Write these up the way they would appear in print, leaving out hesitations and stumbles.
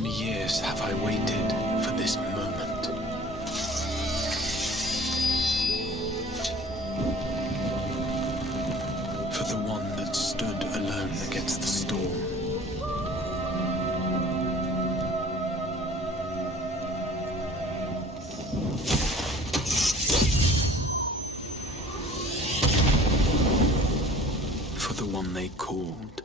many years have I waited for this moment? For the one that stood alone against the storm. For the one they called.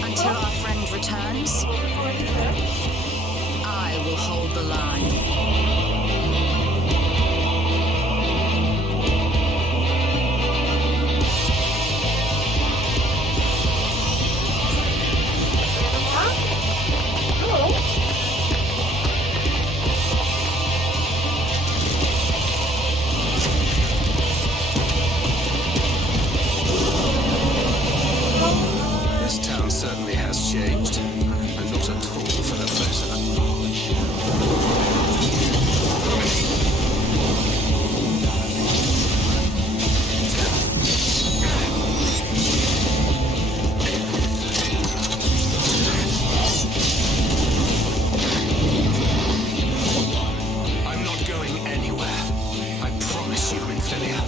Until our friend returns, I will hold the line. This town certainly has changed, and not at all for the better. I'm not going anywhere. I promise you, Infilia.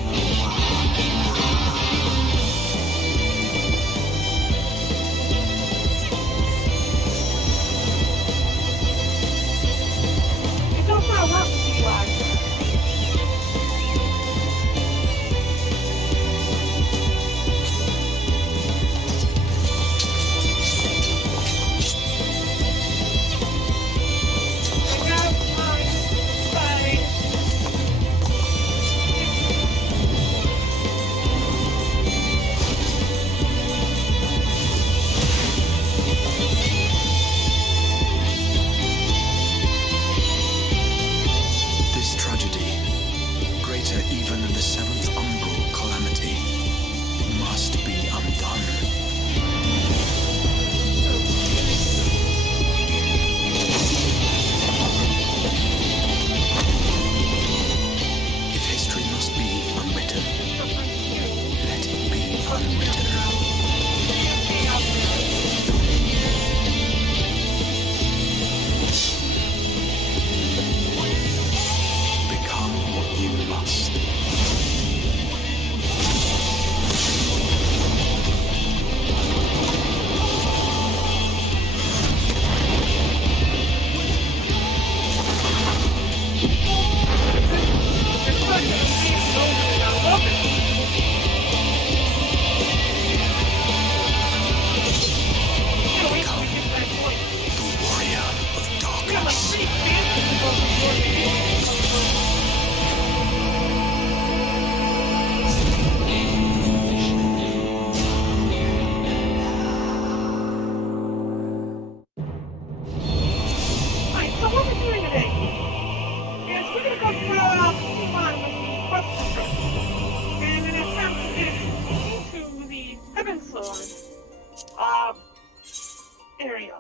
area.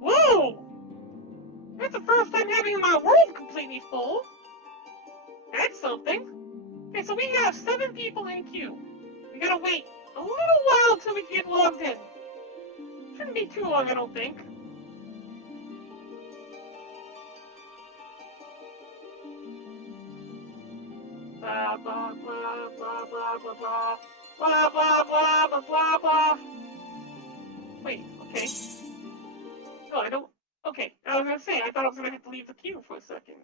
Whoa! That's the first time having my world completely full. That's something. Okay, so we have 7 people in queue. We gotta wait a little while till we can get logged in. Shouldn't be too long, I don't think. Blah, blah, blah, blah, blah, blah, blah. Blah, blah, blah, blah, blah, blah. Wait, okay. No, I don't. Okay, I was gonna say, I thought I was gonna have to leave the queue for a second.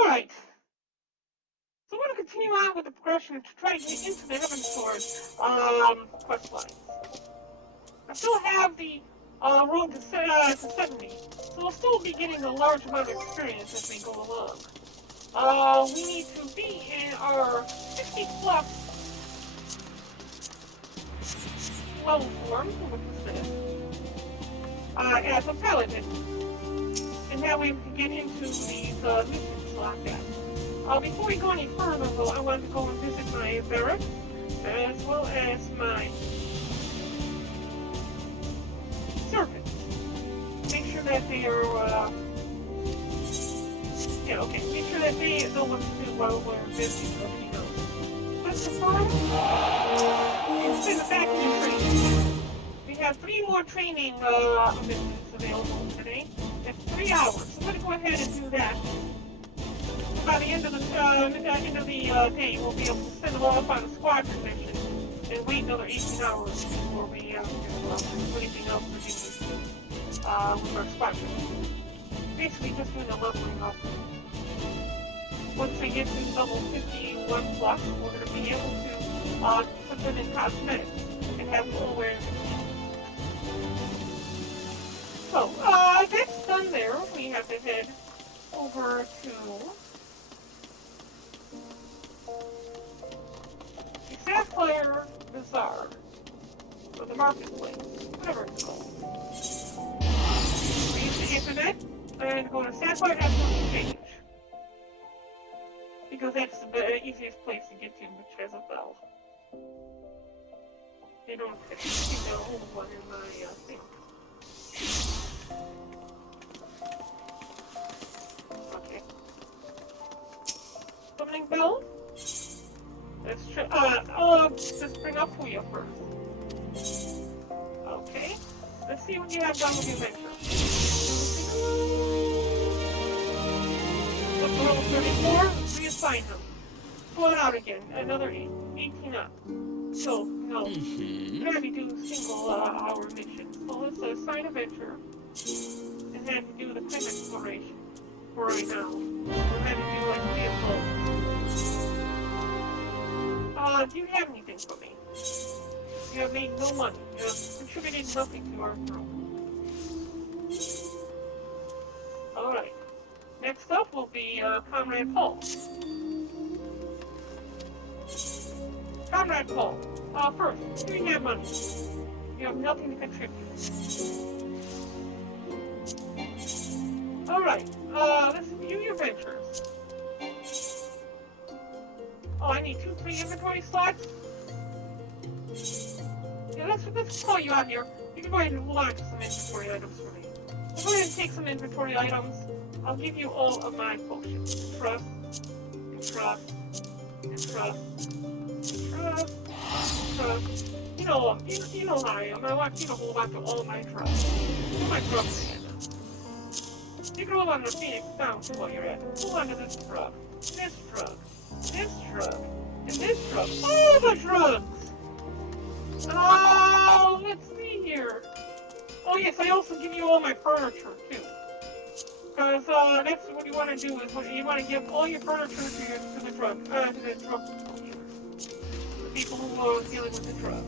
Alright. So we're going to continue on with the progression to try to get into the Heaven Sword quest lines. I still have the road to 70, so we'll still be getting a large amount of experience as we go along. We need to be in our 60 plus level form, which is this, as a paladin. And that way we can get into these missions like that. Before we go any further, though, I want to go and visit my Barren, as well as my servants. Make sure that they are, make sure that they know what to do while we're busy, so he knows. Let's confirm. It's in the back of the training. We have 3 more training missions available today. It's 3 hours, so I'm going to go ahead and do that. By the end of the day, we'll be able to send them off on a squadron mission and wait another 18 hours before we do anything else to do with our squadron. Basically, just doing a leveling up. Once they get to level 51 plus, we're going to be able to put them in cosmetics and have full awareness. So, that's done there. We have to head over to the Sapphire Bazaar, or the marketplace, whatever it's called. We use the internet and go to Sapphire Astral Exchange, because that's the easiest place to get to, which has a bell. They don't seem to hold one in my thing. Okay. Summoning bell? Let's try, I'll just bring up Puya first. Okay. Let's see what you have done with your venture. Up to level 34, reassign him. Pull it out again, another 18 up. So, no. We're gonna be doing single hour missions. So let's assign a venture and then do the quick exploration for right now. We're gonna do like vehicle. Do you have anything for me? You have made no money. You have contributed nothing to our group. Alright. Next up will be Comrade Paul. Comrade Paul. First, do you have money? You have nothing to contribute. Alright, let's view your ventures. Oh, I need 2 free inventory slots? Yeah, let's call you out here. You can go ahead and launch some inventory items for me. I'll go ahead and take some inventory items. I'll give you all of my potions. Trust, and trust, and trust, and trust, and trust. You know how I am. I want you to hold on to all my trust. All my trust right now. You can hold on to the Phoenix down to what you're at. Hold on to this drug, this drug, this drug, and this drug. All the drugs! Oh, let's see here. Oh yes, I also give you all my furniture too. Because that's what you want to do, is you want to give all your furniture to the drug dealers. The people who are dealing with the drug.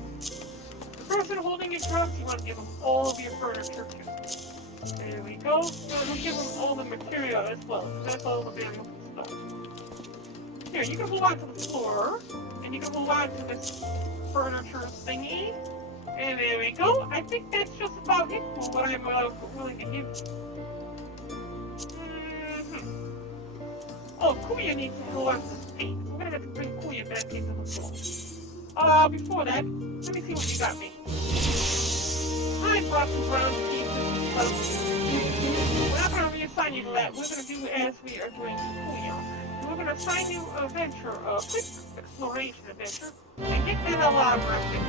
The person holding your drugs, you want to give them all of your furniture too. There we go. So we'll give them all the material as well, because that's all the valuable stuff. Here, you can hold on to the floor, and you can hold on to this furniture thingy. And there we go. I think that's just about it for what I'm willing to give you. Oh, Kuya needs to hold on to the feet. We're gonna have to bring Kuya back into the fold. Before that, let me see what you got me. I brought some brown pieces. We're not gonna reassign you to that. We're gonna do as we are doing Kuya. We're gonna assign you a venture, a quick exploration adventure, and get that alarm rested.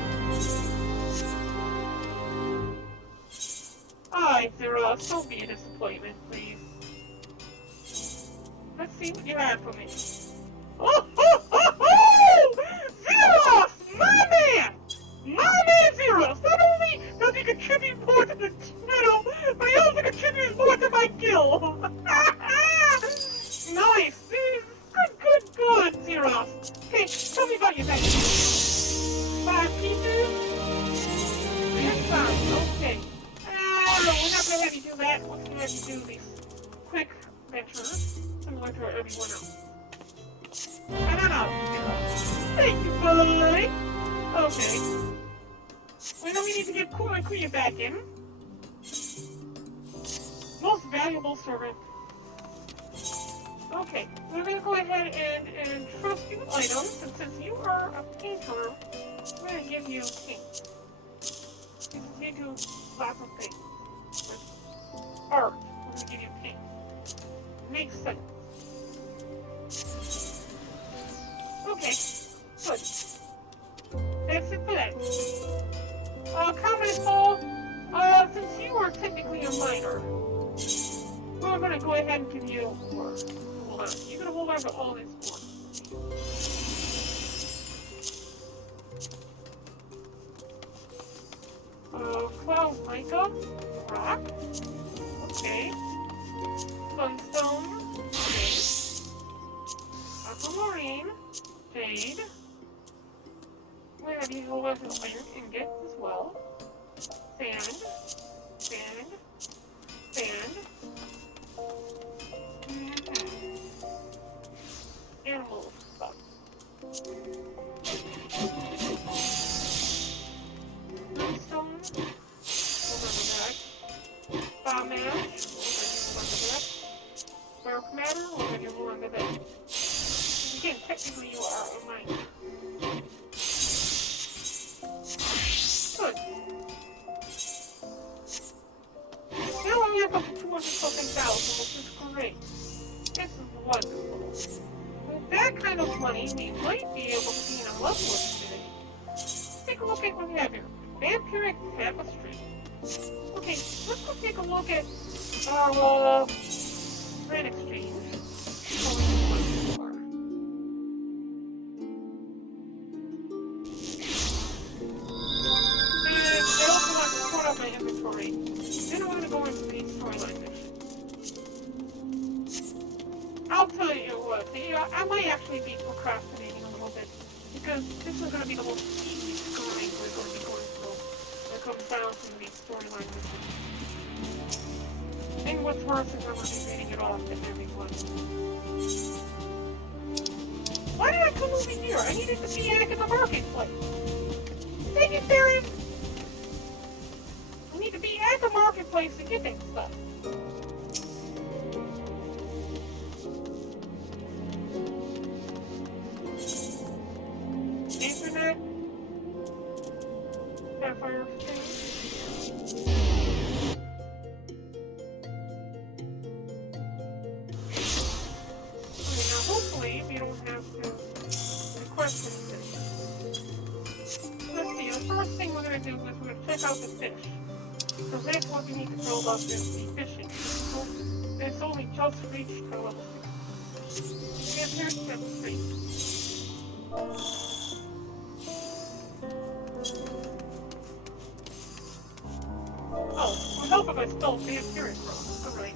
Alright, Zero, don't be a disappointment, please. Let's see what you have for me. Oh, ho, ho, ho! Zeros! My man! My man Zeros! Not only does he contribute more to the channel, but he also contributes more to my guild! Nice! Good, Zeros! Okay, tell me about your venture. 5 pieces? 5, okay. We're not gonna have you do that. We're gonna have you do these quick ventures, similar to everyone else. No. Thank you, buddy. Okay. We know we need to get Kuya back in. Most valuable servant. Okay, we're gonna go ahead and trust you items, and since you are a painter, we're gonna give you paint. You do lots of things. With art, we're gonna give you paint. Makes sense. Okay, good. That's it for that. Common Soul, since you are technically a minor, we're gonna go ahead and give you more. Hold on. You're gonna hold on to all this more. Cloud Mica, rock. Okay. Sunstone, jade. Aquamarine, jade. We have you hold on to iron ingot as well. Sand. Animal stuff. Brimstone, remember that. Bomb ash, remember that. Dark matter, remember that. Again, technically you are a miner. Good. Now we have up to 200 something thousand, which is great. This is wonderful. With that kind of money, we might be able to gain a level of today. Take a look at what we have here. Vampiric Tapestry. Okay, let's go take a look at our rent exchange. And I also want to sort out my inventory. Then I'm going to go into the storyline mission. I'll tell you what, I might actually be procrastinating a little bit, because this is going to be the most easy grind we're going to be going through when it comes down to the storyline mission. And what's worse is I'm going to be reading it off to everyone. Why did I come over here? I needed to be back in the marketplace. Take it, Barren! I need to be at the marketplace to get that stuff. Internet? Sapphire Exchange? Okay, now hopefully we don't have to request anything. Let's see, the first thing we're going to do is we're going to check out the fish. Because that's what we need to build up is the fishing. So it's only just reached our level 6. And here's step 3. Oh, with help of I spelled vampiric wrong. Alright.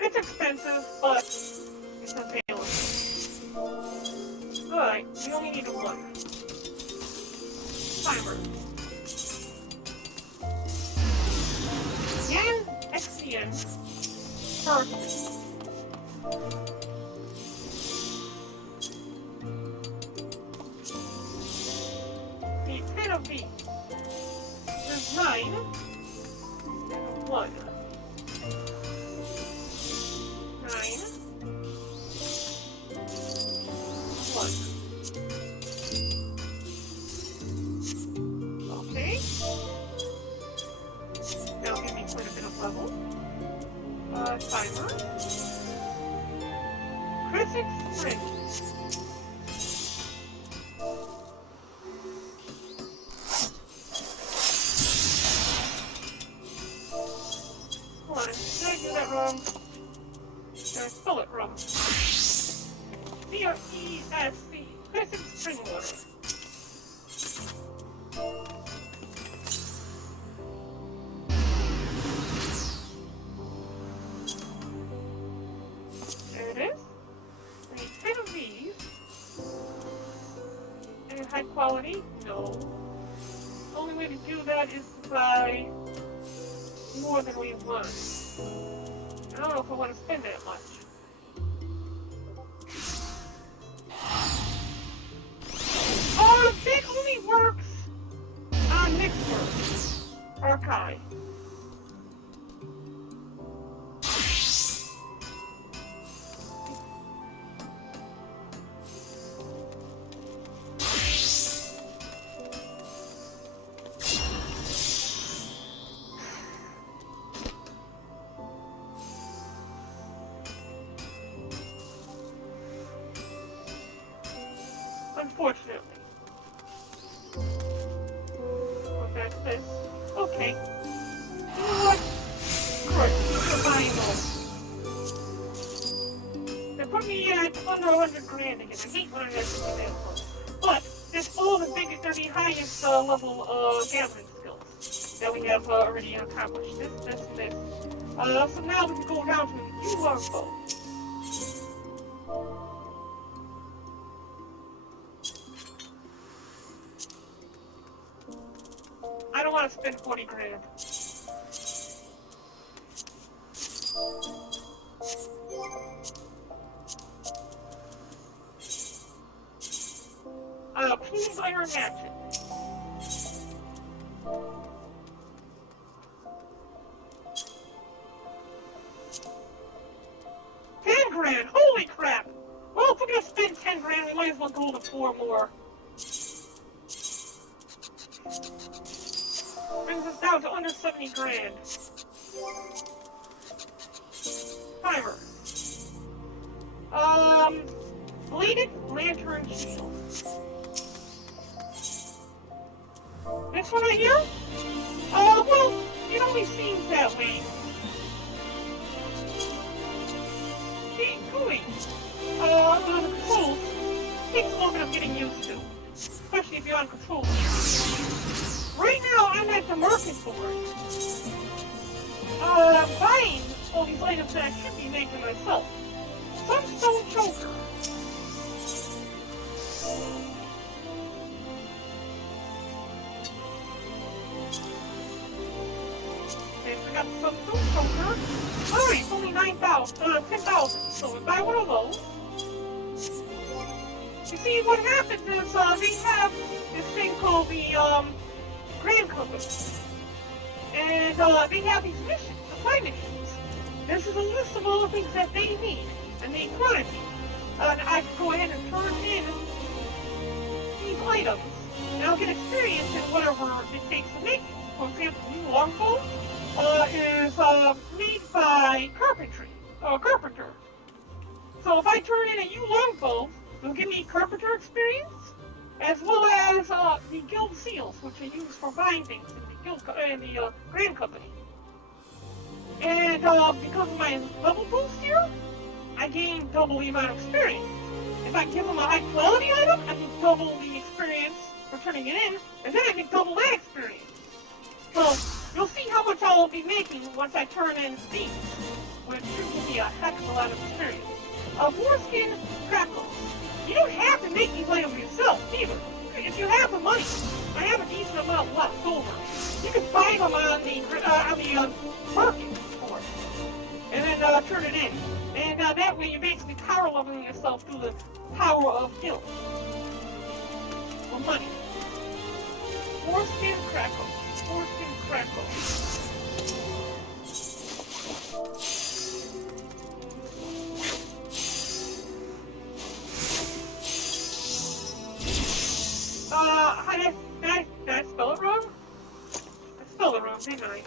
It's expensive, but it's available. Alright, we only need 1. Timer. FFXIV first. The 10 of these. There's 9 and 1. 9, 1. Okay. Now give me quite a bit of level. Timer. Crescent Spring. Hold on, did I do that wrong? Did I spell it wrong? C-R-E-S-C. Crescent Spring Water. There it is. I need 10 of these. And high quality? No. The only way to do that is to buy more than we want. I don't know if I want to spend that much. Oh, it only works on Mixer Archive. Unfortunately. Well, that's this. Okay. You know what? Of course, you're buying those. They put me at under 100 grand again. I hate when I have to do that one. But it's all the biggest, the highest level gambling skills that we have already accomplished. This, and this. So now we can go down to you longbow. I don't want to spend 40 grand. Please iron hatchet. $10,000! Holy crap! Well, if we're gonna spend 10 grand, we might as well go to 4 more. Brings us down to under 70 grand. Timer. Bladed Lantern Shield. This one right here? Well, it only seems that way. Being gooey. The controls takes a little bit of getting used to. Especially if you're on controls. Right now, I'm at the market board. Buying all these items that I should be making myself. Sunstone Choker. Okay, so I got the Sunstone Choker. Alright, it's only 10,000. So we buy one of those. You see, what happens is, they have this thing called the, Grand Company. And they have these missions, supply missions. This is a list of all the things that they need and the quantity. And I can go ahead and turn in these items, and I'll get experience in whatever it takes to make. For example, the new longbow is made by carpenter. So if I turn in a new longbow, it'll give me carpenter experience, as well as the guild seals, which I use for buying things in the guild in the Grand Company. And because of my level boost here, I gain double the amount of experience. If I give them a high quality item, I can double the experience for turning it in, and then I can double that experience. So you'll see how much I'll be making once I turn in these, which will be a heck of a lot of experience. Foreskin crackles. You don't have to make these items yourself, either. If you have the money, I have a decent amount left over. You can buy them on the market for and turn it in. And that way you're basically power leveling yourself through the power of guild. Or money. Foreskin crackle. Foreskin crackle. Did I spell it wrong? I spelled it wrong, didn't I?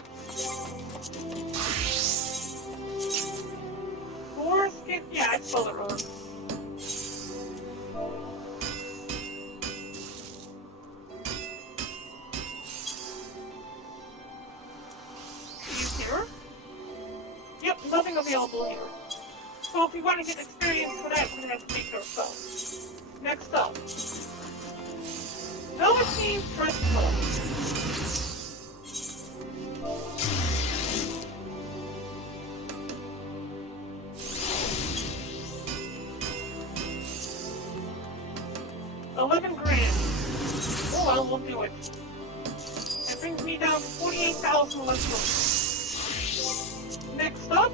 Foreskin, yeah, I spelled it wrong. Is here? Yep, nothing available here. So if we want to get experience for that, we're going to have to make it ourselves. Next up. Velveteen Dress Club. $11,000. Oh well, we'll do it. That brings me down to 48,000 less money. Next up,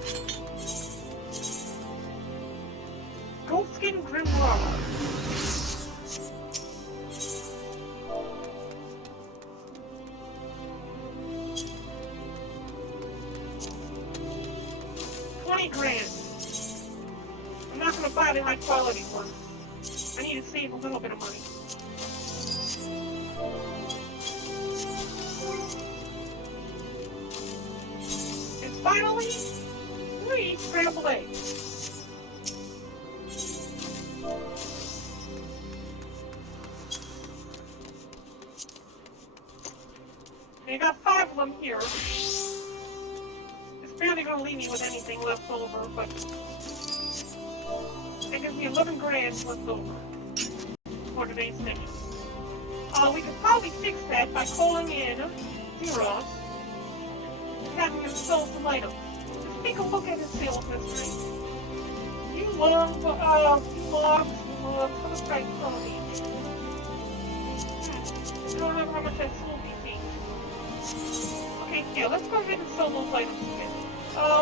Goatskin Grimoire. $20,000. I'm not gonna buy the high quality one. I need to save a little bit of money. And finally, 3 scrambled eggs. And you got 5 of them here. It's barely gonna leave me with anything left over, but it gives me $11,000 left over for today's session. We could probably fix that by calling in Zeros and having him sell some items. Just take a look at his sales history. You love, logs, some of the some of these. I don't know how much I sold these things. Okay, yeah, let's go ahead and sell those items again.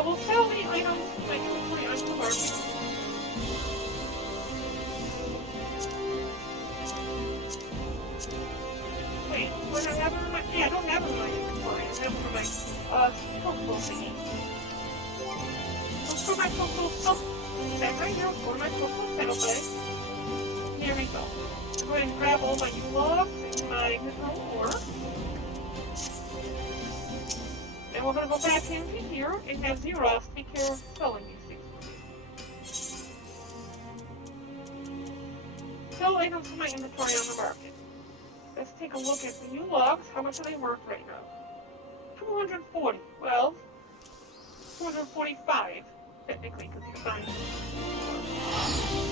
We'll sell the items, my inventory onto the market. Wait, what I have in my... Yeah, I don't have it in my inventory. I have it for my, cocoa thingy. Let's put my cocoa stuff back right here. Go to my cocoa saddlebag. There we go. I'm going to grab all my logs and my mineral ore. And we're going to go back into here and have Zeros take care of selling these things. Sell items from my inventory on the market. Let's take a look at the new logs. How much are they worth right now? 240. Well, 245, technically, because you're buying.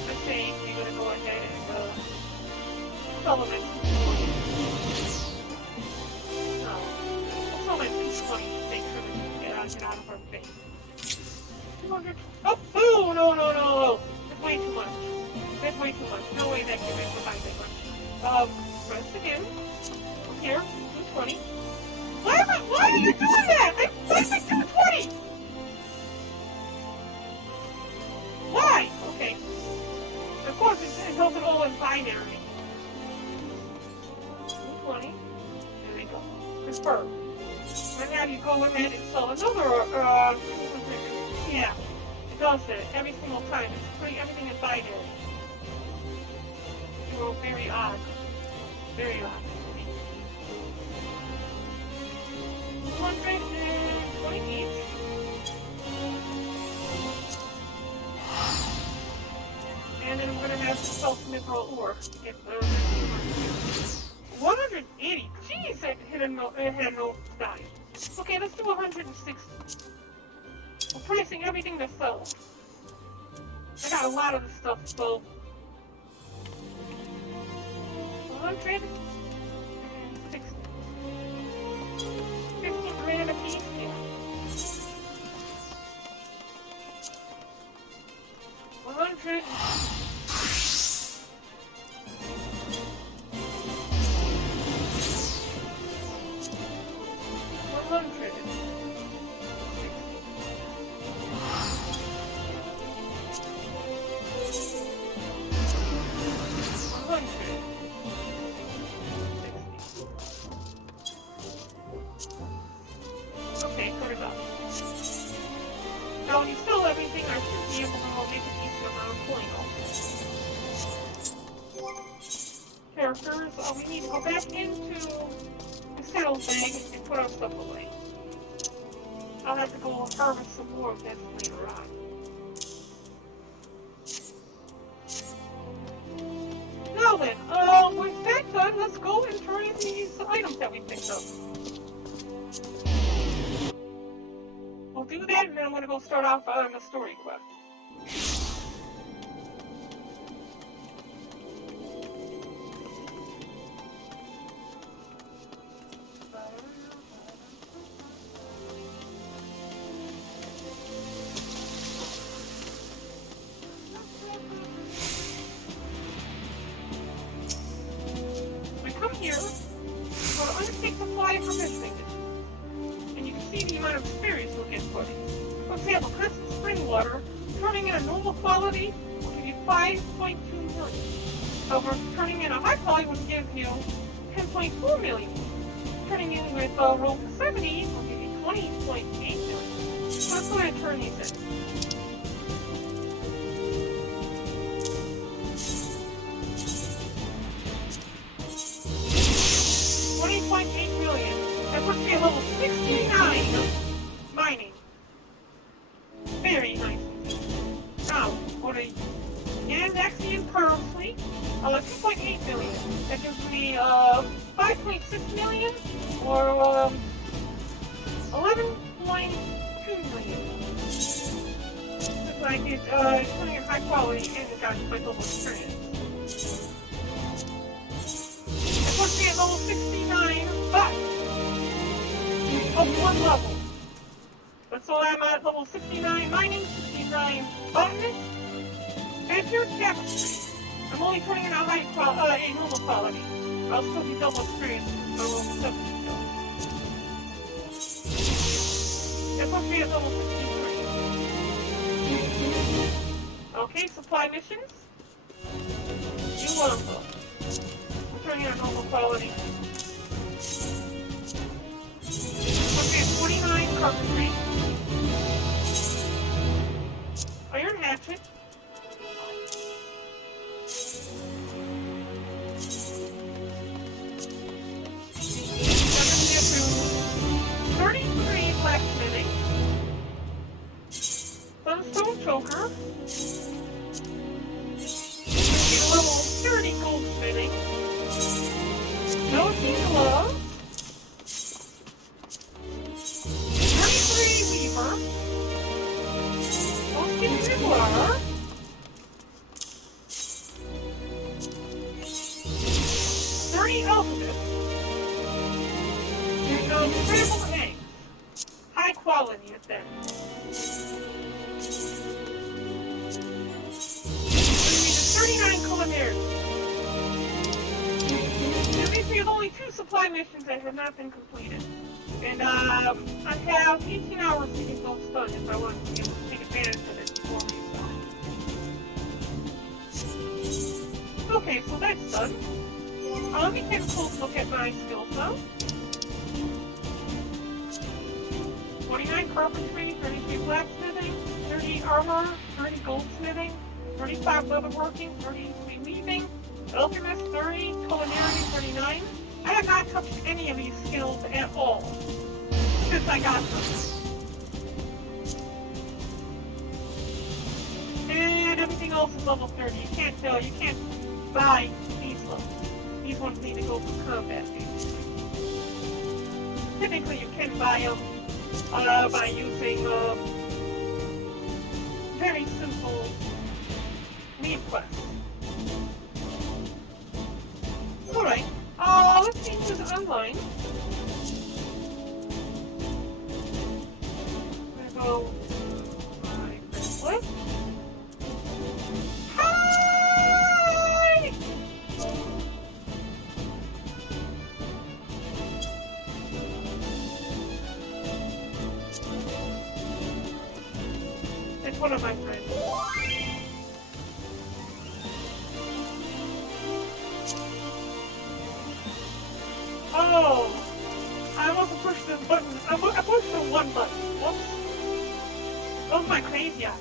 Let's say you're going to go ahead and sell them at 240. No. We'll sell them at 220 to make sure that you can get out of our face. 200. Oh, no. That's way too much. That's way too much. No way that can make me buy that much. Press again. Here, 220. Why are you doing that? I pressed 220! Why? Okay. Of course, it does it all in binary. 220. There we go. Confirm. And now you go ahead and sell another, yeah. It does it every single time. It's putting everything in binary. You know, very odd. Very odd. 220 each. And then I'm going to have to sell some mineral ore to get the 180. Jeez, it had no value. Okay, let's do 160. We're pricing everything that's sold. I got a lot of this stuff sold. 160. 15,000 a piece, yeah. 100. 100. everything, I should be able to make a decent amount of coin also. Characters, we need to go back into the saddlebag and put our stuff away. I'll have to go harvest some more of this later on. Now then, with that done, let's go and turn in these items that we picked up. We'll do that, and then I'm going to go start off on the story quest. We come here, we'll undertake the fly for fishing. And you can see the amount of experience we'll get for these. For example, crystal spring water, turning in a normal quality will give you 5.2 million. However, turning in a high quality will give you 10.4 million. Turning in with roll to 70 will give you 20.8 million. So let's go ahead and turn these in. $20.8 million. That puts me at level 69 mining. Very nice. Now, for the Yandexian currency, 2.8 million. That gives me 5.6 million or 11.2 million. If I get something in high quality and got my level experience. That puts me at level 69, but of one level. But so I'm at level 69 mining, 69 botanist, and pure chemistry. I'm only turning in a high quality, a normal quality. I'll still be double experienced with my level 70 skill. That puts me at level 63. Okay, supply missions. You want them. I'm turning in a normal quality. 29 carpentry, iron hatchet, 33 blacksmithing, sunstone choker, level 30 goldsmithing, velveteen glove, Noir, 30 alphabets, and scrambled eggs, high quality at that. And 39 culinary. That means we have only 2 supply missions that have not been completed. And I have 18 hours to get those done if I want to be able to take advantage of it before we start. Okay, so that's done. Let me take a close look at my skills now. 29 carpentry, 33 blacksmithing, 30 armor, 30 goldsmithing, 35 leatherworking, 33 weaving, alchemist 30, culinary 39. I have not touched any of these skills at all since I got them. And everything else is level 30. You can't buy these levels. These ones need to go for combat, basically. Typically, you can buy them by using very simple lead quests. Alright, let's see to the online. I'm gonna go my first list. Hi! It's one of my friends. Oh, I must have pushed this button. I pushed the one button. Whoops. Those are my crazy eyes.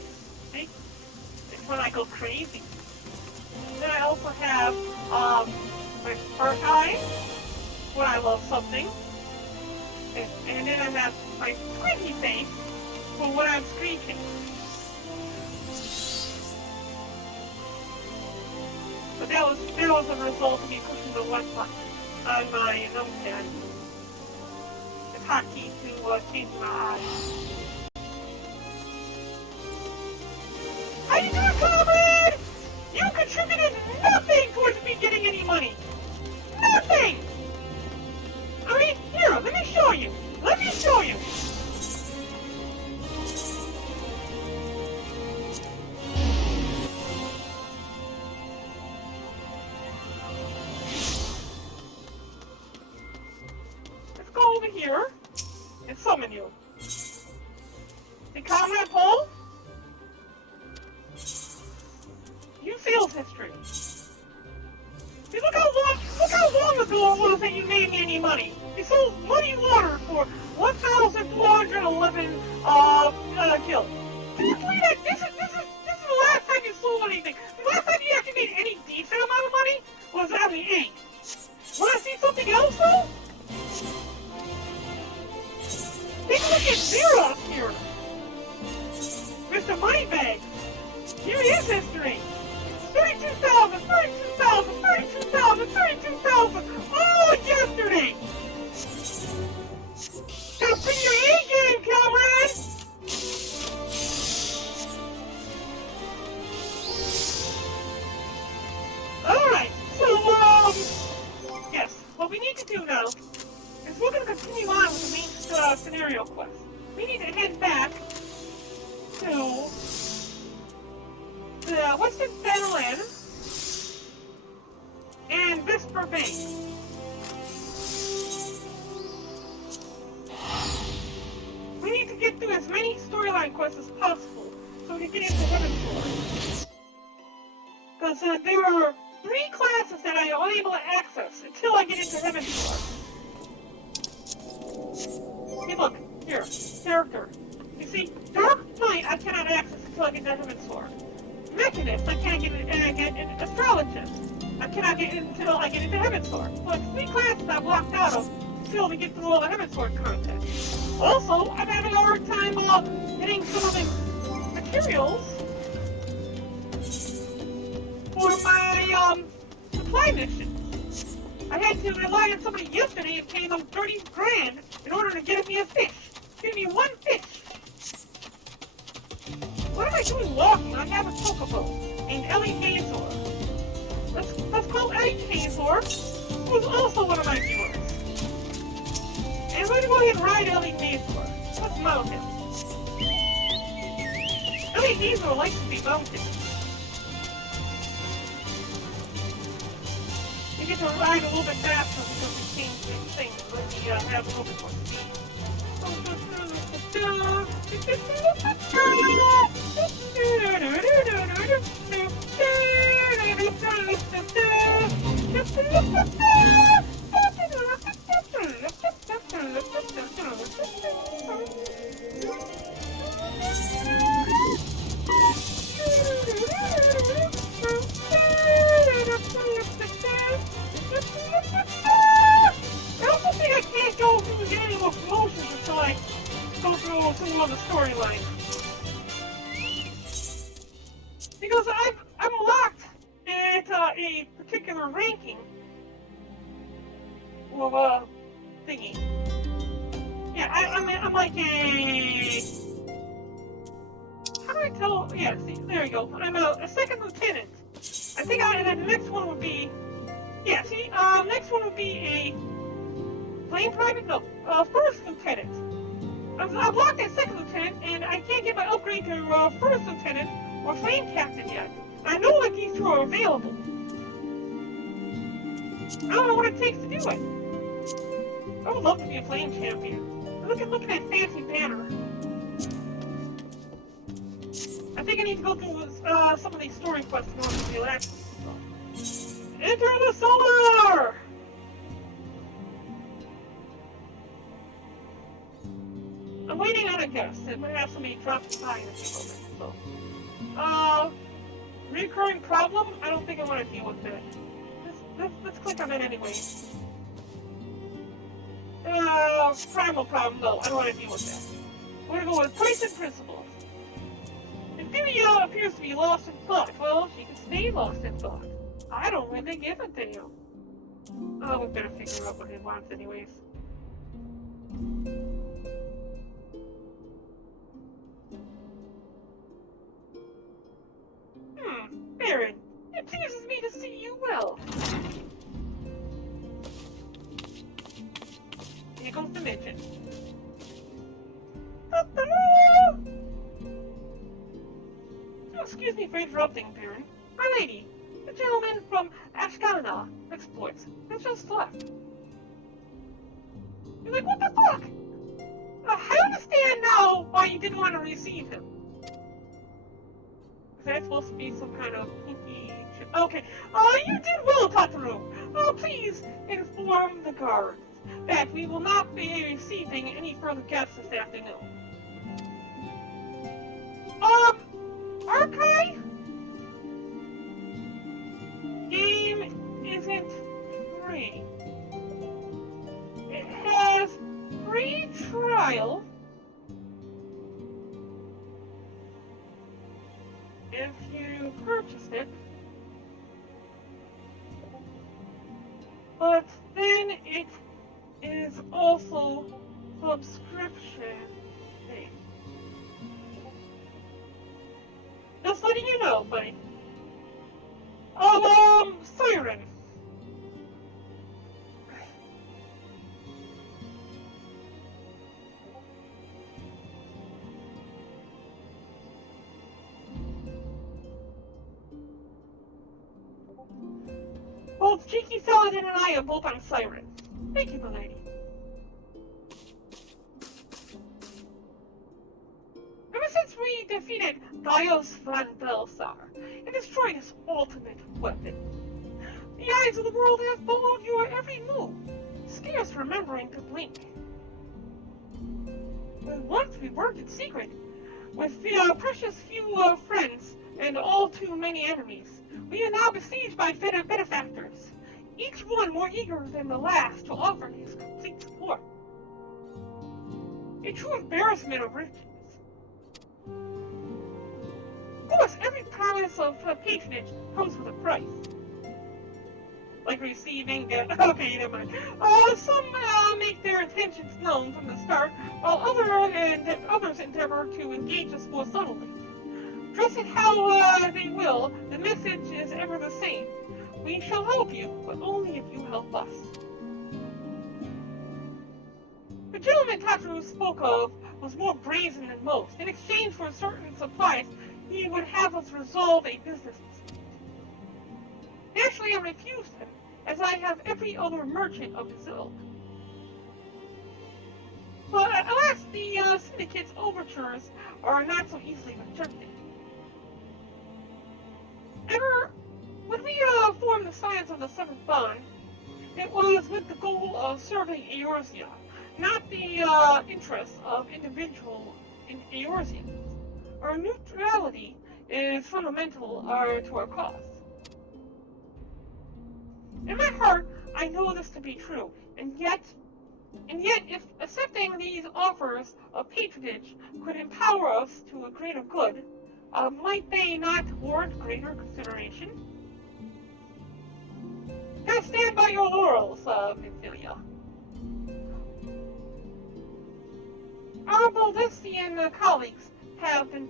See? It's when I go crazy. Then I also have my first eye when I love something. And then I have my squeaky face for when I'm screeching. But that was a result of me pushing the one button on my numpad. It's hotkey to change my eyes. How you doing, comrade? You contributed nothing towards me getting any money. Nothing! I mean, here, let me show you. Let me show you. Let's go over here and summon you. The comrade Paul? You feel history. See, look how long ago it was that you made me any money. You sold muddy water for 1,411 kills. Can you believe that? This is the last time you sold anything. The last time you actually made any decent amount of money was out of the 8. Wanna see something else though? Take a look at Zero here. Mr. Moneybag. Here is history. 32,000, 32,000, 32,000, 32,000, all yesterday! Gotta bring your A-game, comrade! Alright, so, yes, what we need to do now is we're gonna continue on with the main scenario quest. We need to head back to the Western Barren and Whisper Bay. We need to get through as many storyline quests as possible so we can get into Heaven's Door. Because there are 3 classes that I am unable to access until I get into Heaven's Door. Hey look, here, character. You see, Dark Knight I cannot access until I get to Heaven's Door. Mechanist, I can't get an astrologist. I cannot get in until I get into Heaven's Door. So it's 3 classes I've blocked out of until we get through all the Heaven's Door content. Also, I'm having a hard time getting some of the materials for my supply mission. I had to rely on somebody yesterday and pay them 30 grand in order to get me a fish. Give me 1 fish. What am I doing walking? I have a chocobo named Ellie Hazor. Let's call Ellie Hazor, who's also one of my viewers. And we're gonna go ahead and ride Ellie Hazor. Let's mount him. Ellie Hazor likes to be mounted. You get to ride a little bit faster because we changed things when we have a little bit more speed. I also think I can't go through the annual promotions until I go through some of the storylines. Because I'm locked at a particular ranking of thingy. Yeah, I'm like a... How do I tell? Yeah, see, there you go. I'm a second lieutenant. I think the next one would be... Yeah, see, next one would be a plane private? No, first lieutenant. I'm locked at second lieutenant, and I can't get my upgrade to first lieutenant or flame captain yet. I know that these 2 are available. I don't know what it takes to do it. I would love to be a flame champion. Look at that fancy banner. I think I need to go through some of these story quests in order to be relaxed. Enter the solar! I'm waiting on a guest. I'm gonna have somebody drop by in a few moments. So, recurring problem? I don't think I want to deal with that. Let's click on that anyway. Primal problem? No, I don't want to deal with that. We're gonna go with price and principles. Inferior appears to be lost in thought. Well, she can stay lost in thought. I don't really give a damn. Oh, we better figure out what he wants anyways. Barren, it pleases me to see you well. Here comes the midget. Excuse me for interrupting, Barren. My lady, the gentleman from Ashkelna exploits has just left. You're like, what the fuck? I understand now why you didn't want to receive him. Is that supposed to be some kind of kinky shit? Okay. You did well, Tataru. Please inform the guards that we will not be receiving any further guests this afternoon. Archive? Game isn't free. It has free trial if you purchase it, but then it is also subscription based. Just letting you know, buddy. Siren. Both Cheeky Saladin and I are both on Siren. Thank you, my lady. Ever since we defeated Bios van Belsar and destroyed his ultimate weapon, the eyes of the world have followed your every move, scarce remembering to blink. Once we worked in secret, with precious few friends and all too many enemies, we are now besieged by benefactors, each one more eager than the last to offer his complete support. A true embarrassment of riches. Of course, every promise of patronage comes with a price. Like receiving okay, never mind. Some make their intentions known from the start, while others endeavor to engage us more subtly. Dress it how they will, the message is ever the same. We shall help you, but only if you help us. The gentleman Tataru spoke of was more brazen than most. In exchange for certain supplies, he would have us resolve a business dispute. Naturally, I refused him, as I have every other merchant of his ilk. But alas, the syndicate's overtures are not so easily rejected. When we formed the Science of the Seventh Bond, it was with the goal of serving Eorzea, not the interests of individual Eorzeans. Our neutrality is fundamental to our cause. In my heart, I know this to be true, and yet, if accepting these offers of patronage could empower us to a greater good, might they not warrant greater consideration? Now stand by your laurels, Minfilia. Our Baldestian colleagues have been...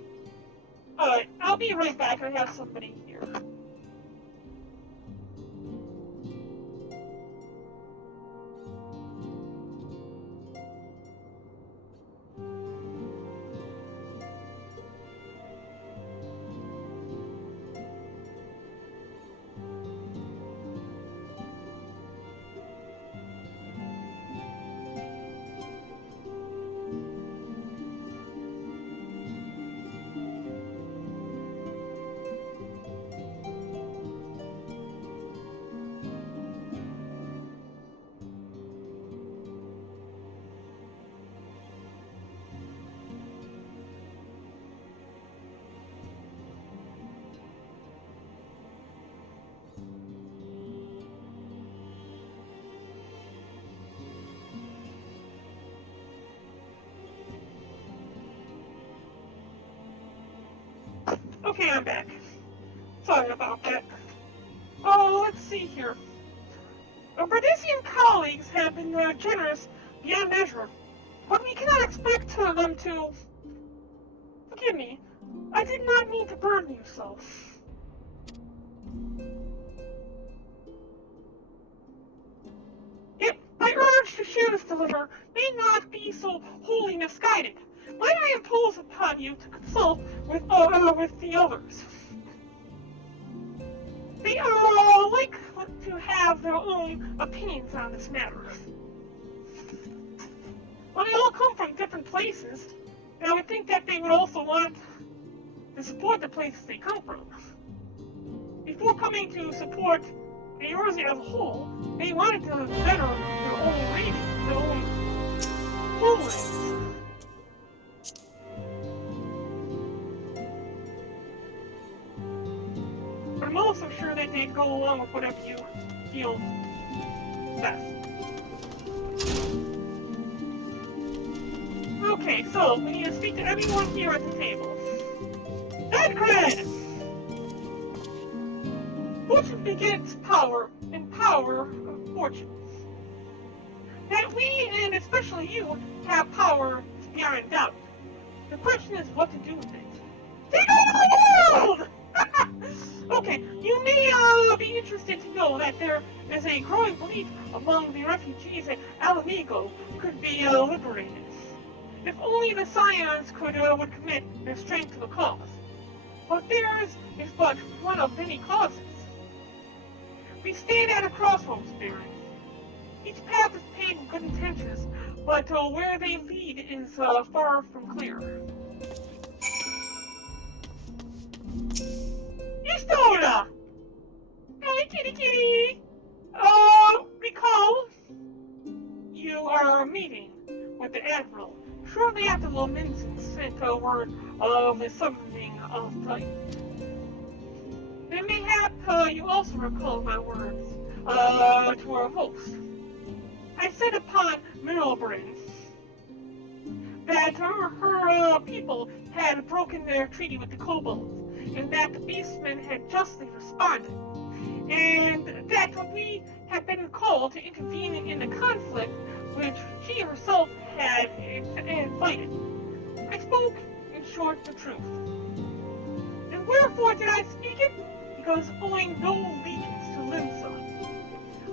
Alright, I'll be right back. I have somebody here. Okay, I'm back. Sorry about that. Oh, let's see here. Our Berdisian colleagues have been generous beyond measure, but we cannot expect them to... Forgive me, I did not mean to burden you so. Yet, my urge to share this deliver may not be so wholly misguided. Might I impose upon you to consult with the others? They are like to have their own opinions on this matter. Well, they all come from different places, and I would think that they would also want to support the places they come from. Before coming to support the Earth as a whole, they wanted to better their own rating, their own homelands. But I'm also sure that they'd go along with whatever you feel best. Okay, so we need to speak to everyone here at the table. Edgred! Fortune begets power, and power fortune. That we, and especially you, have power is beyond doubt. The question is what to do with it. Take over the world! Okay, you may be interested to know that there is a growing belief among the refugees that Alamigo could be liberated. If only the Scions would commit their strength to the cause. But theirs is but one of many causes. We stand at a crossroads, Barren. Each path is paved with good intentions, but where they lead is far from clear. Istora! Hey, kitty kitty! Recall you are meeting with the Admiral shortly after Lominson sent word of the summoning of Titan. And mayhap you also recall my words to our host. I said upon Mirrelbrand that her people had broken their treaty with the kobolds, and that the beastmen had justly responded, and that we had been called to intervene in the conflict which she herself had invited. I spoke, in short, the truth. And wherefore did I speak it? Because owing no allegiance to Linsa,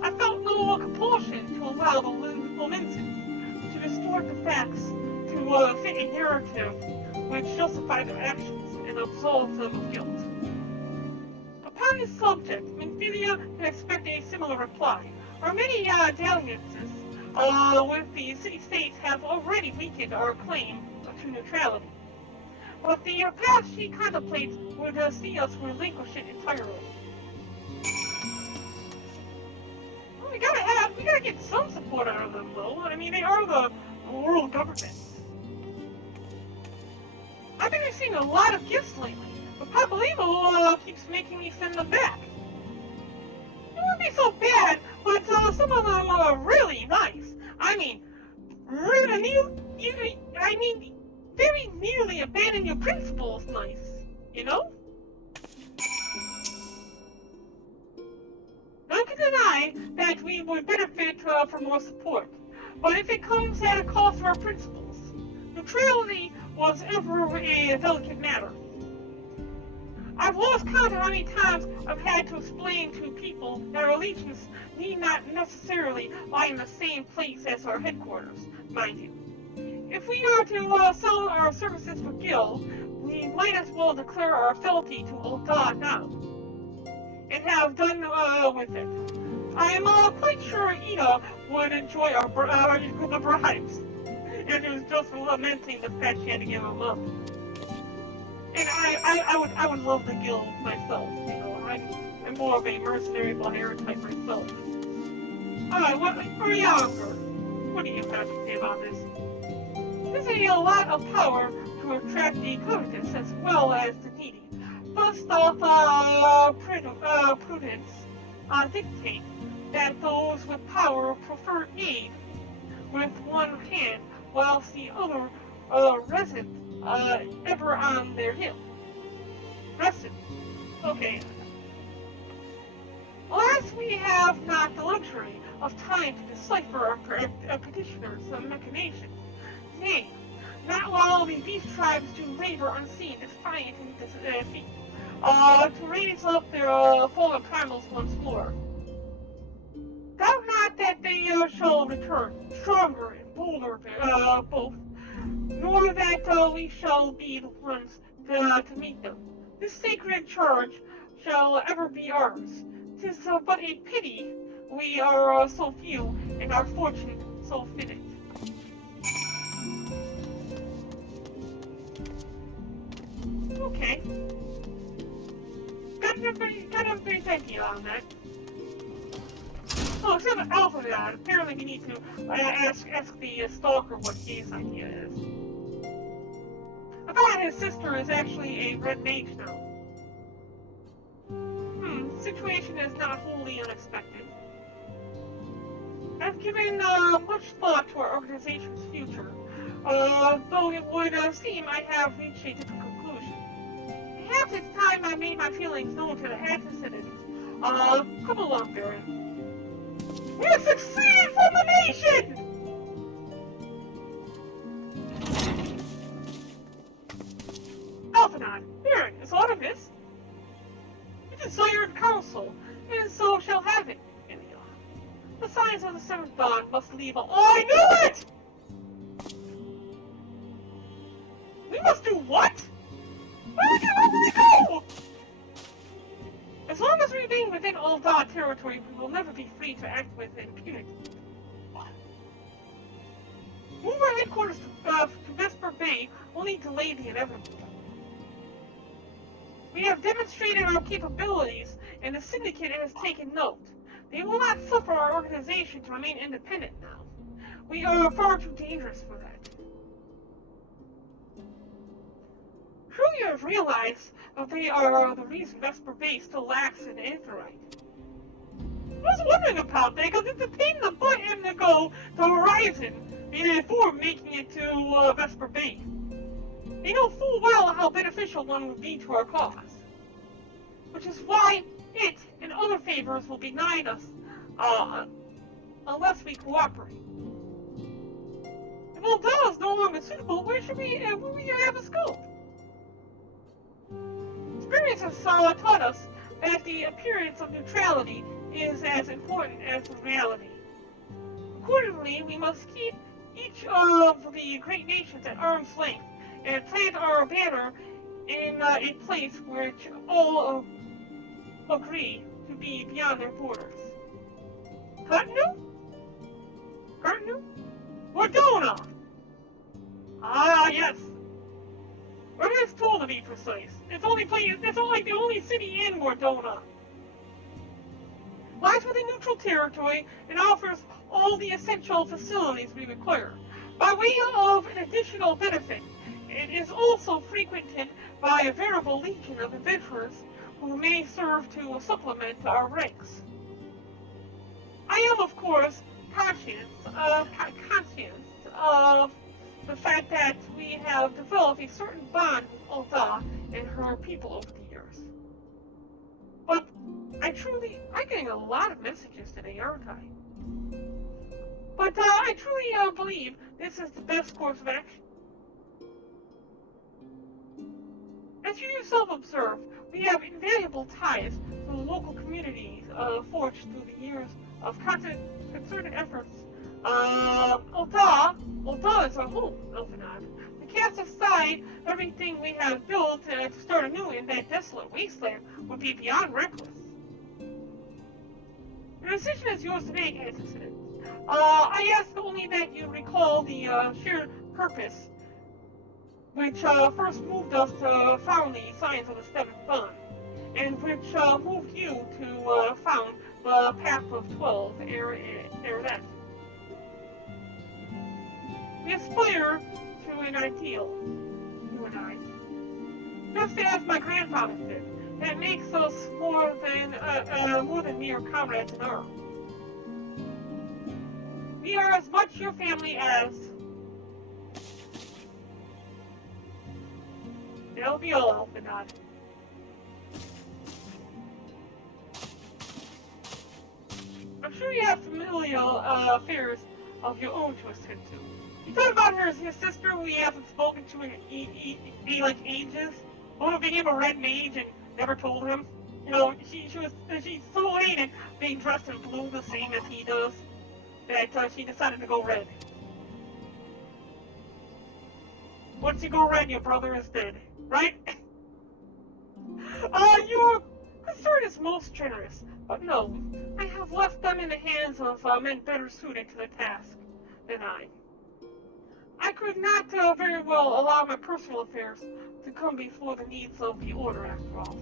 I felt no compulsion to allow the Lominsons to distort the facts to fit a narrative which justified their actions and absolved them of guilt. Upon this subject, Minfilia can expect a similar reply. Our many dalliances with the city-states have already weakened our claim to neutrality. But the path she contemplates would see us relinquish it entirely. Well, we gotta get some support out of them, though. I mean, they are the world government. I've been receiving a lot of gifts lately, but Papalimo keeps making me send them back. It wouldn't be so bad, but some of them are really nice. I mean, very nearly abandon your principles nice, you know? None can deny that we would benefit from more support, but if it comes at a cost of our principles, neutrality was ever a delicate matter. I've lost count of how many times I've had to explain to people that our allegiance need not necessarily lie in the same place as our headquarters, mind you. If we are to sell our services for Gil, we might as well declare our fealty to Ul'dah now, and have done with it. I am quite sure Ida would enjoy our bribes, if it was just lamenting the fact she had to give them up. And I would love the Guild myself, you know. I'm more of a mercenary Blair type myself. Alright, what do you have to say about this? There's a lot of power to attract the covetous as well as the needy. First off, prudence dictate that those with power prefer aid with one hand, whilst the other resident ever on their heel. Rested. Okay. Alas, we have not the luxury of time to decipher our petitioner's machinations. Nay, not while the beast tribes do labor unseen, defiant in defeat, to raise up their fallen primals once more. Doubt not that they shall return, stronger and bolder both, nor that we shall be the ones to meet them. This sacred charge shall ever be ours. 'Tis but a pity we are so few, and our fortune so fitted. Okay. Got a brief idea on that. Oh, except for Alpha that. Apparently we need to ask the stalker what his idea is. I thought his sister is actually a red mage now. The situation is not wholly unexpected. I've given much thought to our organization's future, though it would seem I have reached a different conclusion. Perhaps it's time I made my feelings known to the antecedents. Come along, Barren. We have succeeded for the nation! Alphanon, Barren, is aught of this? You desired counsel, and so shall have it. The signs of the seventh dawn must leave a— Oh, I knew it! We must do what? Where will we go? As long as we remain within Ul'dah territory, we will never be free to act with impunity. Move our headquarters to Vesper Bay only delay the inevitable. We have demonstrated our capabilities, and the Syndicate has taken note. They will not suffer our organization to remain independent now. We are far too dangerous for that. True, you have realized that they are the reason Vesper Bay still lacks an aetheryte. I was wondering about that, because it's a pain in the butt him to go to Horizon before making it to Vesper Bay. They know full well how beneficial one would be to our cause. Which is why it and other favors will be denied us unless we cooperate. If Ul'dah is no longer suitable, where should we have us go? Experience has taught us that the appearance of neutrality is as important as the reality. Accordingly, we must keep each of the great nations at arm's length and plant our banner in a place which all agree to be beyond their borders. Cottonoo? Cottonoo? Wardona! Ah, yes. Where is Tool, to be precise? It's like the only city in Wardona. Lies within neutral territory and offers all the essential facilities we require. By way of an additional benefit, it is also frequented by a veritable legion of adventurers who may serve to supplement our ranks. I am, of course, conscious of the fact that we have developed a certain bond with Ul'dah and her people over the years. But I'm getting a lot of messages today, aren't I? But I truly believe this is the best course of action. As you yourself observe, we have invaluable ties to the local communities forged through the years of concerted efforts. Ul'dah is our home, Alphanon. To cast aside everything we have built to start anew in that desolate wasteland would be beyond reckless. Your decision is yours to make, Antecedent. I ask only that you recall the shared purpose which first moved us to found the signs of the Seventh Dawn, and which moved you to found the Path of 12 ere that. We aspire to an ideal, you and I. Just as my grandfather did, that makes us more than mere comrades in arms. We are as much your family as... That'll be all, Alphanon. familial affairs of your own to attend to. You thought about his sister who he hasn't spoken to in like ages? The one who became a red mage and never told him? You know, she's so hated being dressed in blue the same as he does that she decided to go red. Once you go red, your brother is dead, right? Your concern is most generous, but no, I have left them in the hands of men better suited to the task than I. I could not very well allow my personal affairs to come before the needs of the Order, after all.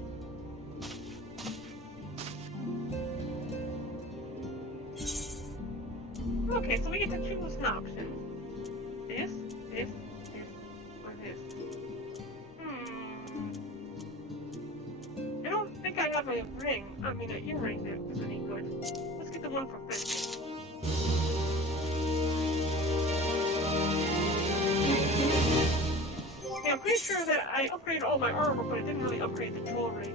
Okay, so we get to choose an option. This, or this. I don't think I have a ring. I mean, an earring that is any good. Let's get the one for fetching. Okay, I'm pretty sure that I upgraded all my armor, but I didn't really upgrade the jewelry.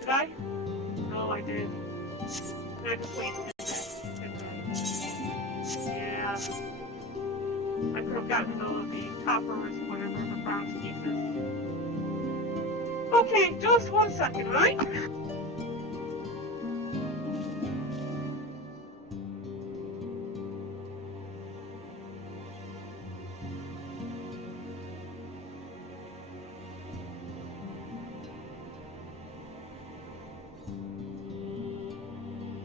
Did I? No, I did. And I just wasted that, didn't I? Yeah. I could have gotten all of the coppers, whatever, the bronze pieces. Okay, just 1 second, right?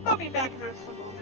I'll be back in just a moment.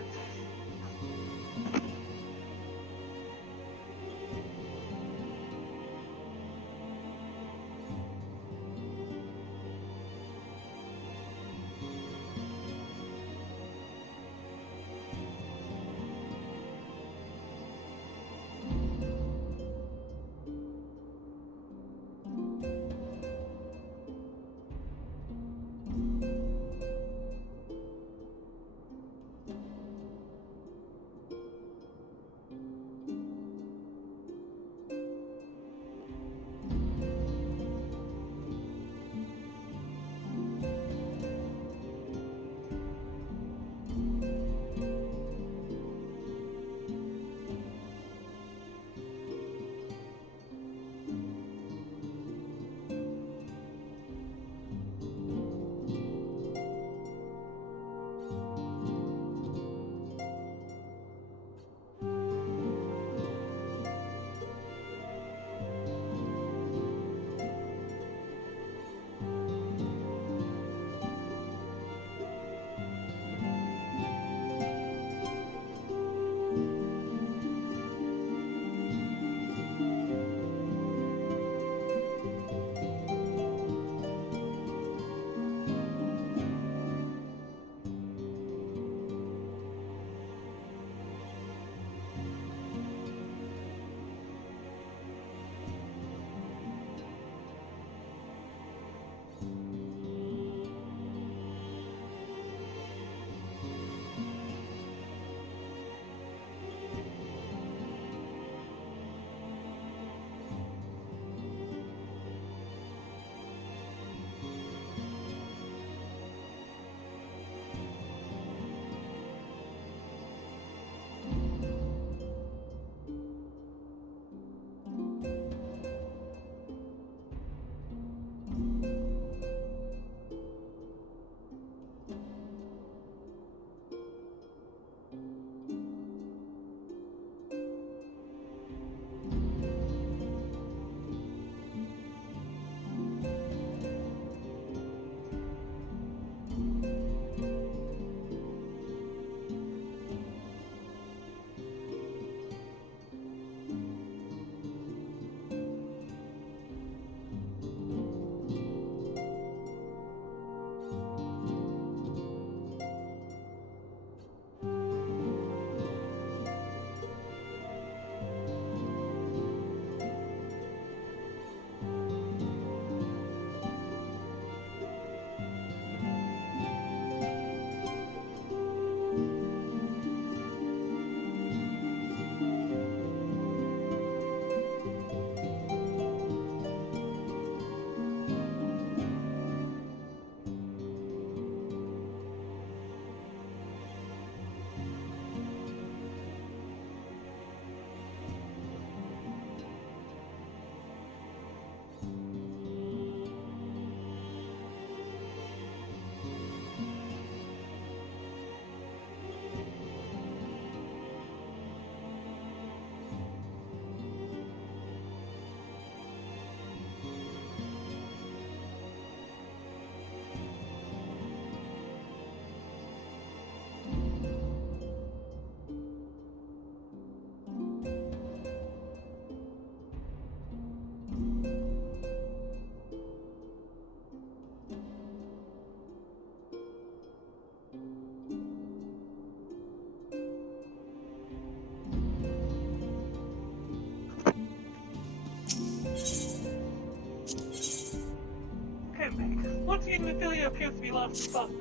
Minfilia appears to be lost in thought.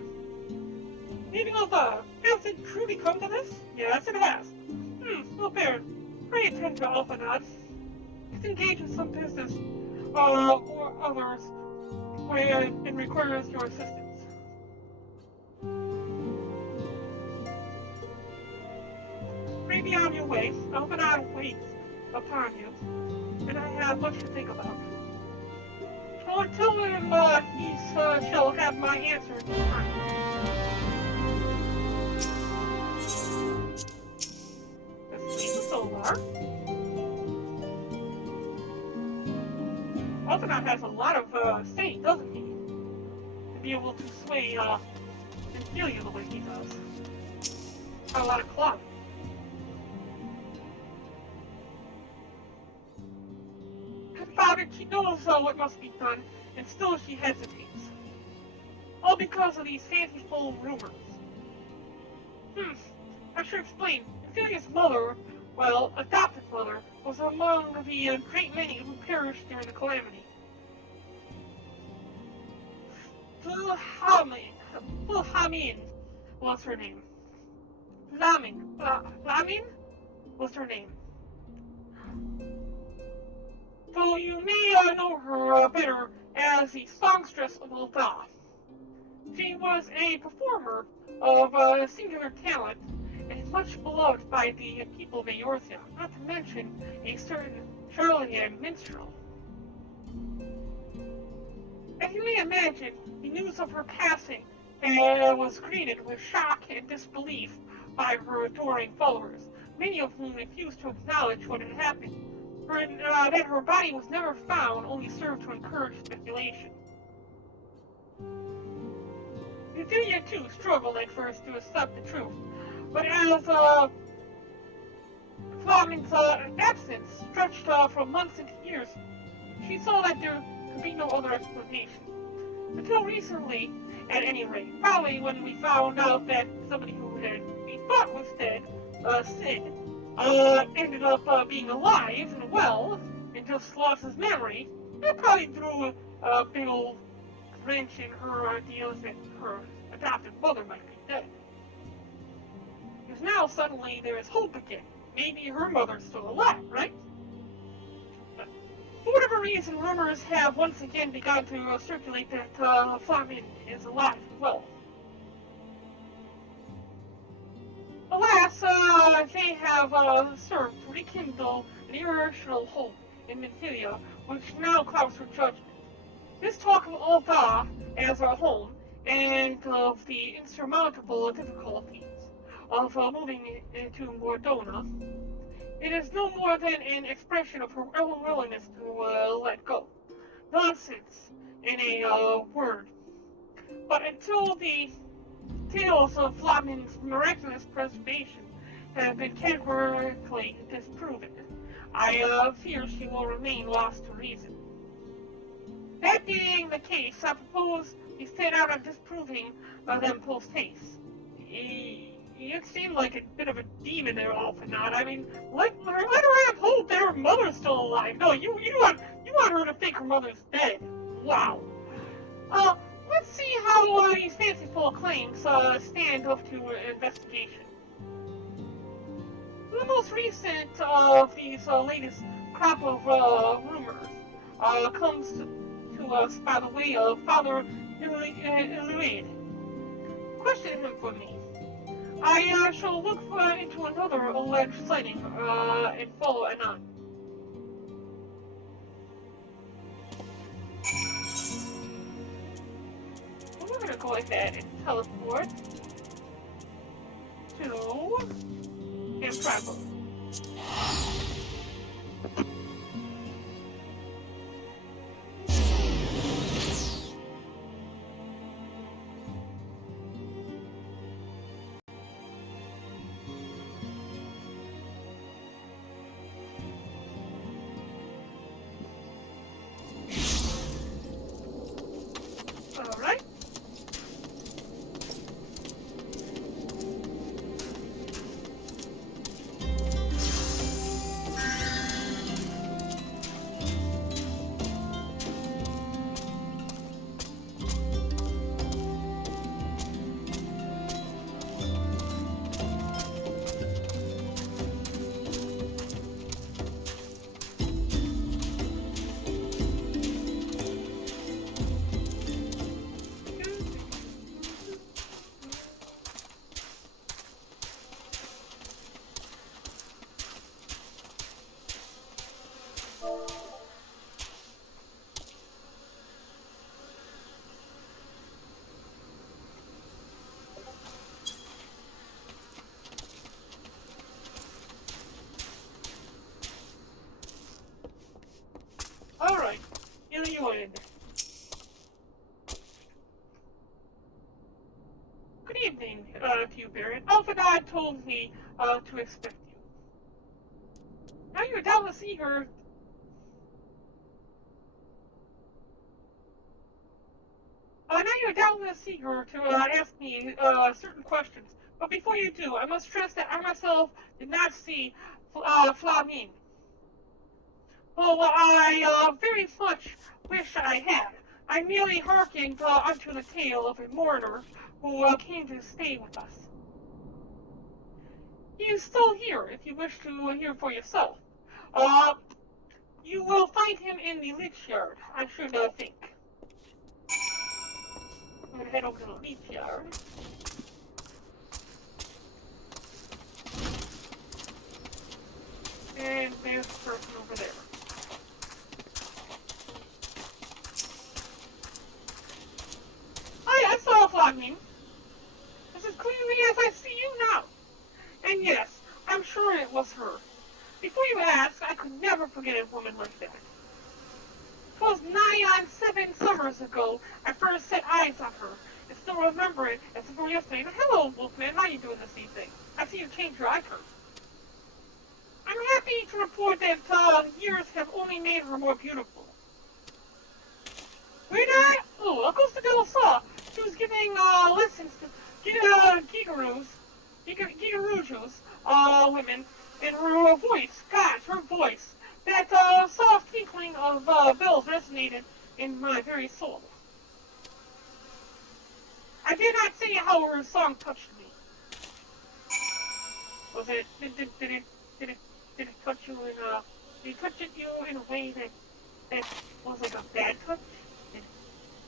Leaving Alta, has it truly come to this? Yes, it has. Well, Baron, pray attend to Alphanod. He's engaged in some business, or others, where it requires your assistance. Pray be on your way. Alphanod waits upon you, and I have much to think about. So tell him he shall have my answer in due time. Solar. Alphanod has a lot of say, doesn't he? To be able to sway Minfilia the way he does. A lot of clout. Her father, she knows what must be done, and still she hesitates. All because of these fanciful rumors. I should explain. Minfilia's mother, well, adopted mother, was among the great many who perished during the calamity. Wilhelmine was her name. Lamin was her name. Though you may know her better as the songstress of Alta. She was a performer of singular talent and is much beloved by the people of Eorthia, not to mention a certain Charlatan minstrel. As you may imagine, the news of her passing was greeted with shock and disbelief by her adoring followers, many of whom refused to acknowledge what had happened. That her body was never found only served to encourage speculation. Minfilia, too, struggled at first to accept the truth, but as Flamin's absence stretched from months into years, she saw that there could be no other explanation. Until recently, at any rate, probably when we found out that somebody who we thought was dead, Sid, ended up being alive and well, and just lost his memory, that probably threw a big old wrench in her ideas that her adopted mother might be dead. Because now suddenly there is hope again. Maybe her mother's still alive, right? But for whatever reason, rumors have once again begun to circulate that Flamin is alive and well. Alas, they have served to rekindle an irrational hope in Minfilia, which now clouds her judgment. This talk of Alta as our home, and of the insurmountable difficulties of moving into Mordona, it is no more than an expression of her unwillingness to let go. Nonsense, in a word. But until the tales of Flamin's miraculous preservation have been categorically disproven, I fear she will remain lost to reason. That being the case, I propose we set out on disproving them post-haste. You seem like a bit of a demon there, Alphanod. I mean, let her have hope that her mother's still alive. No, you want her to think her mother's dead. Wow. Let's see how these fanciful claims stand up to investigation. The most recent of these latest crop of rumors comes to us by the way of Father Eluid. Question him for me. I shall look into another alleged sighting and follow anon. We're going to go ahead and teleport to Camp Tribal. Alright. good evening to you, Barren. Alpha God told me to expect you. Now you're doubtless eager. Now you're doubtless eager to ask me certain questions. But before you do, I must stress that I myself did not see Flamin. Well, I very much wish I had. I merely hearkened unto the tale of a mourner who came to stay with us. He is still here, if you wish to hear for yourself. You will find him in the leech yard, I should think. I'm gonna head over to the leech yard. And there's the person over there. Hi, I saw Flamin. As clearly as I see you now. And yes, I'm sure it was her. Before you ask, I could never forget a woman like that. 'Twas nigh on 7 summers ago I first set eyes on her, and still remember it as if it were yesterday. Hello, Wolfman, how you doing this evening? I see you've changed your eye color. I'm happy to report that years have only made her more beautiful. Where did I? Oh, Acosta Del saw. She was giving lessons to Gigarujos, women, in her voice. Gosh, her voice. That soft tinkling of bells resonated in my very soul. I dare not say how her song touched me. Was it? Did it touch you in a? Did it touch you in a way that was like a bad touch?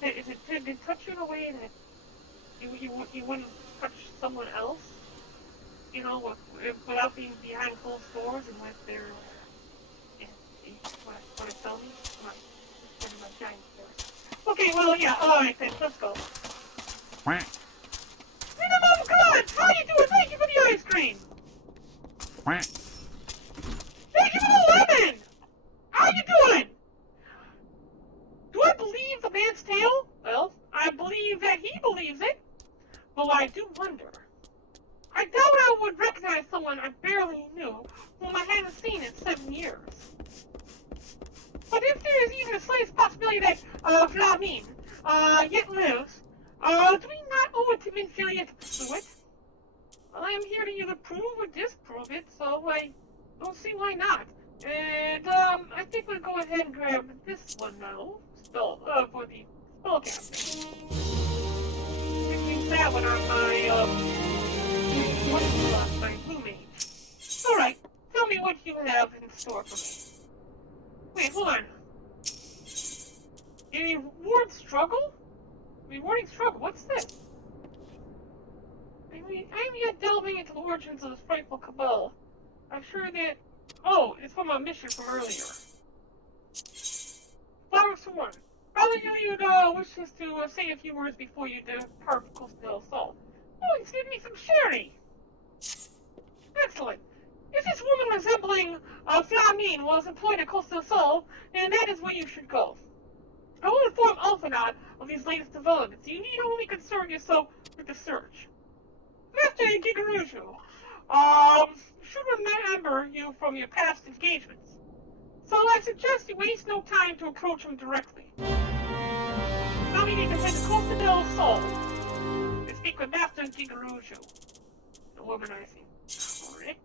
Did it touch you in a way that you wouldn't touch someone else? You know, without being behind closed doors and with their. Want to tell me? Come on. This is my giant door. Okay, well, yeah, alright then, let's go. Minimum God! How you doing? Thank you for the ice cream! Thank you for the lemon! How you doing? Do I believe the man's tale? Well, I believe that he believes it. Though I do wonder. I doubt I would recognize someone I barely knew, whom I hadn't seen in 7 years. But if there is even a slightest possibility that Flamin yet lives, do we not owe it to Minfilia to pursue it? Well, I am here to either prove or disprove it, so I don't see why not. And I think we'll go ahead and grab this one now. For the spellcasting. And use that one on my my blue mage. Alright, tell me what you have in store for me. Wait, hold on. A reward struggle? Rewarding struggle, what's this? I mean, I'm yet delving into the origins of this frightful cabal. I'm sure that... Oh, it's from a mission from earlier. Flower Sworn. Probably you'd wishes to say a few words before you depart from Costa del Sol. Oh, he's giving me some sherry! Excellent. If this woman resembling Flamin was employed at Costa del Sol, then that is where you should go. I will inform Alphanod of these latest developments. You need only concern yourself with the search. Master Gigarujo, should remember you from your past engagements. So I suggest you waste no time to approach him directly. Now we need to head to Costa del Sol and speak with Master Gigarujo. The womanizing trick.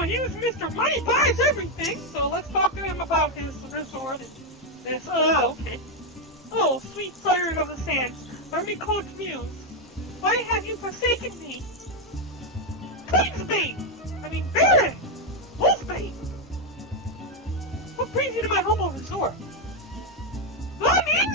So here's Mr. Money Buys Everything, so let's talk to him about his resort and this. Okay. Oh, sweet siren of the sands, let me quote Muse. Why have you forsaken me? Barren! Wolfbane! What brings you to my humble resort? Woman!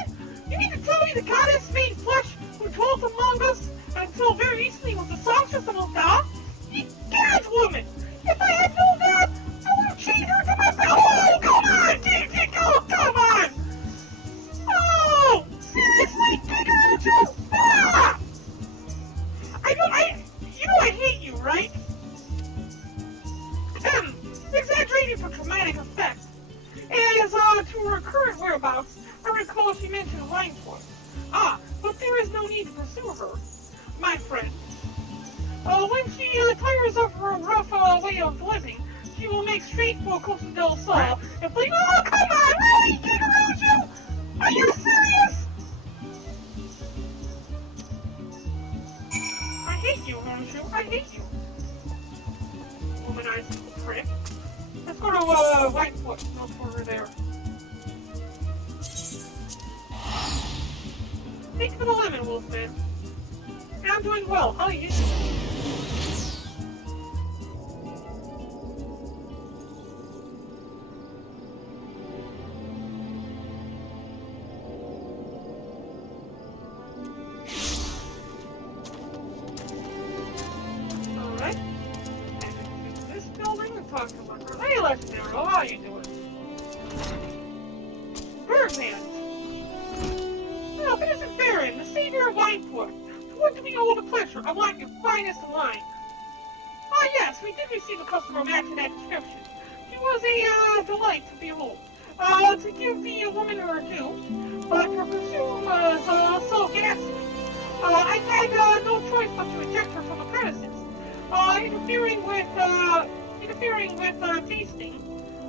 You mean to tell me the goddess made flesh who dwelt among us and until very recently was the songstress of God? You gods, woman! If I had known that, I would have changed her to myself! Oh, come on! Oh, come on! Oh! Seriously? Ah! I hate you, right? Exaggerated for dramatic effect. As to her current whereabouts, I recall she mentioned Wineport. But there is no need to pursue her, my friend. When she tires of her rough way of living, she will make straight for Costa del Sol and play. Oh, come on! Really? Get around you? Are you serious? I hate you, Horseshoe. I hate you. Womanizing prick. Let's go to Whitefoot. Look for her there. Thank you for the lemon, Wolfman. I'm doing well. How are you doing? Alright. This building and talk to her. Hey, Legendary, how are you doing? Birdman. No, but isn't Barren, the savior of Wineport? To what do we owe the pleasure? I want your finest wine. Ah, yes, we did receive a customer matching that description. She was a delight to behold. To give the woman her due, but her pursuit was so ghastly. I had no choice but to eject her from the premises. Interfering with tasting.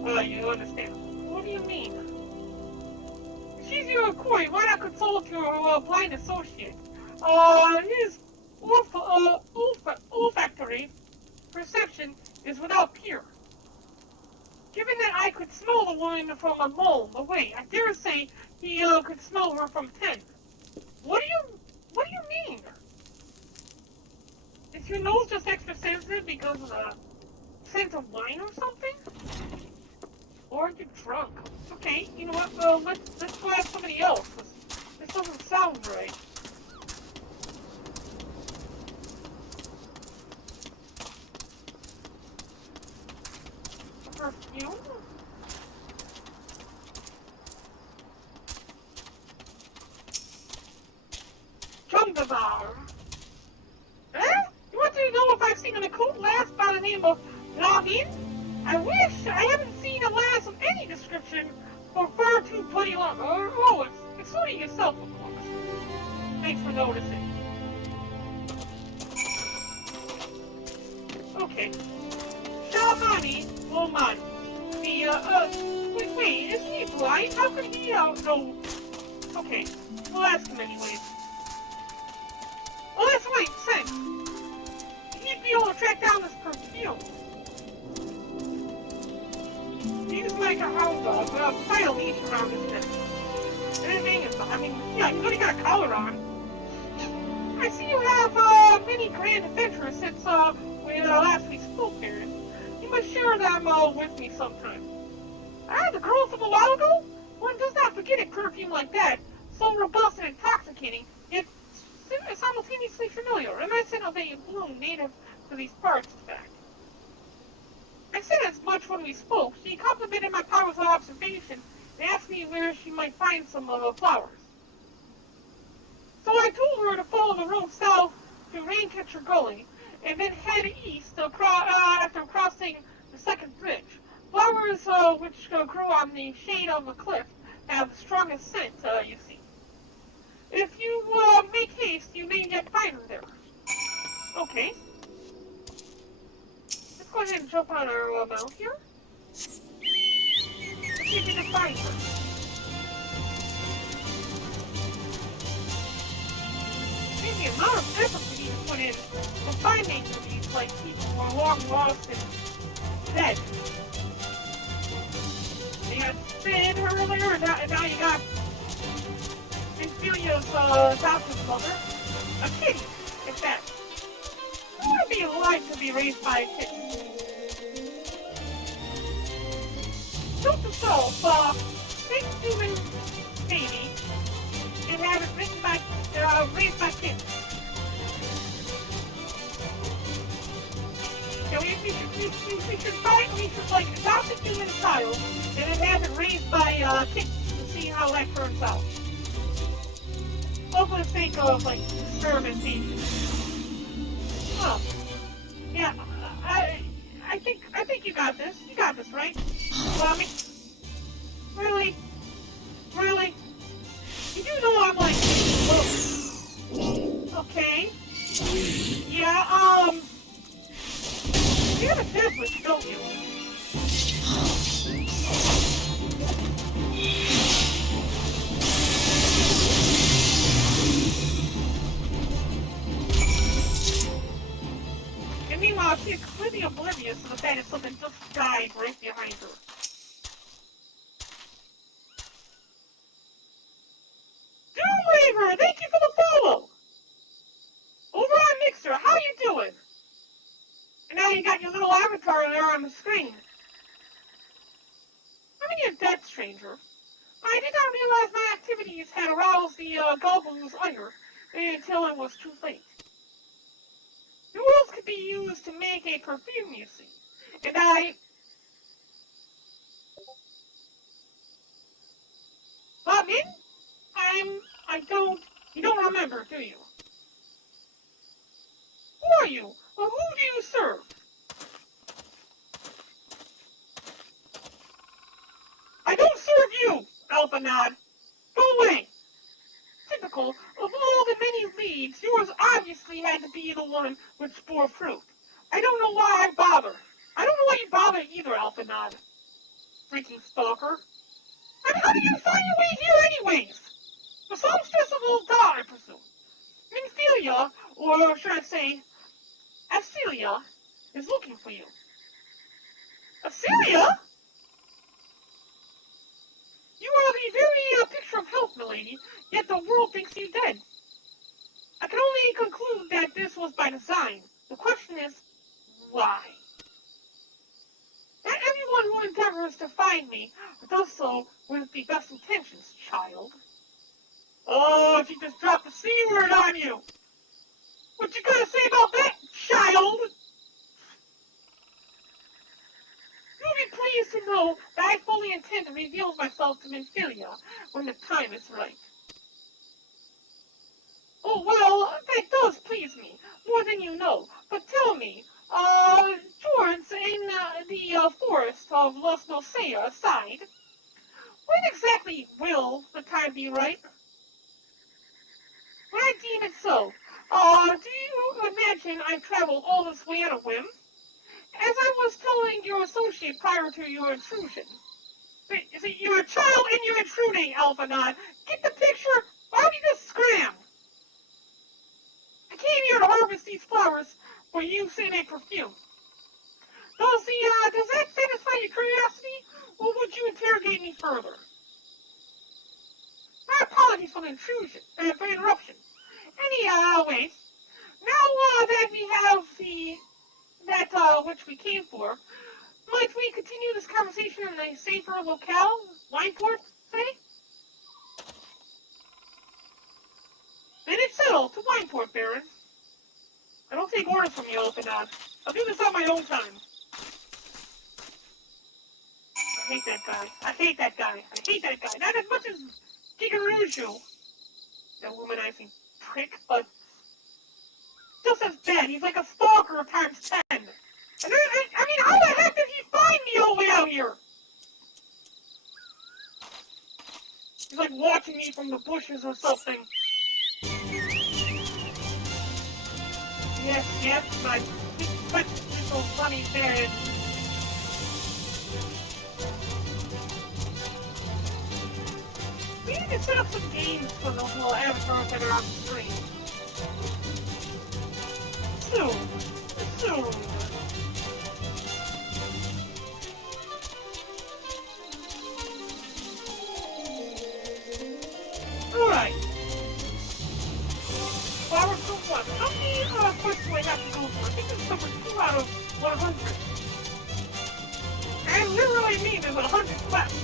You understand. What do you mean? She's your coy. Why not consult your blind associate? His olfactory perception is without peer. Given that I could smell the woman from a mole away, I dare say he could smell her from 10. What do you mean? Is your nose just extra sensitive because of the scent of wine or something? Or you're drunk? Okay, you know what? Let's go ask somebody else. This doesn't sound right. Perfume? Chumbabar. Eh? You want to know if I've seen an occult lass by the name of Lavin? I wish I haven't seen a lass of any description for far too bloody long. Oh, excluding yourself, of course. Thanks for noticing. Okay. Shamani Lomani. Wait, isn't he blind? How could he, know? Okay, we'll ask him anyways. Oh, that's right, thanks. He'd be able to track down this perfume. He's like a hound dog, quite a leash around his neck. Anything is, yeah, he's already got a collar on. I see you have, many grand adventures since, last we spoke, Barren. You must share them, with me sometime. The girl from a while ago? One does not forget a perfume like that, so robust and intoxicating, yet simultaneously familiar, reminiscent of a bloom native to these parts, in fact. I said as much when we spoke. She complimented my powers of observation and asked me where she might find some flowers. So I told her to follow the road south to Raincatcher Gully, and then head east after crossing the second bridge. Flowers which grow on the shade of a cliff have the strongest scent, you see. If you make haste, you may yet find her there. Okay. Let's go ahead and jump on our mount here. Let's see if we can find her. See the amount of effort we need to put in to finding these like people who are long lost and dead. You got Finn earlier, and now you got Infelia's adopted mother. A kitty, in fact. Who would be alive to be raised by a kitty? Note to self, take human baby and have it raised by kids. Yeah, we should like adopt a human child and then have it raised by kids to see how that turns out. All for the sake of like experimentation. Huh. Yeah, I think you got this. You got this, right? Mommy? Really? Really? You do know I'm like, whoa. Okay. Yeah, you have a tablet, don't you? And meanwhile, she's completely oblivious to the fact that something just died right behind her. Doomraver, thank you for the follow! Over on Mixer, how you doing? And now you got your little avatar there on the screen. I mean, you're dead, stranger. I did not realize my activities had aroused the goblins under until it was too late. The worlds could be used to make a perfume, you see. And But in? You don't remember, do you? Who are you? Well, who do you serve? I don't serve you, Alpha Nod. Go away. Typical, of all the many leads, yours obviously had to be the one which bore fruit. I don't know why I bother. I don't know why you bother either, Alpha Nod. Freaking stalker. And how do you find your way here anyways? The songstress of old Dawn, I presume. Minfilia, or should I say, Acelia, is looking for you. Acelia? You are the very picture of health, milady, yet the world thinks you dead. I can only conclude that this was by design. The question is, why? Not everyone who endeavors to find me does so with the best intentions, child. Oh, she just dropped the C word on you! What you gonna say about that, child? You'll be pleased to know that I fully intend to reveal myself to Minfilia when the time is right. Oh, well, that does please me, more than you know. But tell me, Jorans in the forest of Los Nosea aside, when exactly will the time be right? When I deem it so, do you imagine I traveled all this way on a whim? As I was telling your associate prior to your intrusion. See, you're a child and you're intruding, Alpha Nod. Get the picture? Why would you just scram? I came here to harvest these flowers for use in a perfume. Does that satisfy your curiosity, or would you interrogate me further? My apologies for the intrusion, for interruption. Anyways, now that we have that which we came for, might we continue this conversation in a safer locale? Wineport, say? Then it's settled to Wineport, Barren. I don't take orders from you, Elfinod. I'll do this on my own time. I hate that guy. I hate that guy. I hate that guy. Not as much as Gigaruju, that womanizing prick, but just as bad. He's like a stalker times 10. And I mean, how the heck did he find me all the way out here? He's like watching me from the bushes or something. Yes, my big little funny bed. We need to set up some games for those little avatars that are on the screen. Soon. out of 100. And literally mean there's 100 left.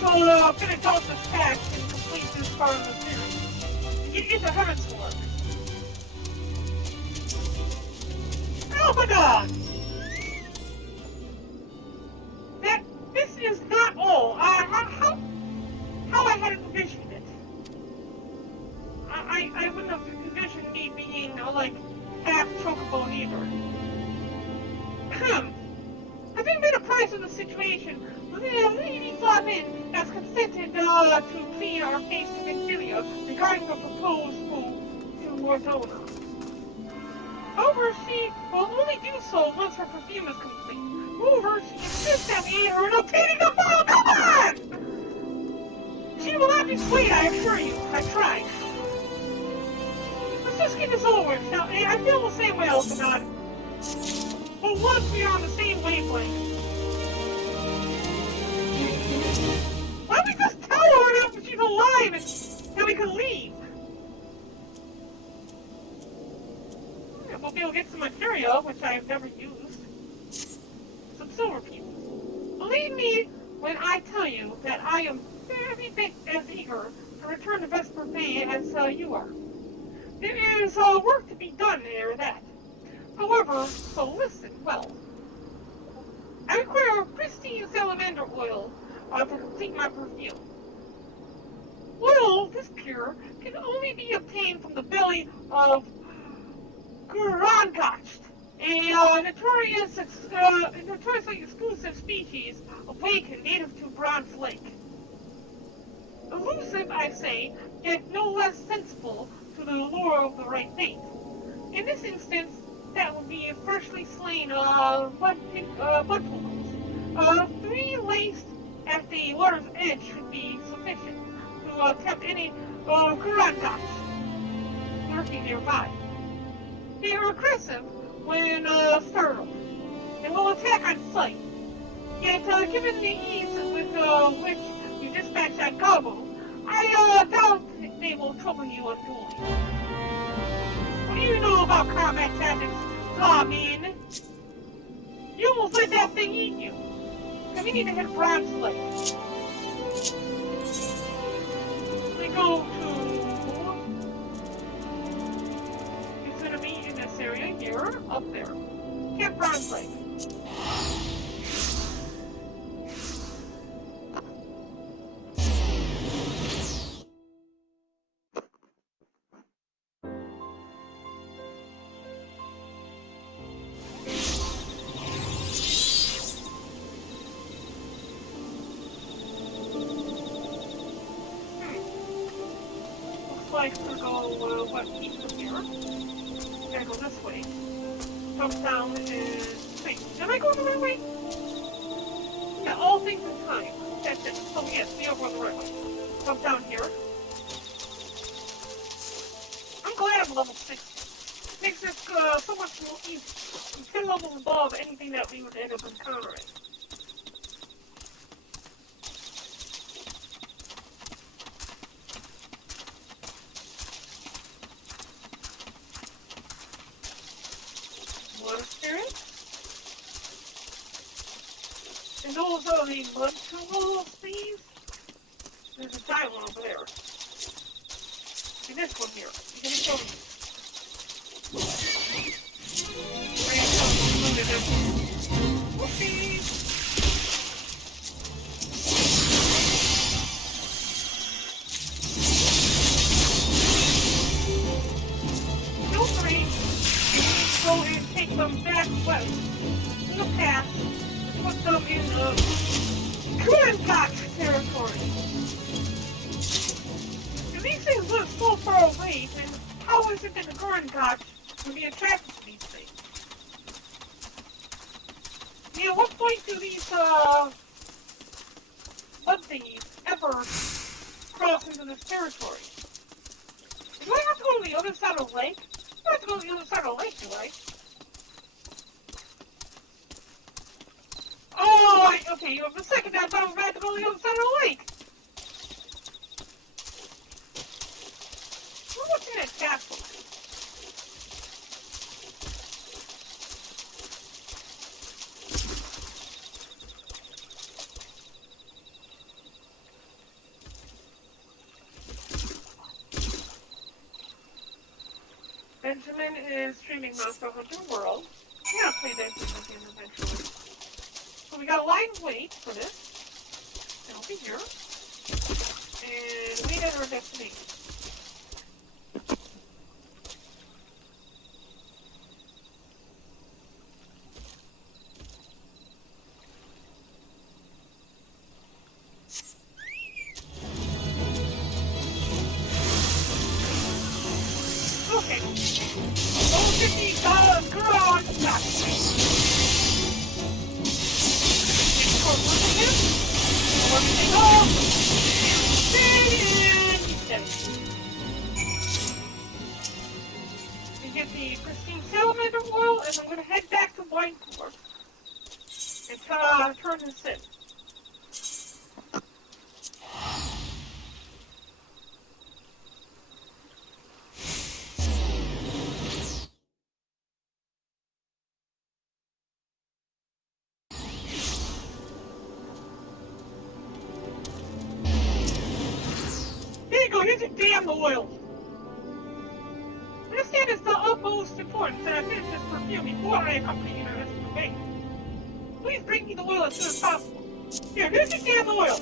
So finish off this task and complete this part of the series. You get the heaven sword. Oh my god! This is not all. How I had envisioned it. I wouldn't have envisioned me being, like, half chocobo either. Having been apprised of the situation, the lady Barren has consented to plead our case to Vinfilia regarding the proposed move to Mordona. However, she will only do so once her perfume is complete. Moreover, she insists that we aid her in obtaining the ball. Come on! She will not be swayed, I assure you. I tried. Let's just get this over with. Now, I feel the same way, Elsanon. For once, we are on the same wavelength. Why don't we just tell her that she's alive and that we can leave? Yeah, we'll be able to get some material, which I've never used. Some silver pieces. Believe me when I tell you that I am very big and eager to return to Vesper Bay as you are. There is work to be done there, that. However, so listen well. I require pristine salamander oil to complete my perfume. Oil, this pure, can only be obtained from the belly of Gurangach, a notoriously exclusive species of wake native to Bronze Lake. Elusive, I say, yet no less sensible to the allure of the right mate. In this instance, that would be freshly slain mud poodles. 3 laced at the water's edge should be sufficient to tempt any Gurangach lurking nearby. They are aggressive when startled, and will attack on sight. Yet, given the ease with which you dispatch that gobble, I doubt they will trouble you unduly. What do you know about combat tactics, man? You almost let that thing eat you. Because we need to hit Bronze Lake. We go to... It's going to be in this area here, up there. Camp Bronze Lake. Like to go west east from here. Gotta go this way. Jump down and think. Am I going the right way? Yeah, all things in time. That's it. So yes, we are going the right way. Jump down here. I'm glad I'm level 6. Makes this so much more easy. I'm 10 levels above anything that we would end up encountering. And those are the mud poodle thieves. There's a giant one over there. See this one here. You can show me. Whoopsie! Feel free to go and take them back west in the past. Put them in Gurangach territory. And these things live so far away, and how is it that the Gurangach would be attracted to these things? At what point do these mud thingies ever cross into this territory? Do I have to go to the other side of the lake? I don't have to go to the other side of the lake, do I? Oh, okay, for a second I thought I was about to go to the other side of the lake. What's in that castle? playing Monster Hunter World. We gotta play that game again eventually. So we got a line of wait for this. It'll be here. And wait at our destination. Okay. Level 50 garage back. Everything off. And we get the pristine salamander oil, and I'm going to head back to Whiteport and turn this in. There you go, here's your damn oil. Understand it's the utmost importance that I finish this perfume before I accompany you to this domain. Please bring me the oil as soon as possible. Here's your damn oil.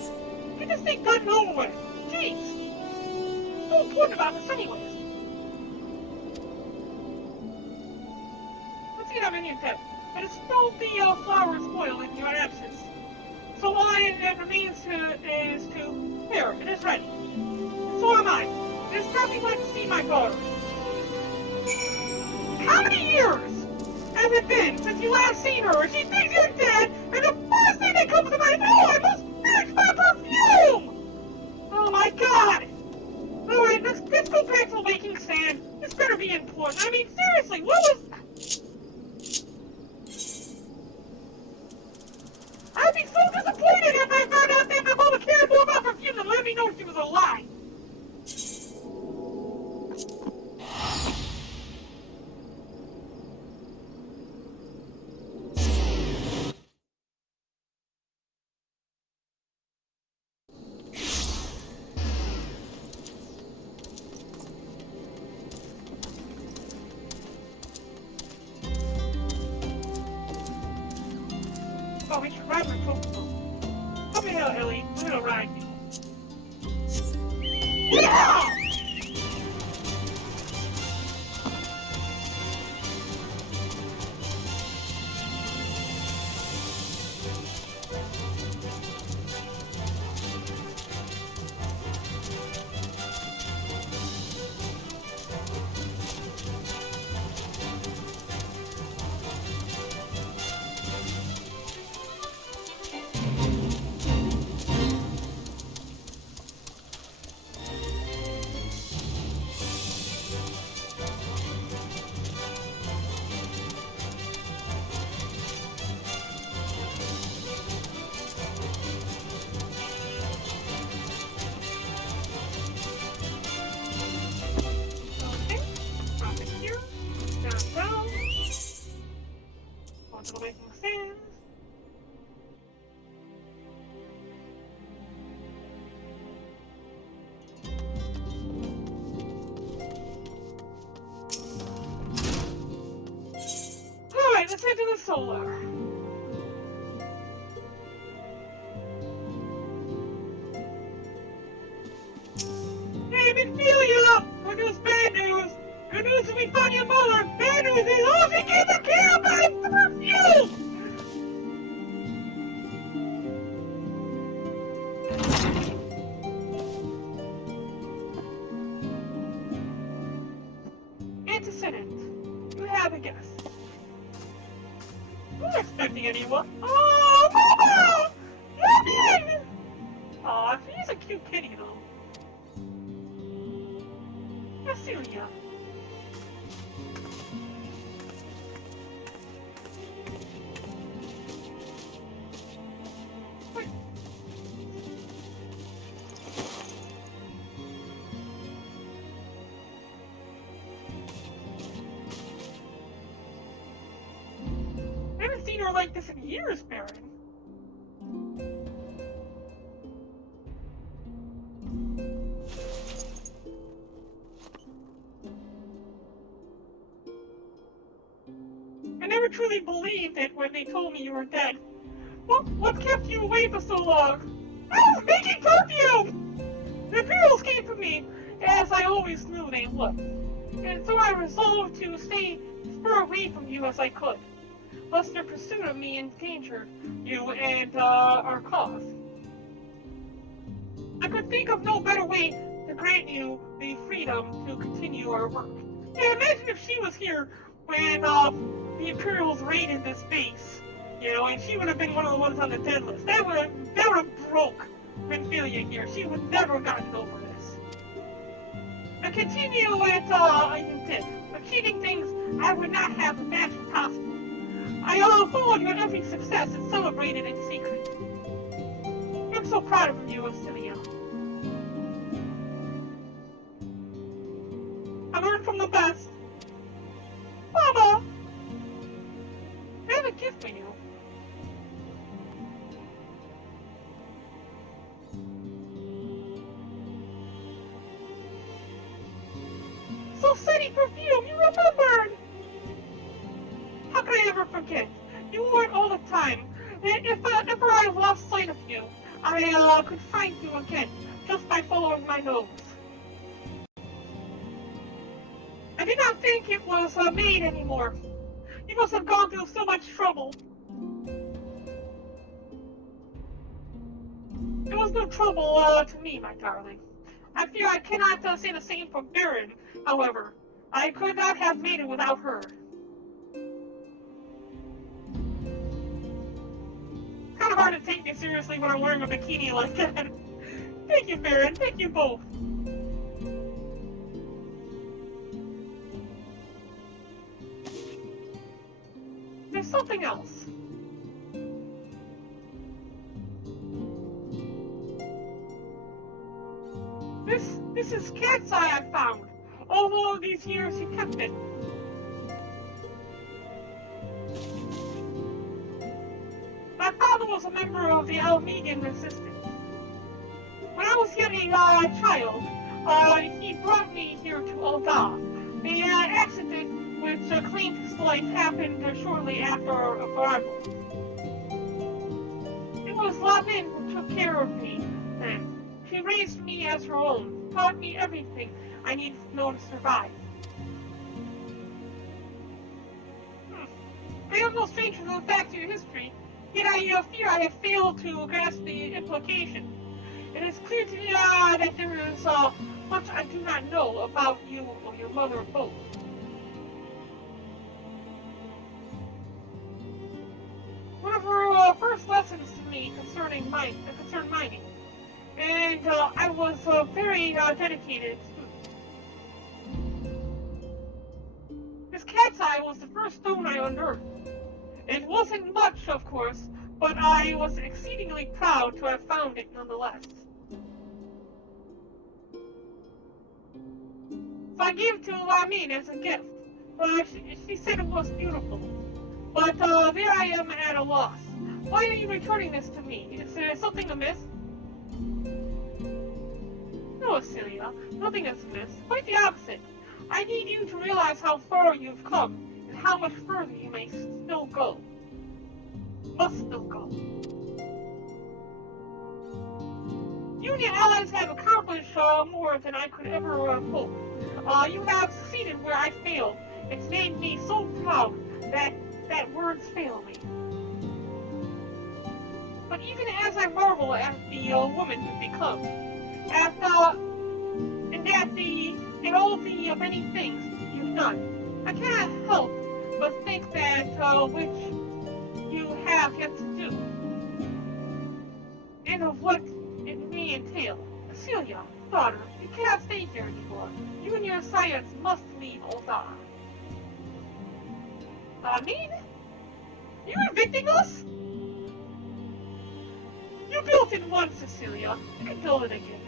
Get this thing done and over with. Jeez. So important about this anyways. Let's get on menu tab. And it's spelled the flower spoil in your absence. So all that remains is to... Here, it is ready. So am I. It is probably like to see my daughter. How many years has it been since you last seen her? She thinks you're dead, and the first thing that comes to mind, oh, I must finish my perfume! Oh my god! Alright, let's go back to making sand. This better be important. I mean, seriously, what was... I'd be so disappointed if I found out that my mama cared more about perfume than let me know she was alive. Oh, we should ride my Pokemon. Come here, Ellie. We're gonna ride you. Yeah! Okay. Drop it here. Down. Onto the making sands. Alright, let's head to the solar. Hey, Midfilia! Good news, bad news! Good news is we found your mother! Bad news is all she gave a care about is the perfume! Antecedent. You have a guess. I'm not expecting anyone. Oh, Mama! Nothing! Aw, she's a cute kitty, though. Celia. Wait. I haven't seen her like this in years, Barren. never truly believed it when they told me you were dead. What kept you away for so long? I was making perfume! The Imperials came for me, as I always knew they would. And so I resolved to stay as far away from you as I could, lest their pursuit of me endangered you and our cause. I could think of no better way to grant you the freedom to continue our work. Yeah, imagine if she was here when the Imperials raided this base, and she would have been one of the ones on the dead list. That would have broke Renfilia here. She would never have gotten over this. To continue at you did, achieving things I would not have imagined possible. I followed your every success and celebrated in secret. I'm so proud of you, Celia. I learned from the best. Mama! I have a gift for you. So city perfume, you remembered! How could I ever forget? You wore it all the time. If ever I lost sight of you, I could find you again, just by following my nose. I did not think it was made anymore. You must have gone through so much trouble. It was no trouble to me, my darling. I fear I cannot say the same for Barren, however. I could not have made it without her. It's kind of hard to take me seriously when I'm wearing a bikini like that. Thank you, Barren. Thank you both. There's something else. This is cat's eye I found. All these years he kept it. My father was a member of the Almedian resistance. When I was yet a child, he brought me here to Ul'dah. The accident which claimed his life happened shortly after our arrival. It was Lamin who took care of me then. She raised me as her own, taught me everything I needed to know to survive. I am no stranger to the facts of your history, yet I fear I have failed to grasp the implication. It is clear to me that there is much I do not know about you or your mother both. One of her first lessons to me concerned mining, and I was very dedicated student. This cat's eye was the first stone I unearthed. It wasn't much, of course, but I was exceedingly proud to have found it nonetheless. So I gave it to Lamin as a gift. She said it was beautiful. But there I am at a loss. Why are you returning this to me? Is there something amiss? No, Celia, nothing is amiss. Quite the opposite. I need you to realize how far you've come, and how much further you may still go. Must still go. You and your allies have accomplished more than I could ever hope. You have succeeded where I failed. It's made me so proud that words fail me. But even as I marvel at the woman you've become, at all the many things you've done, I cannot help but think that which you have yet to do, and of what it may entail. Celia, daughter, you cannot stay here anymore. You and your science must leave Ul'dah. Lamin? You evicting us? You built it once, Cecilia. You can build it again.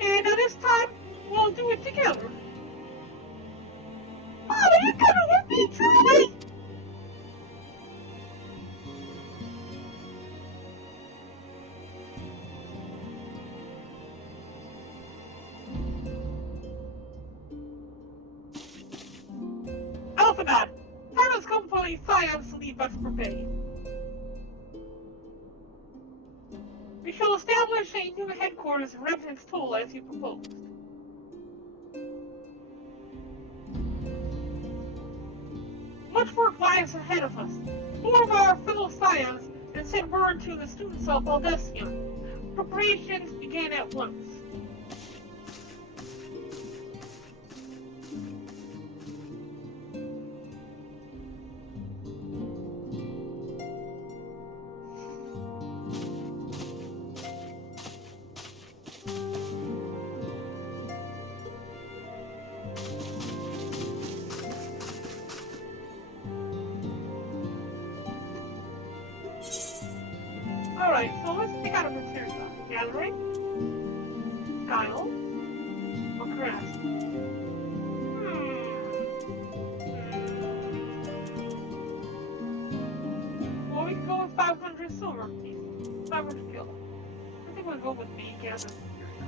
And this time, we'll do it together. Oh, you coming with me, truly? Alphabet, time has come for the science to leave Vesper Bay. We shall establish a new headquarters in Revenant's Toll as you proposed. Much work lies ahead of us. Four of our fellow scions and sent word to the students of Valdesian. Preparations began at once. Alright, so let's pick out a material. Gathering, guile, or grasp. Well, we can go with 500 silver pieces. 500 gil. I think we'll go with the gathering material.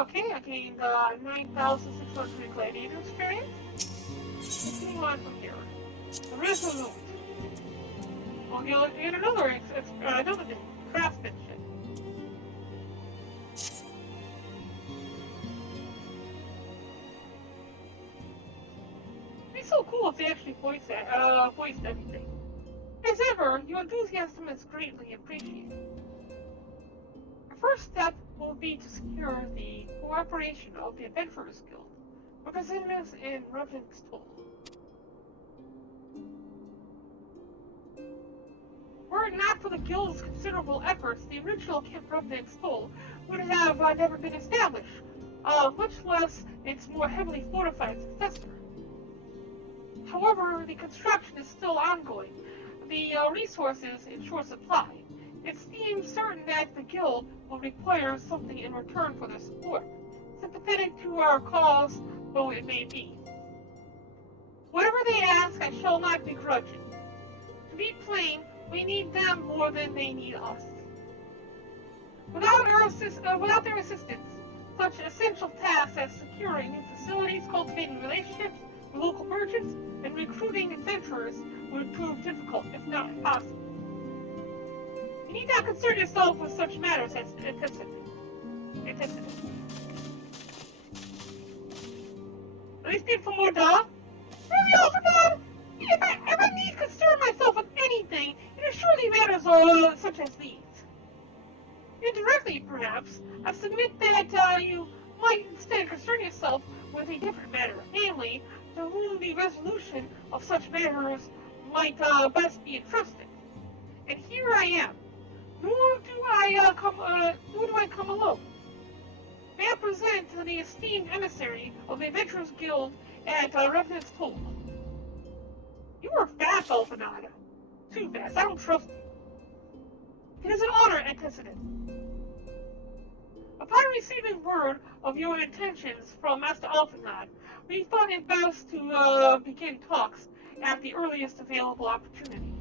Okay, I gained 9,600 gladiator experience. Moving on from here. Resolute. We'll get another thing. Craftsmanship. It'd be so cool if they actually voiced everything. As ever, your enthusiasm is greatly appreciated. The first step will be to secure the cooperation of the Adventurers Guild, representatives in Revenant's Toll. Were it not for the Guild's considerable efforts, the original Camp Revenant's Toll would have never been established, much less its more heavily fortified successor. However, the construction is still ongoing, the resources in short supply. It seems certain that the Guild will require something in return for their support, sympathetic to our cause though it may be. Whatever they ask, I shall not begrudge it. To be plain, we need them more than they need us. Without their assistance, such essential tasks as securing new facilities, cultivating relationships with local merchants, and recruiting adventurers would prove difficult, if not impossible. You need not concern yourself with such matters as antecedent. At least be for more dog. Really, Alfred? If I ever need concern myself with anything, it is surely matters such as these. Indirectly, perhaps, I submit that you might instead concern yourself with a different matter, namely, to whom the resolution of such matters might best be entrusted. And here I am. Nor do I come alone. May I present to the esteemed emissary of the Adventurers Guild at Revenant's Toll. You are fast, Alphanada. Too fast. I don't trust you. It is an honor, Antecedent. Upon receiving word of your intentions from Master Alphanad, we thought it best to begin talks at the earliest available opportunity.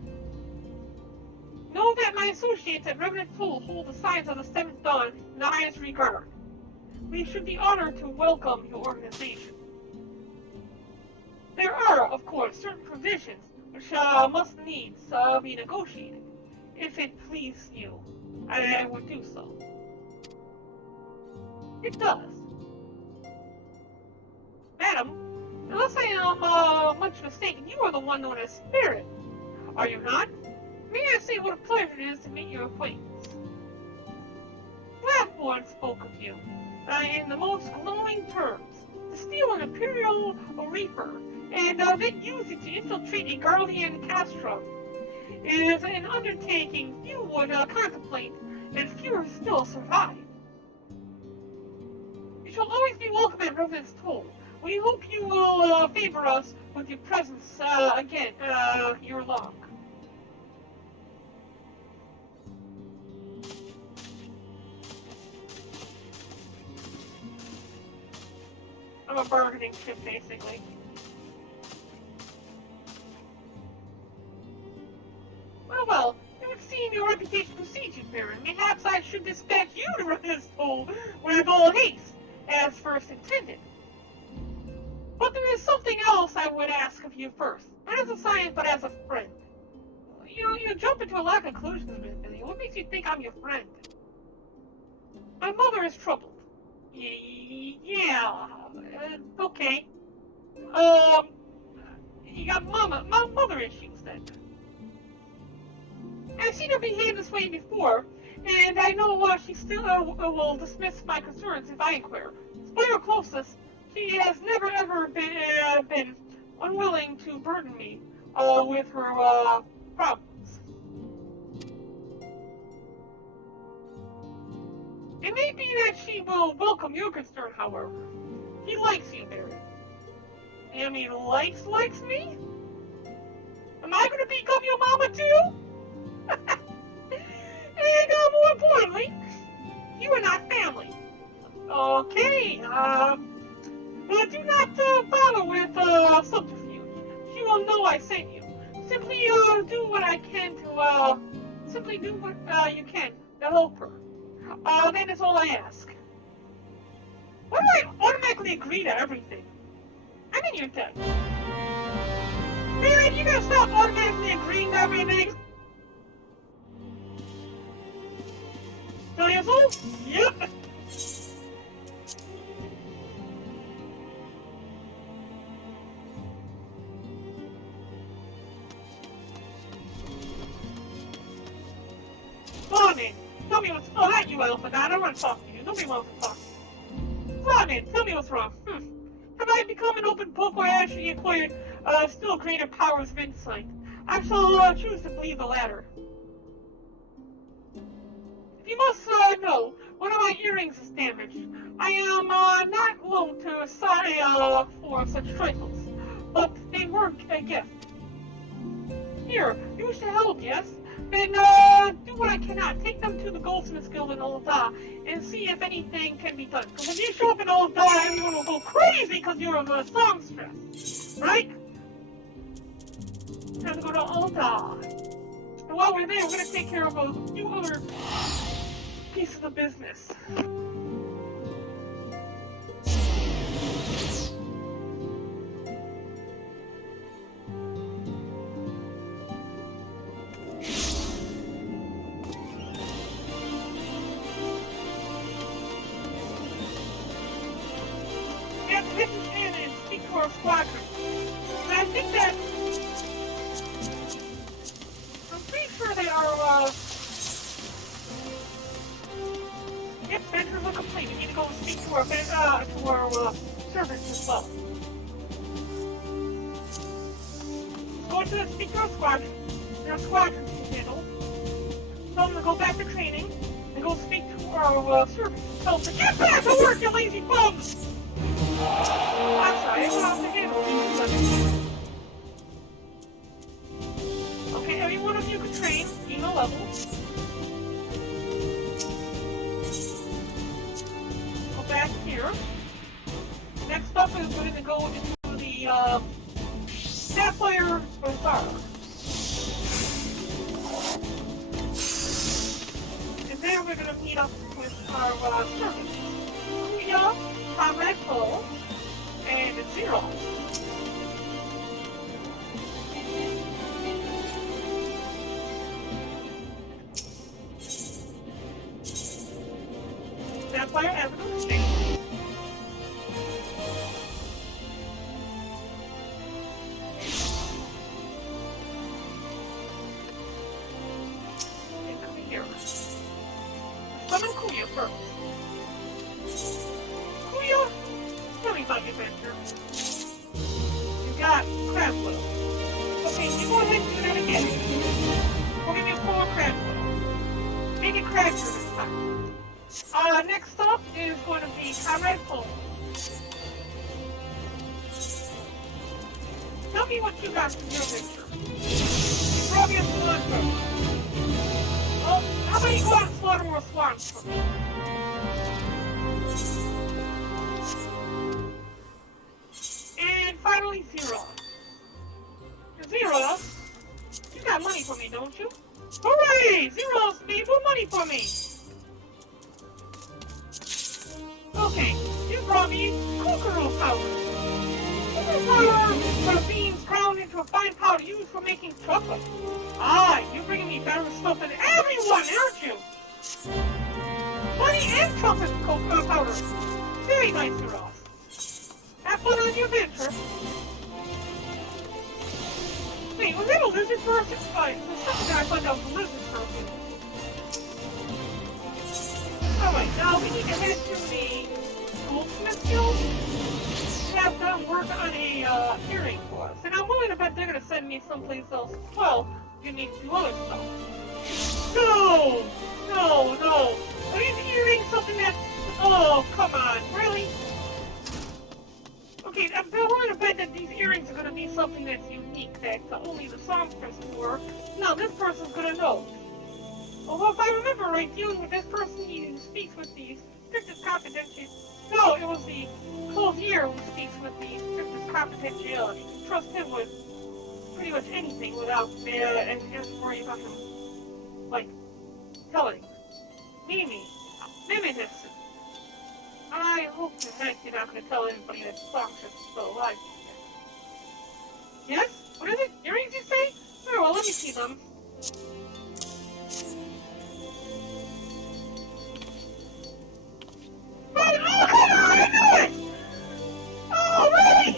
Know that my associates at Revenant Toll hold the signs of the Seventh Dawn in the highest regard. We should be honored to welcome your organization. There are, of course, certain provisions which must needs be negotiated. If it please you, I would do so. It does. Madam, unless I am much mistaken, you are the one known as Spirit, are you not? May I say what a pleasure it is to meet your acquaintance. Blackboard spoke of you in the most glowing terms. To steal an Imperial Reaper and then use it to infiltrate a Guardian Castrum is an undertaking few would contemplate, and fewer still survive. You shall always be welcome at Revenant's Toll. We hope you will favor us with your presence again ere long. I'm a bargaining chip, basically. Well, it would seem your reputation precedes you, Barren. Perhaps I should dispatch you to Revenant's Toll with all haste. As first intended. But there is something else I would ask of you first. Not as a scientist, but as a friend. You jump into a lot of conclusions with me. What makes you think I'm your friend? My mother is troubled. Yeah, okay. You got mother issues then. I've seen her behave this way before, and I know she still will dismiss my concerns if I inquire. Despite her closeness, she has never ever been unwilling to burden me with her problems. It may be that she will welcome your concern, however. He likes you, Barren. And he likes me? Am I going to become your mama too? And more importantly, you are not family. Okay, do not bother with subterfuge. She will know I sent you. Simply do what I can to, simply do what you can to help her. That is all I ask. Why do I automatically agree to everything? I'm in your debt. Barren, you gotta stop automatically agreeing to everything. Tell yourself? Yep. Flamin, tell me what's... Oh, not you, Elephant. I don't want to talk to you. Nobody wants to talk to you. Flamin, tell me what's wrong. Have I become an open book or actually acquired still greater powers of insight? I shall choose to believe the latter. If you must know, one of my earrings is damaged. I am not willing to sigh for such trifles, but they were a gift. Here, you wish to help, yes? Then do what I cannot. Take them to the Goldsmiths Guild in Ul'dah and see if anything can be done. Because when you show up in Ul'dah, everyone will go crazy because you're a songstress, right? Time to go to Ul'dah. And while we're there, we're going to take care of a few other pieces of business. Squadron. And I think that I'm pretty sure they are yep, ventures are complete. We need to go and speak to our servants as well. Let's go to speak to our squadron. Their squadron can handle. Tell them to go back to training and go speak to our servants. Tell them to get back to work, you lazy bums! I'm sorry, I went off the handle. Okay, every one of you can train, emo level. Go back here. Next up is we're going to go into the Sapphire Bazaar. And then we're going to meet up with our servants. Kuya, Comrade Cole, and Zero. Sapphire Avenue Station. And come here. Summon Kuya first. Kuya, tell me about your adventure. You got Crabwell. Okay, you go ahead and do that again. We'll give you 4 Crabwell. Make it Crabtree this time. Next up is going to be Comrade Cole. Tell me what you got from your adventure. You brought me a blood road. Well, how about you go out and slaughter more swans for me? And finally, Zero. Zero, you got money for me, don't you? Hooray! Zero's made more money for me! Okay, you brought me kukuru powder. Kukuru powder are beans ground into a fine powder used for making chocolate. Ah, you're bringing me better stuff than everyone, aren't you? Honey and chocolate coconut powder. Very nice, Ross. Have fun on your adventure. Wait, was that a lizard person? Fine, there's something that I found out was a lizard person. Alright, now we need to head to the goldsmith guild. Have them work on a earring for us. And I'm willing to bet they're going to send me someplace else as well. You need to do other stuff. No! No, no. Are these earrings something that's... Oh, come on. Really? Okay, I'm willing to bet that these earrings are going to be something that's unique, that only the songstress wore. Now, this person's going to know. Although, if I remember right, dealing with this person, he speaks with the strictest confidentiality. No, it was the clothier who speaks with the strictest confidentiality. You can trust him with pretty much anything without and worry about him, like, telling. Mimi this. I hope to heck you're not going to tell anybody that Songstress is still alive. Yes? What is it? Earrings, you say? Very well, let me see them. Oh, come on! I knew it! Oh, really?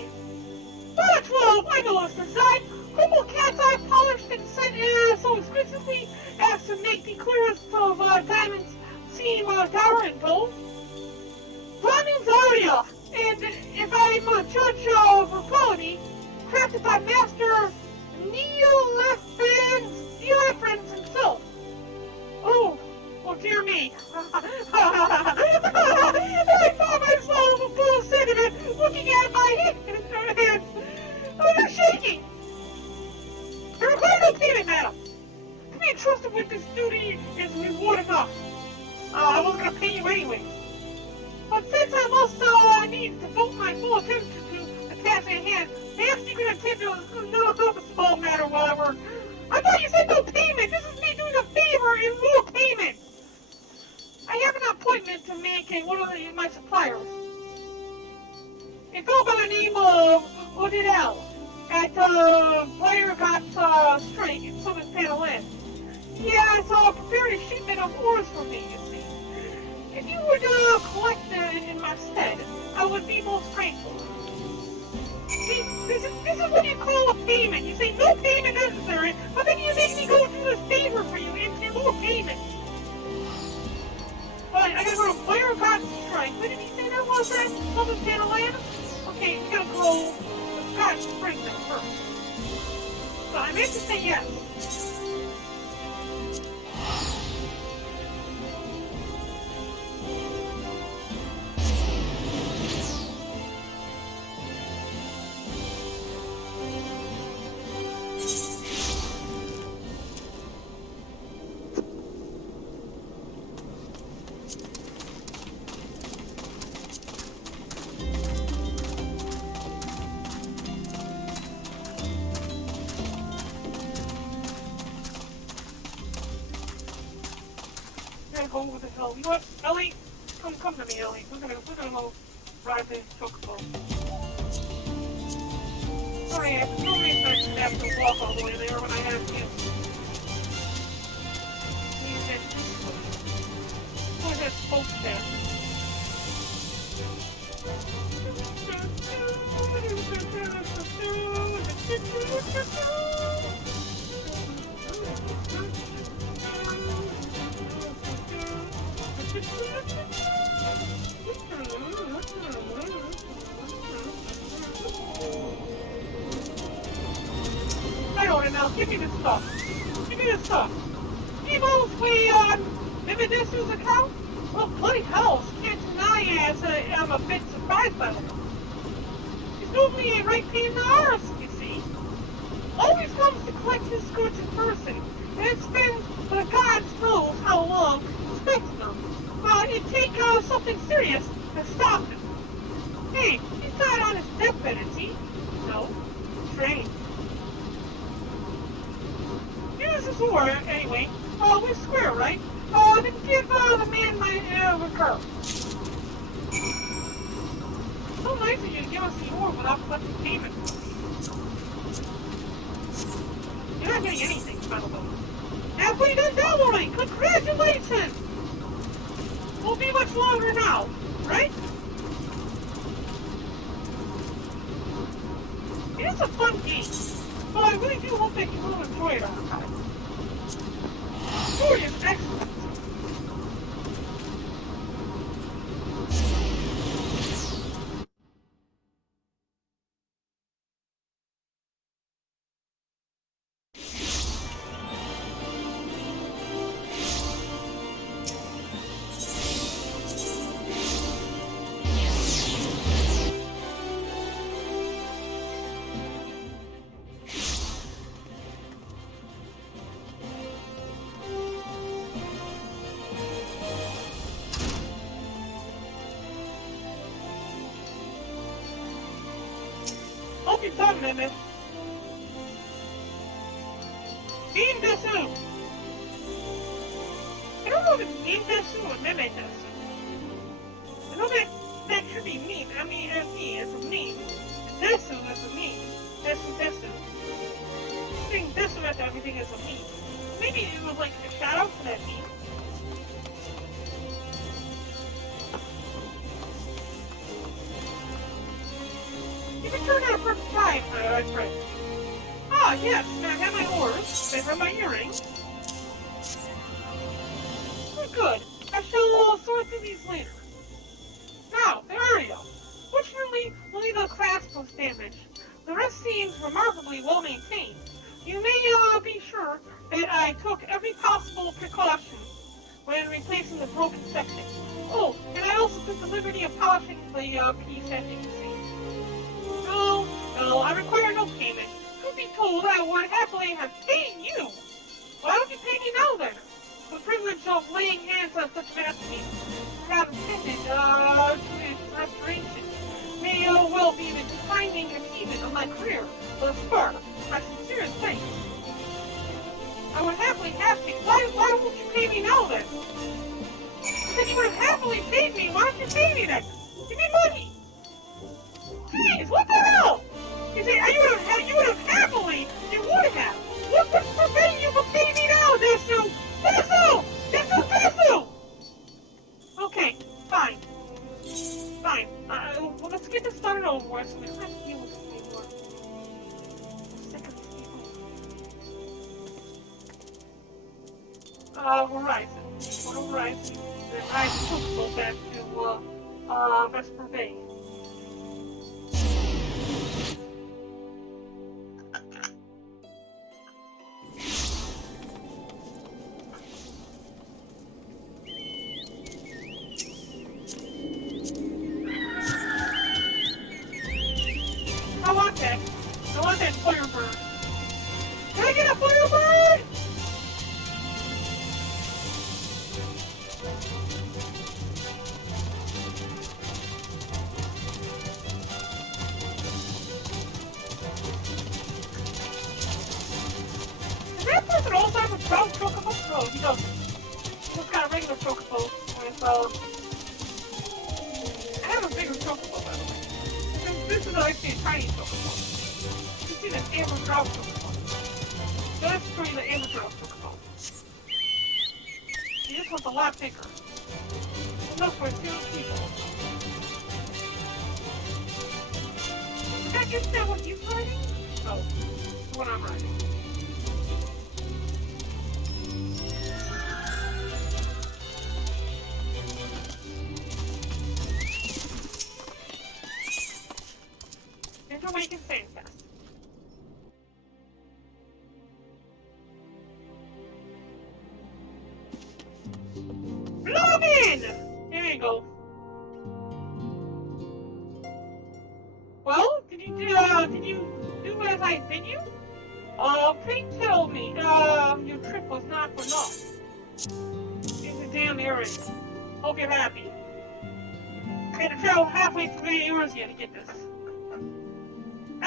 But, well, I know what's inside. Humble cat's eye polished and set so exquisitely as to make the clearest of diamonds seem dour and dull. Diamonds aria, and if I'm a judge of quality, crafted by Master Neolefrens himself. Oh dear me. I found myself a full of sentiment looking at my hands. Oh, they're shaking. I require no payment, madam. To be entrusted with this duty is reward enough. I wasn't going to pay you anyway. But since I must need to devote my full attention to the task at hand, perhaps you can attend to a small matter, whatever. I thought you said no payment. This is me doing a favor in lieu of payment. I have an appointment to make in one of my suppliers. A fellow by the name of Odidel at Briargot Strait in Seventh Astral Era. He has prepared a shipment of ores for me, you see. If you would collect in my stead, I would be most grateful. See, this is what you call a payment. You say no payment necessary, but then you make me go do this favor for you in lieu of payment. Alright, I gotta go to Briargot Strait. What did he say that was at Seventh Astral Era? Okay, we gotta go to Scotch Spring then first. So I meant to say yes. Go over the hill. You know what, Ellie? Come to me, Ellie. We're gonna go ride the chocobo. Sorry, I no reason I should have to walk all the way there when I had a chance. Go ahead, folks there. I order now. Give me this stuff. Give me this stuff. You mostly on Vividis's account? Well, bloody hell, can't deny as I'm a bit surprised by them. He's normally a right pain in the arse, you see. Always comes to collect his goods in person, and spends God knows how long expecting them. It'd take something serious to stop him. Hey, he's not on his deathbed, is he? No. Strange. Here's his order, anyway. We're square, right? Then give the man my recur. give us the ore without collecting payment. You're not getting anything out of those. Halfway done down already! Congratulations! Won't be much longer now, right? It is a fun game, but I really do hope that you will enjoy it over time. The story is excellent. Hope you're done, Mehmet. Team Desu! I don't know if it's Team Desu or Mehmet Desu. I know that should be meme. M-E-M-E is a meme. And Desu is a meme. Desu Desu. Saying Desu after everything is a meme. Maybe it was like a shout out to that meme. You returned at a perfect time, my friend. Ah, yes, I have my oars, I have my earrings. Good. I shall sort through these later. Now, the area. Fortunately, only the clasp was damaged. The rest seems remarkably well maintained. You may be sure that I took every possible precaution when replacing the broken section. Oh, and I also took the liberty of polishing the piece, as you can see. No, I require no payment. Truth be told, I would happily have paid you. Why don't you pay me now then? The privilege of laying hands on such a masterpiece have intended to its restoration may well be the defining achievement of my career. Thus far, my sincerest thanks. I would happily have to. Why won't you pay me now then? You said you would have happily paid me. Why don't you pay me then? Give me money. Jeez, what the hell? You would have happily, you would have. What's preventing you from paying me now, Desu? Desu! Desu, Desu! Okay, fine. Fine. Well, let's get this started over with so we don't have to deal with this anymore. I'm sick of these people. Horizon. Then I took go back to, Vesper Bay. I want that Firebird. Can I get a Firebird? Does that person also have a brown chocobo? No, he doesn't. He just got a regular chocobo with, I have a bigger chocobo, by the way. This is actually a tiny chocobo. You see that amber drop chocobo. That's pretty the amber drop chocobo. This one's a lot bigger. Enough for 2 people. Is that what he's riding? No, it's what I'm riding. Into making sand fast. Blooming! There you go. Well, did you do as I bid you? Pray tell me, your trip was not for naught. It's a damn errand. Hope you're happy. I had to travel halfway through Eurasia to get this. I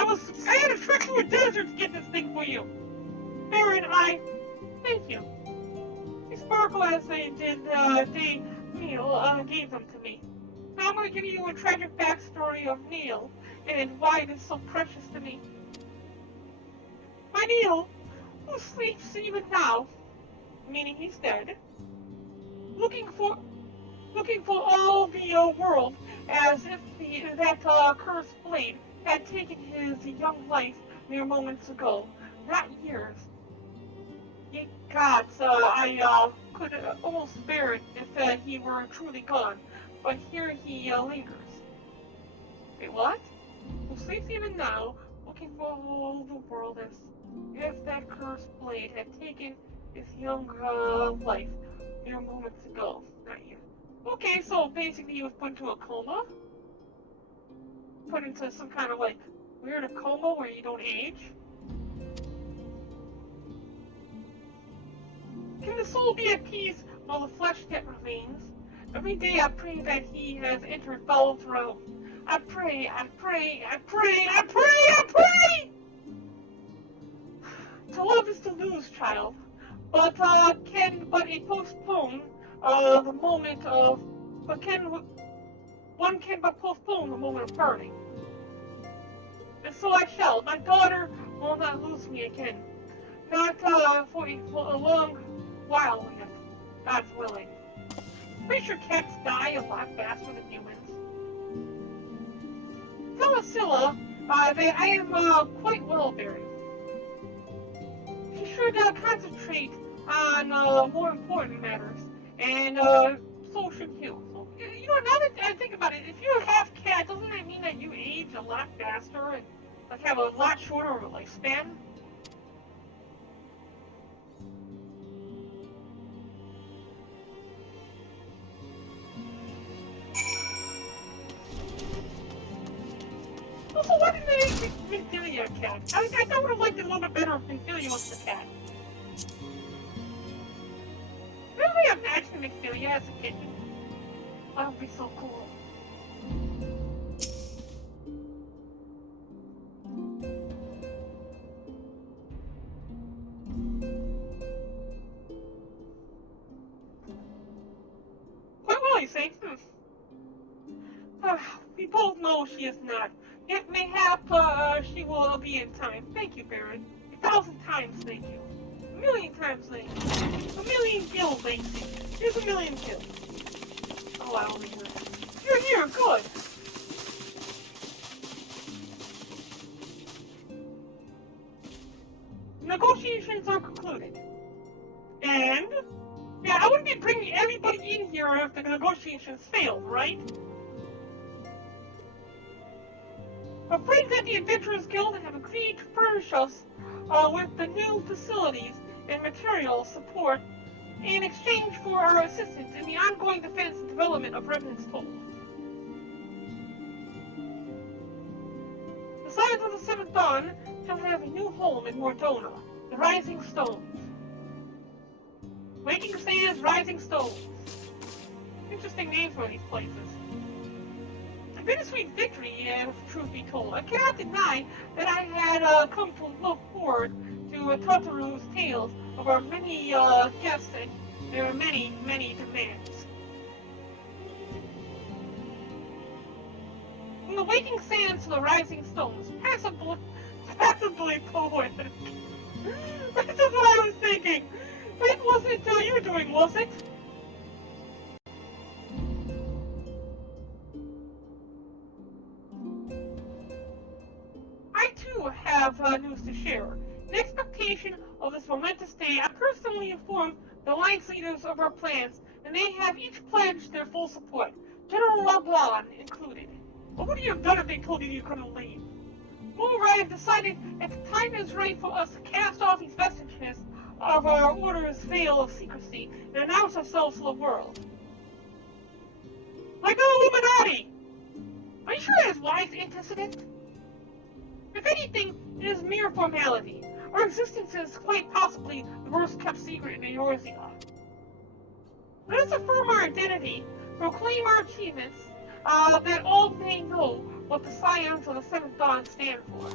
had to trek through a desert to get this thing for you. Barren, thank you. They sparkle as they did, Neil gave them to me. Now I'm going to give you a tragic backstory of Neil and why it is so precious to me. My Neil, who sleeps even now, meaning he's dead, looking for all the world, as if that cursed blade had taken his young life mere moments ago, not years. Ye gods, I could almost bear it if he were truly gone, but here he lingers. Wait, what? Who sleeps even now, looking for all the world, as if that cursed blade had taken his young life mere moments ago, not years. Okay, so basically he was put into a coma? Put into some kind of like weird coma where you don't age? Can the soul be at peace while the flesh yet remains? Every day I pray that he has entered foul throne. I pray, I pray, I pray, I pray, I pray! To love is to lose, child. But can but it postpone the moment of one can but postpone the moment of parting. And so I shall. My daughter will not lose me again. Not for a long while yet. God's willing. Pretty sure cats die a lot faster than humans. Tell Asilla that I am quite well, Barren. She should concentrate on more important matters, and so should you. So, you know, now that I think about it, if you're half cat, doesn't that mean that you age a lot faster and like have a lot shorter lifespan? Also, why did they make Minfilia a cat? I would have liked it a little bit better if Minfilia was the cat. Really imagine Minfilia as a kitten? That would be so cool. Quite well, you say? We both know she is not. Yet mayhap she will be in time. Thank you, Barren. 1,000 times thank you. 1,000,000 times thank you. 1,000,000 gills, thank you. Here's 1,000,000 gills. Oh, I only hear that. You're here, good. Negotiations are concluded. And? Yeah, I wouldn't be bringing everybody in here if the negotiations failed, right? Afraid that the Adventurers Guild have agreed to furnish us with the new facilities and material support in exchange for our assistance in the ongoing defense and development of Remnant's Toll. The Scions of the Seventh Dawn shall have a new home in Mordona, the Rising Stones. Waking Sands, Rising Stones. Interesting names for these places. A bittersweet victory, if truth be told. I cannot deny that I had come to look forward to Totaru's tales of our many guests and their many, many demands. From the Waking Sands to the Rising Stones, passably poetic. That's just what I was thinking. That wasn't you doing, was it? I too have news to share. In expectation of this momentous day, I personally informed the alliance leaders of our plans, and they have each pledged their full support, General LeBlanc included. What would you have done if they told you you couldn't leave? Moreover, I have decided that the time is right for us to cast off these vestiges of our order's veil of secrecy and announce ourselves to the world. Like the Illuminati! Are you sure it is wise antecedent? If anything, it is mere formality. Our existence is quite possibly the worst kept secret in Eorzea. Let us affirm our identity, proclaim our achievements, that all may know what the Scions of the Seventh Dawn stand for.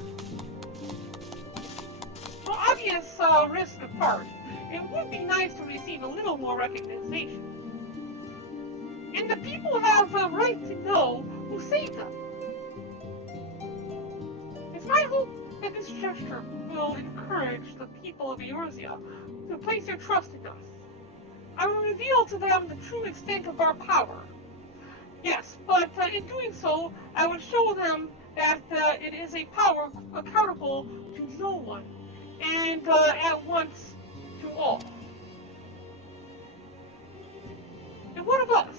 For obvious risk apart, it would be nice to receive a little more recognition. And the people have a right to know who saved them. hope that this gesture will encourage the people of Eorzea to place their trust in us. I will reveal to them the true extent of our power. Yes, but in doing so, I will show them that it is a power accountable to no one, and at once to all. And what of us?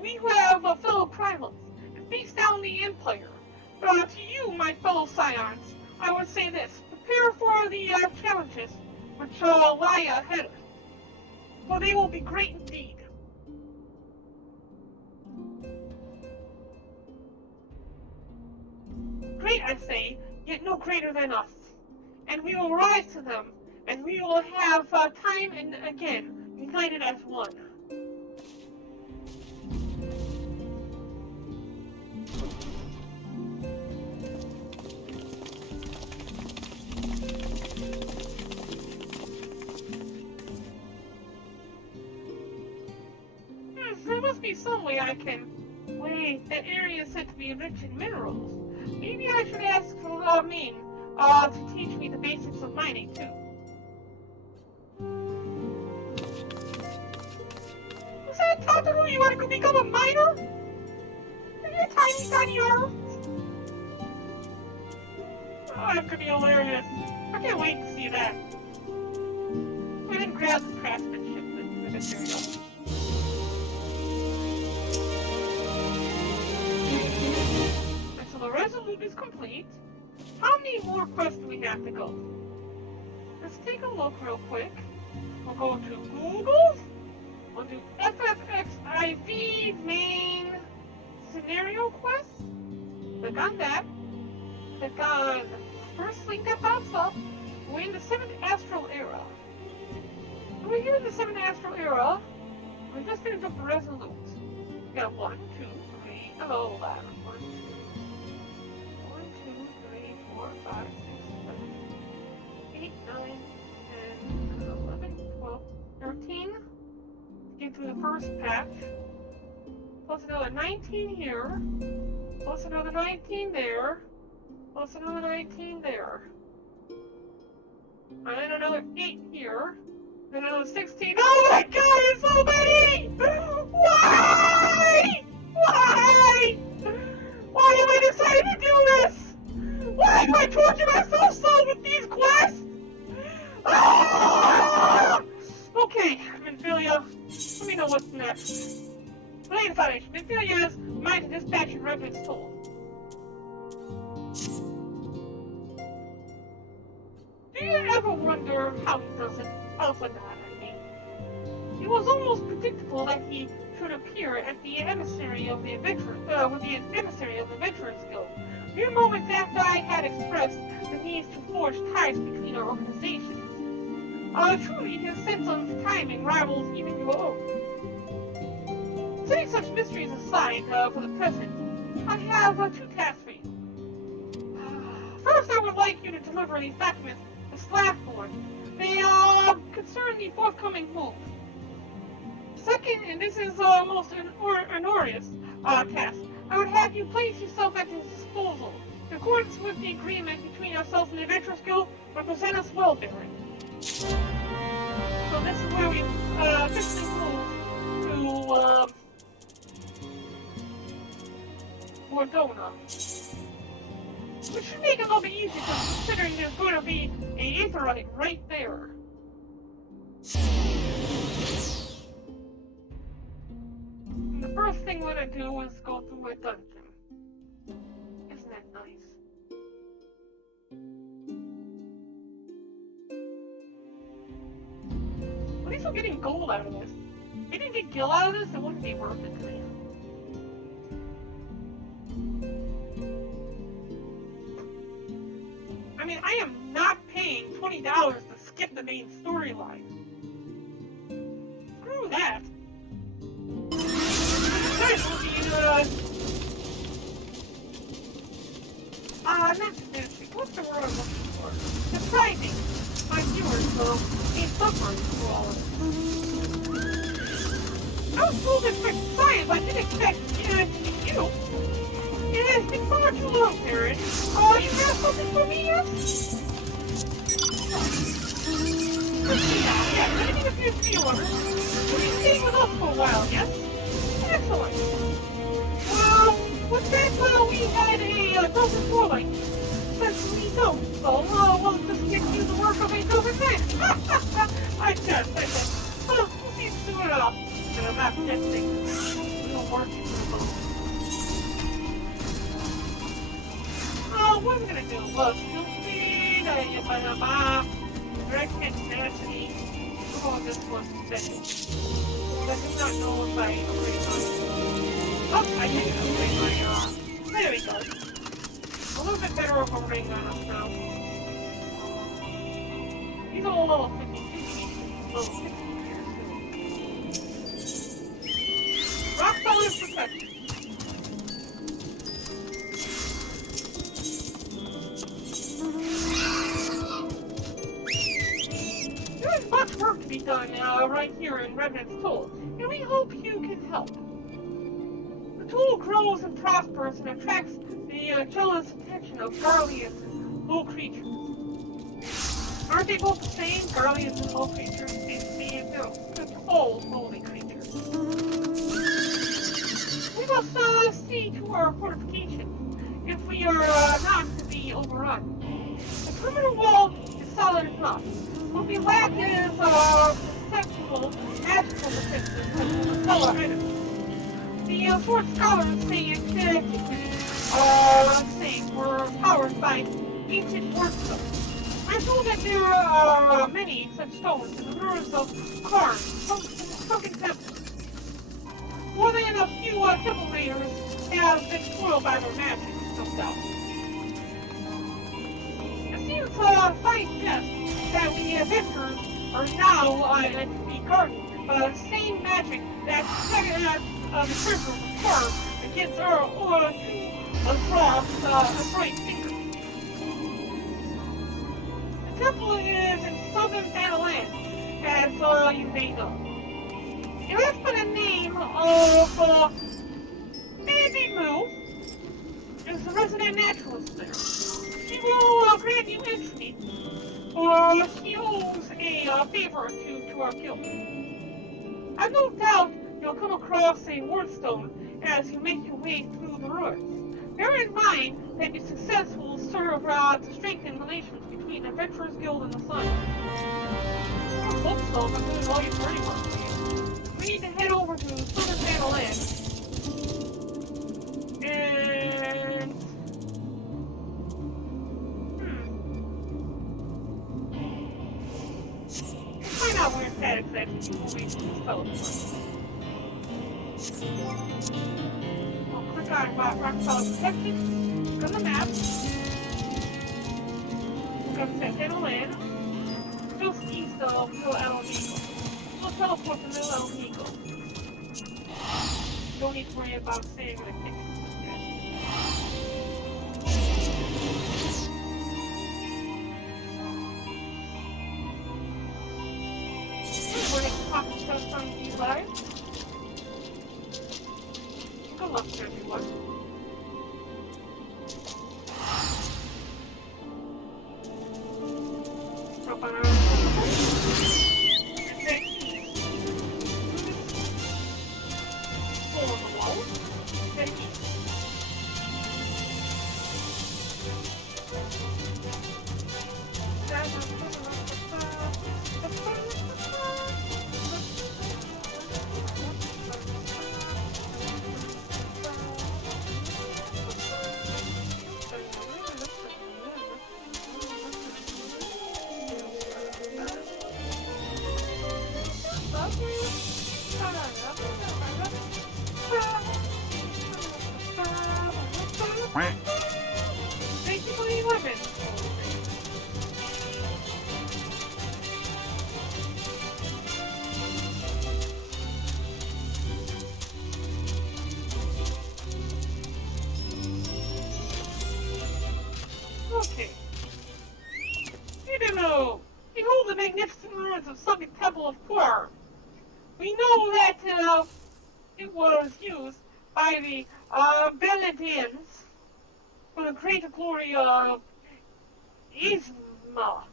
We who have fellow primals and face down the Empire. To you, my fellow scions, I would say this: prepare for the challenges which lie ahead, for they will be great indeed. Great, I say, yet no greater than us. And we will rise to them, and we will have time and again united as one. There must be some way I can... Wait, that area is said to be rich in minerals. Maybe I should ask for Ming to teach me the basics of mining, too. Was that Tataru? You want to go become a miner? Are you a tiny, tiny arms? Oh, that could be hilarious. I can't wait to see that. Go ahead and grab the craftsmanship material. So the Resolute is complete. How many more quests do we have to go? Let's take a look real quick. We'll go to Google. We'll do FFXIV main scenario quest. Click on that. Click on the first link that pops up. We're in the Seventh Astral Era. We're here in the Seventh Astral Era. We're just finished up the Resolute. We got 1, 2, 3. Oh, ladder. 1, 2. 5, 6, 7, 8, 9, 10, 11, 12, 13. Get through the first patch. Plus another 19 here. Plus another 19 there. Plus another 19 there. And then another 8 here. Then another 16. Oh my god, there's so many! Why? Why? Why am I deciding to do this? Why do I torture myself so with these quests? Ah! Okay, Minfilia, let me know what's next. Lay the foundation. Minfilia's mind to dispatch and reverence soul. Do you ever wonder how he does it? Alpha God, I mean. It was almost predictable that he should appear at the emissary of the adventurers guild. Mere moments after I had expressed the need to forge ties between our organizations. Truly, his sense of timing rivals even your own. Setting such mysteries aside for the present, I have 2 tasks for you. First, I would like you to deliver these documents to Slackboard. They concern the forthcoming move. Second, and this is most onerous task, I would have you place yourself at his disposal. In accordance with the agreement between ourselves and the Adventurers Guild, represent us well, Barren. So this is where we officially move to Mordona. Which should make it a little bit easier, considering there's going to be an aetherite right there. And the first thing we're going to do is go through a dungeon. Isn't that nice? At least we're getting gold out of this. If we didn't get gil out of this, it wouldn't be worth it to me. I mean, I am not paying $20 to skip the main storyline. Screw that. Besides, we'll be, not convincing. What's the word I'm looking for? Depriving my viewers of a suffering for all of it. I was told to expect science, I didn't expect you. It has been far too long, Barren. You have for me, yes? Let's see now. Yeah, everything appears to be in order. You'll be staying with us for a while, yes? Excellent. With that, we had a dozen more like since we don't, so we'll just get you the work of a dozen men. I guess. We'll see soon enough. And I'm not testing. We'll work it for both. What I'm gonna do? Look, you'll see that you find a direct tenacity. Oh, this was special. That is not known by upgrade money. Oh, I didn't upgrade my, there we go. A little bit better of a ring on us now. He's all level 50. Level 60 here, rock solid protection. There's much work to be done right here in Remnant's Toll, and we hope you can help. The tool grows and prospers and attracts the jealous attention of Garleans and low creatures. Aren't they both the same, Garleans and low creatures? They're toll holy creatures. We must see to our fortification if we are not to be overrun. The perimeter wall is solid enough. What we lack is sensible, magical defenses that will repel our enemies. The fourth scholars say antiquities were powered by ancient workstones. I'm told that there are many such stones in the ruins of Karn, sunken temples. More than a few temple raiders have been spoiled by their magic, no doubt. It seems fine best that we adventurers are now to be guarded by the same magic that the treasure of Karn against our afraid fingers. The temple is in southern Land, as you may know. It has been a name of Mandy Moo, is the resident naturalist there. She will grant you entry, or she owes a favor to our guild. I've no doubt you'll come across a wardstone as you make your way through the ruins. Bear in mind that your success will serve to strengthen relations between the Adventurers Guild and the Sun. I hope so, if I'm doing all your dirty work for you. We need to head over to Southern Land. And... find out where Static's actually moving to this teleport. I'll click on Rock Solid Protection, click on the map, click on Santana Land, just east of Little El Nico. We'll teleport to Little El Nico. Don't need to worry about staying in the kitchen. We're going to talk to test on you live. Good luck to everyone. Up on our on the wall. Then east. Thank you for the 11. Okay. Behold the magnificent ruins of Sunken Temple of Quar. We know that it was used by the Beledians for the greater glory of Yzma,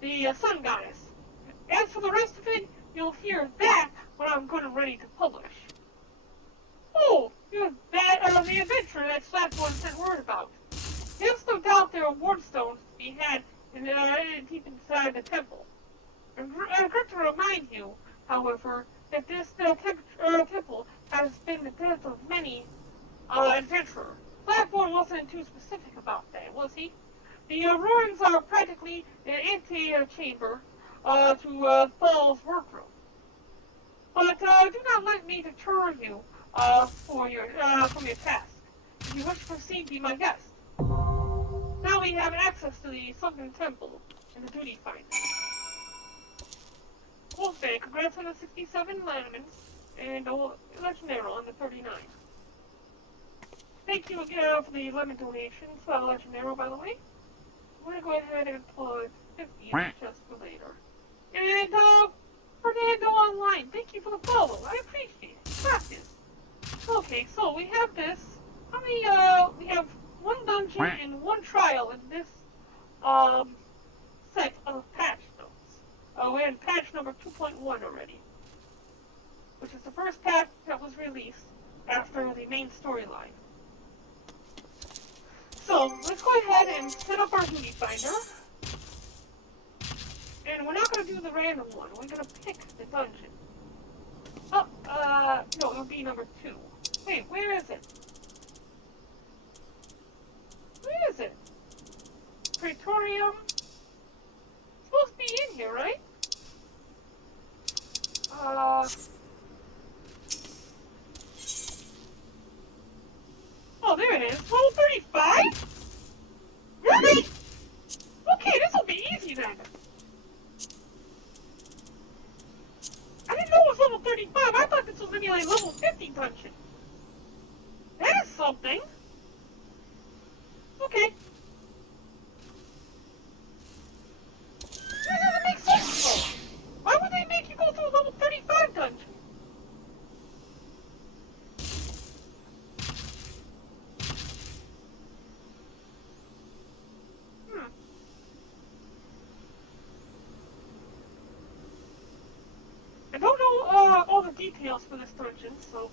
the sun goddess. As for the rest of it, you'll hear that when I'm good and ready to publish. Oh, here's that the adventure that Slapboard sent word about. There's no doubt there are ward stones to be had deep inside the temple. And good to remind you, however, that this temple has been the death of many adventurer. Blackboard wasn't too specific about that, was he? The ruins are practically an ante-chamber to Thal's workroom. But do not let me deter you from your task. If you wish to proceed, be my guest. Now we have access to the Sunken Temple and the Duty Finder. Wolfbane, congrats on the 67 Lanimans and Legendary on the 39. Thank you again for the lemon donation, Legendary, by the way. I'm going to go ahead and put 50 in the chest for later. And, Fernando Online, thank you for the follow. I appreciate it. Practice. Okay, so we have this. How many, we have one dungeon and one trial in this, set of patch notes. We're in patch number 2.1 already, which is the first patch that was released after the main storyline. So, let's go ahead and set up our Duty Finder. And we're not going to do the random one. We're going to pick the dungeon. Oh, no, it would be number 2. Wait, where is it? Where is it? Praetorium? It's supposed to be in here, right? Oh, there it is. Level 35? Really? Okay, this will be easy then. I didn't know it was level 35. I thought this was going to be like level 50 dungeon. That is something. Okay. That doesn't make sense though. Why would they make you go through a level 35 dungeon? I don't know all the details for this dungeon, so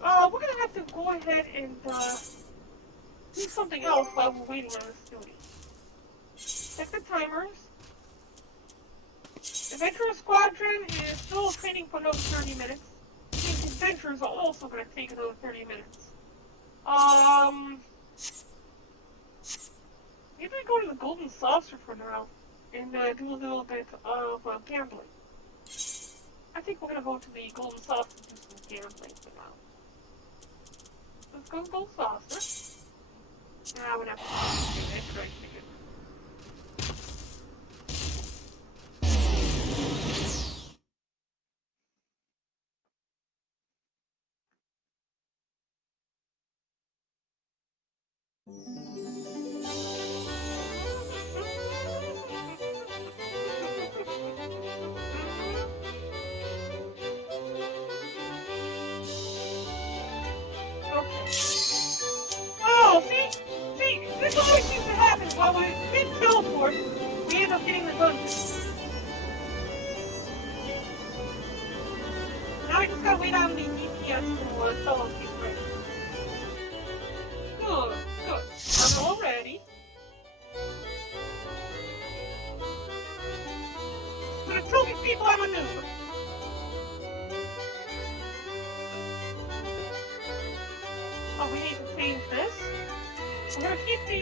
we're gonna have to go ahead and do something else while we're waiting on this duty. Check the timers. Adventurer Squadron is still training for another 30 minutes. I think Adventurers are also gonna take another 30 minutes. Maybe we go to the Golden Saucer for now and do a little bit of gambling. I think we're gonna go to the Golden Saucer and do some gambling for now. Let's go to Golden Saucer. Nah, we're not gonna do that right ticket. Oh, see, this always seems to happen while we're in teleport, we end up getting the dungeon. Now we just gotta wait on the DPS to tell us he's ready. Good. I'm all ready. I'm gonna tell these people I'm a noob. Oh, we need to change this. We're gonna keep the,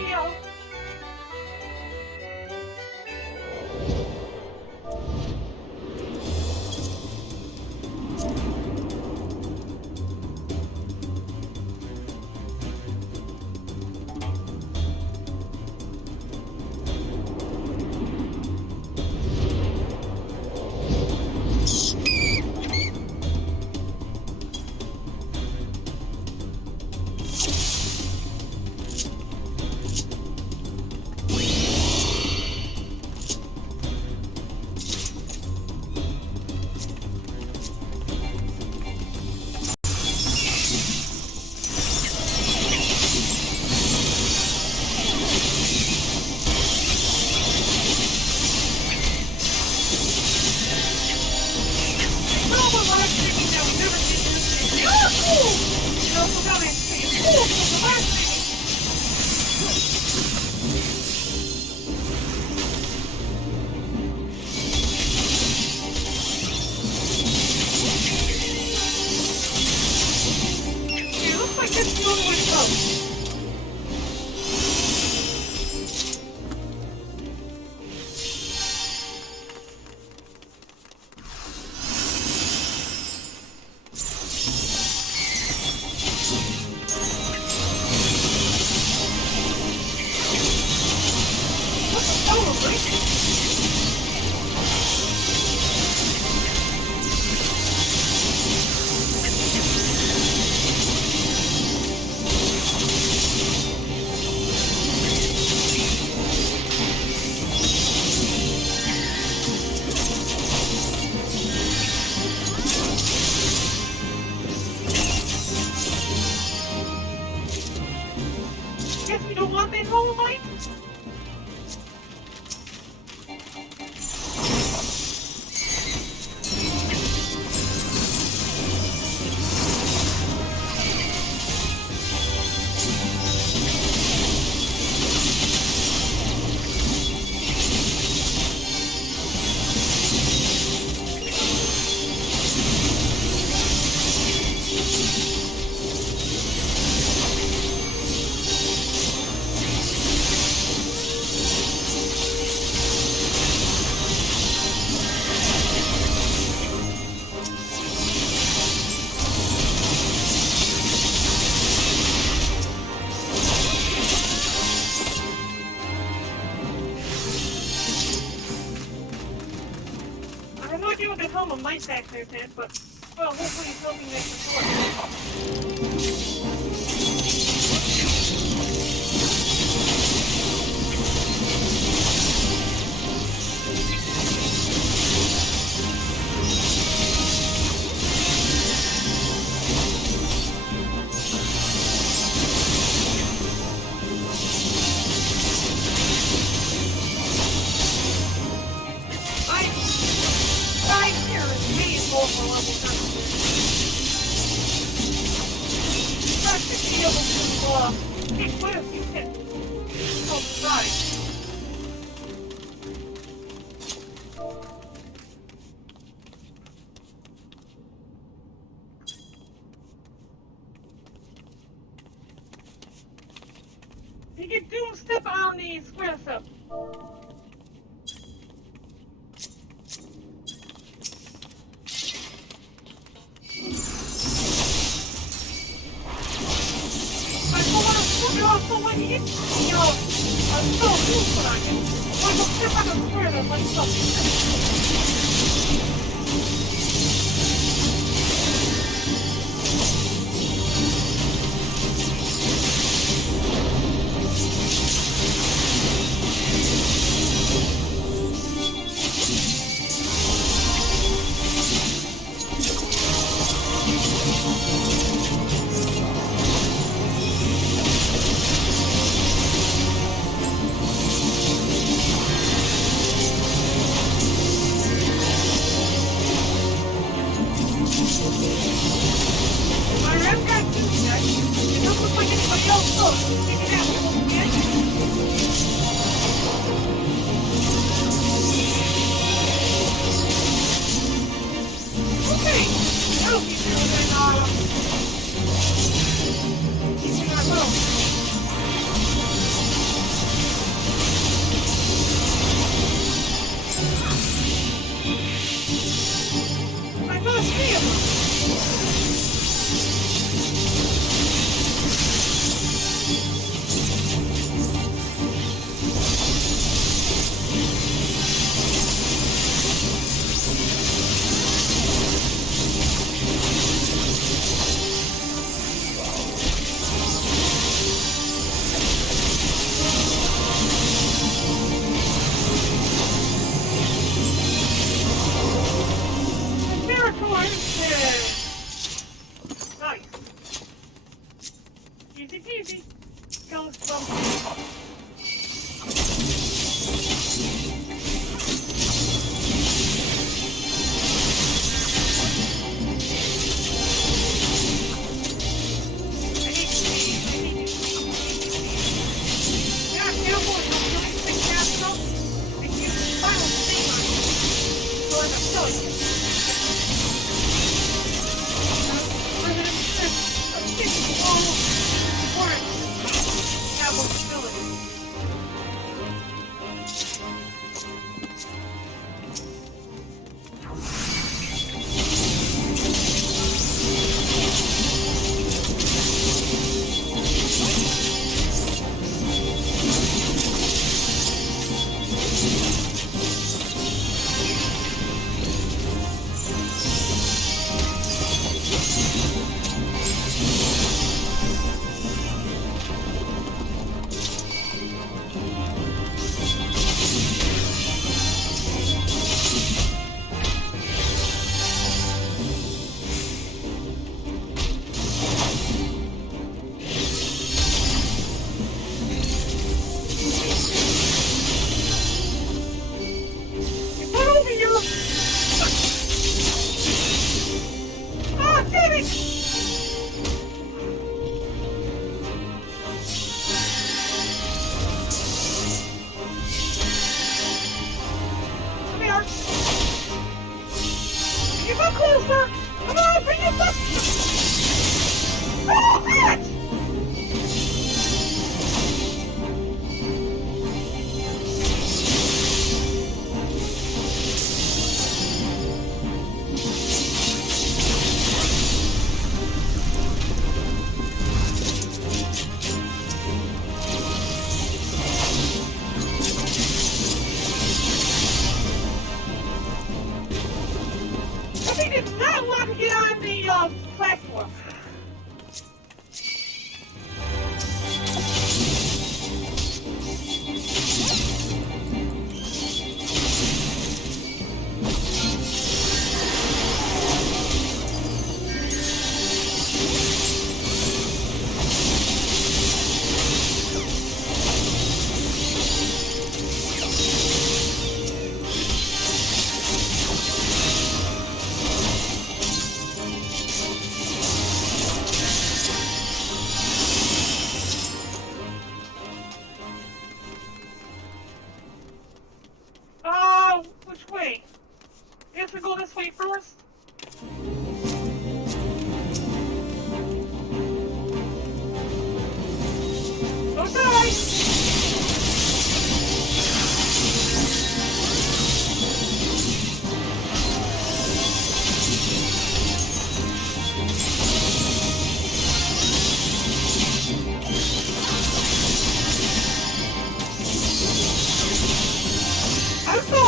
point? I have no idea what the hell my mic back there said, but, well, hopefully it's helping make it short. Right here is me over level 13. Try to be able to kick with you hit both sides. You can doom step on the square step. So when you get, you know, a spell move put on you, when you step on the square, there's like something. Well, which way? Guess we go this way first. Don't die! I'm so...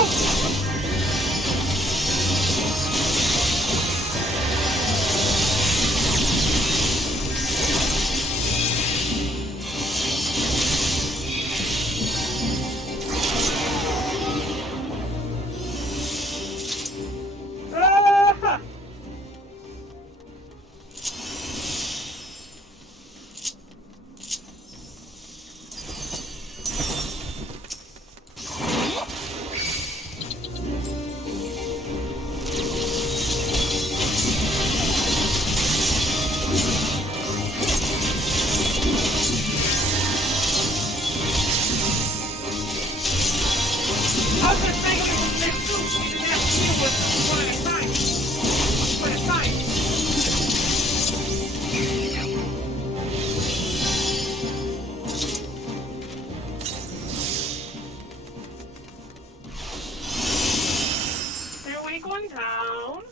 I was just thinking it was next to you didn't have to deal with one at a time. One at a time. Stairway going down.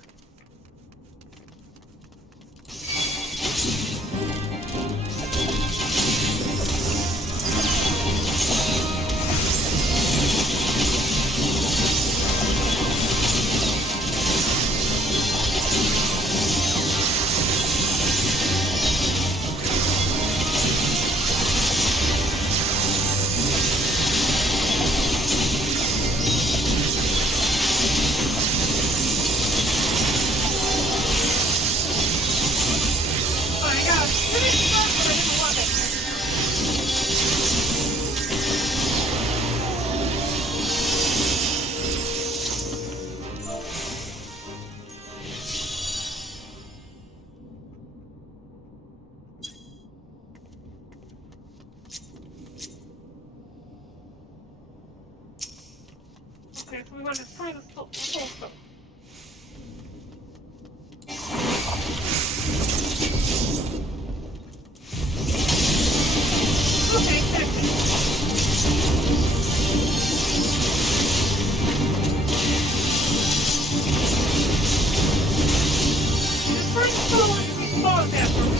I got pretty stuck, but I didn't love it. Okay, so we want to try the whole stuff. Okay, that's it. The first floor is the small bathroom.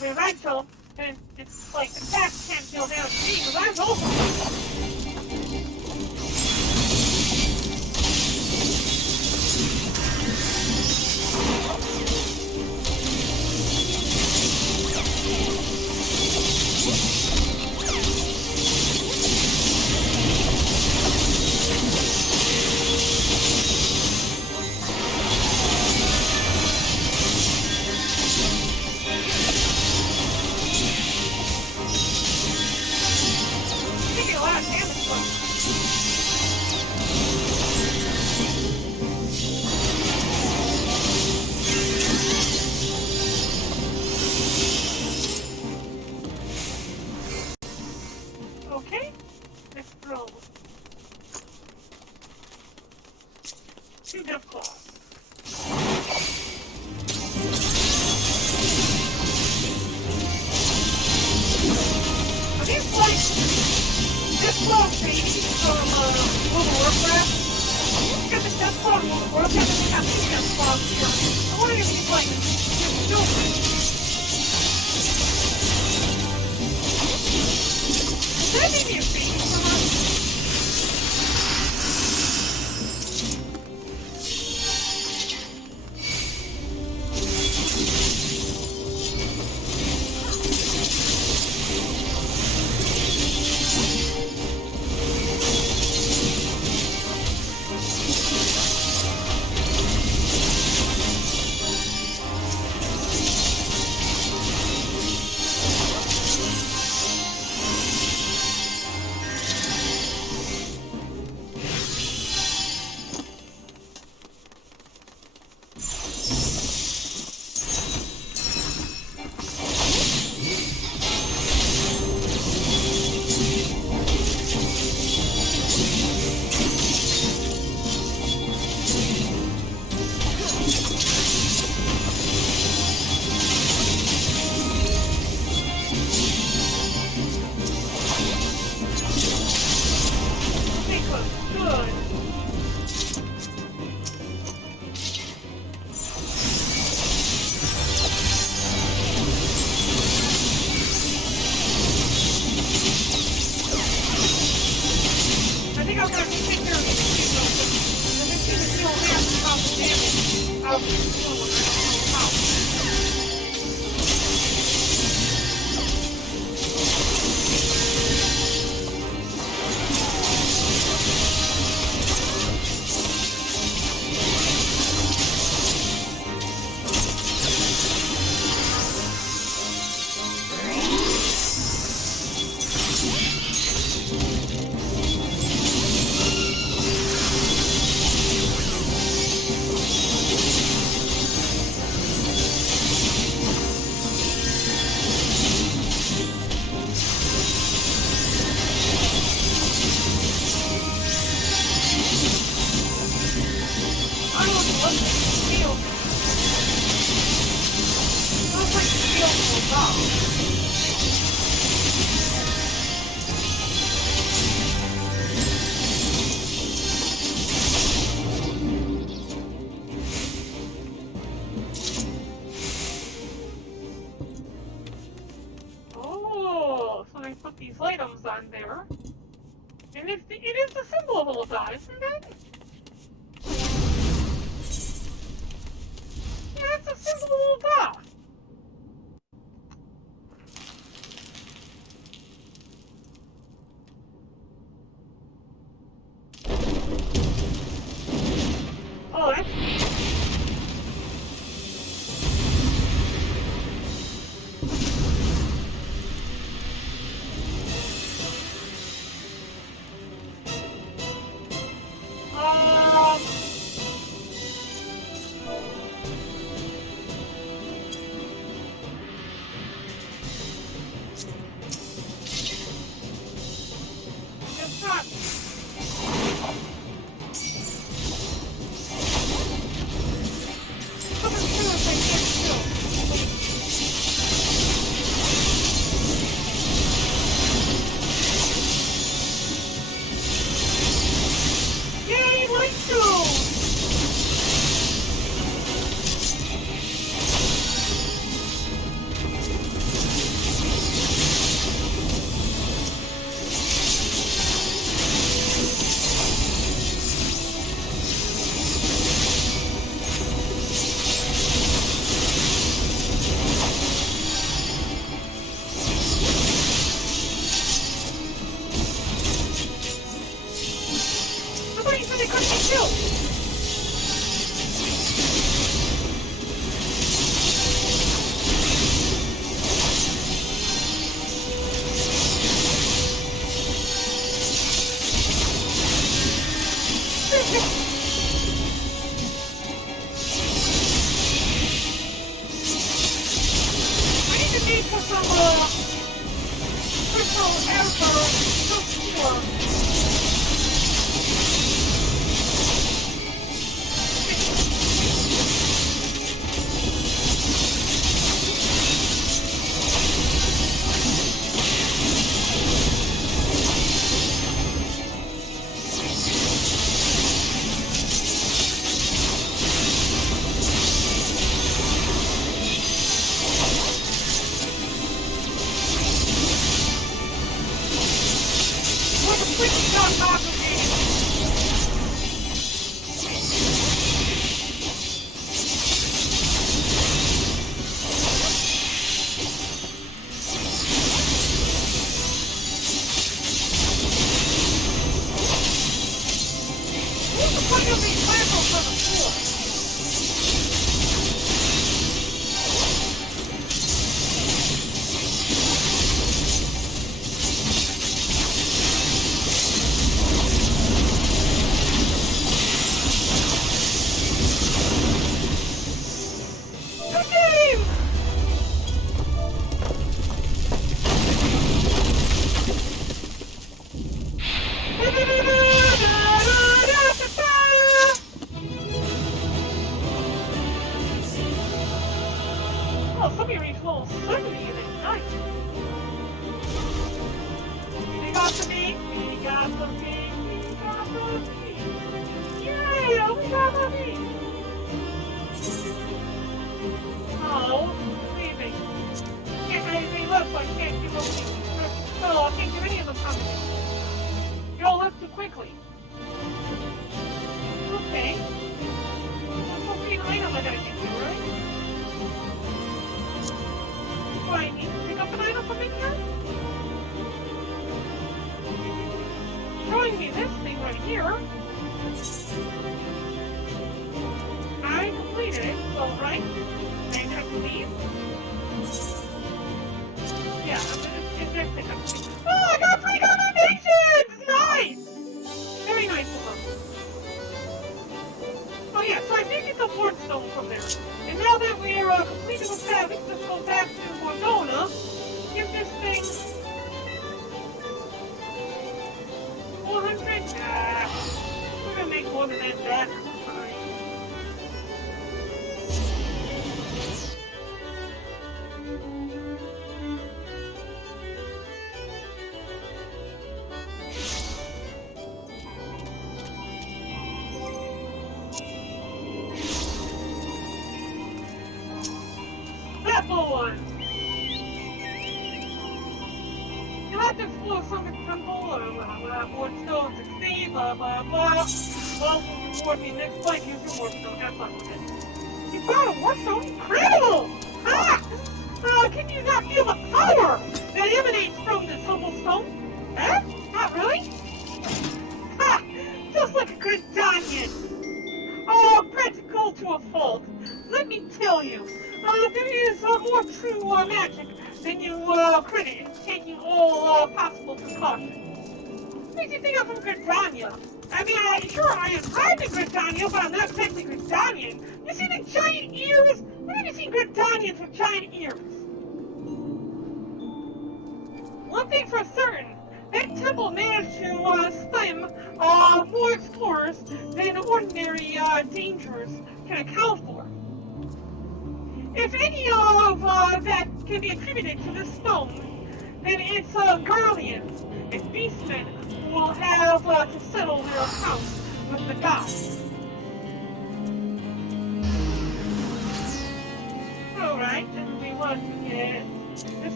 Because I told him, and it's like the tax can't feel down to me, because I told him. Taking a lot of damage from him. Okay, let's roll. 2 death claws. Are these like death claw babies from World of Warcraft? Got the death claw in World of Warcraft, and they got these death claws here. I wonder if he's like just children. That may be a baby from us. These items on there. And it is the symbol of Ulta, isn't it? Yeah, it's a symbol of Ulta. Oh, that's neat. need for some, crystal error,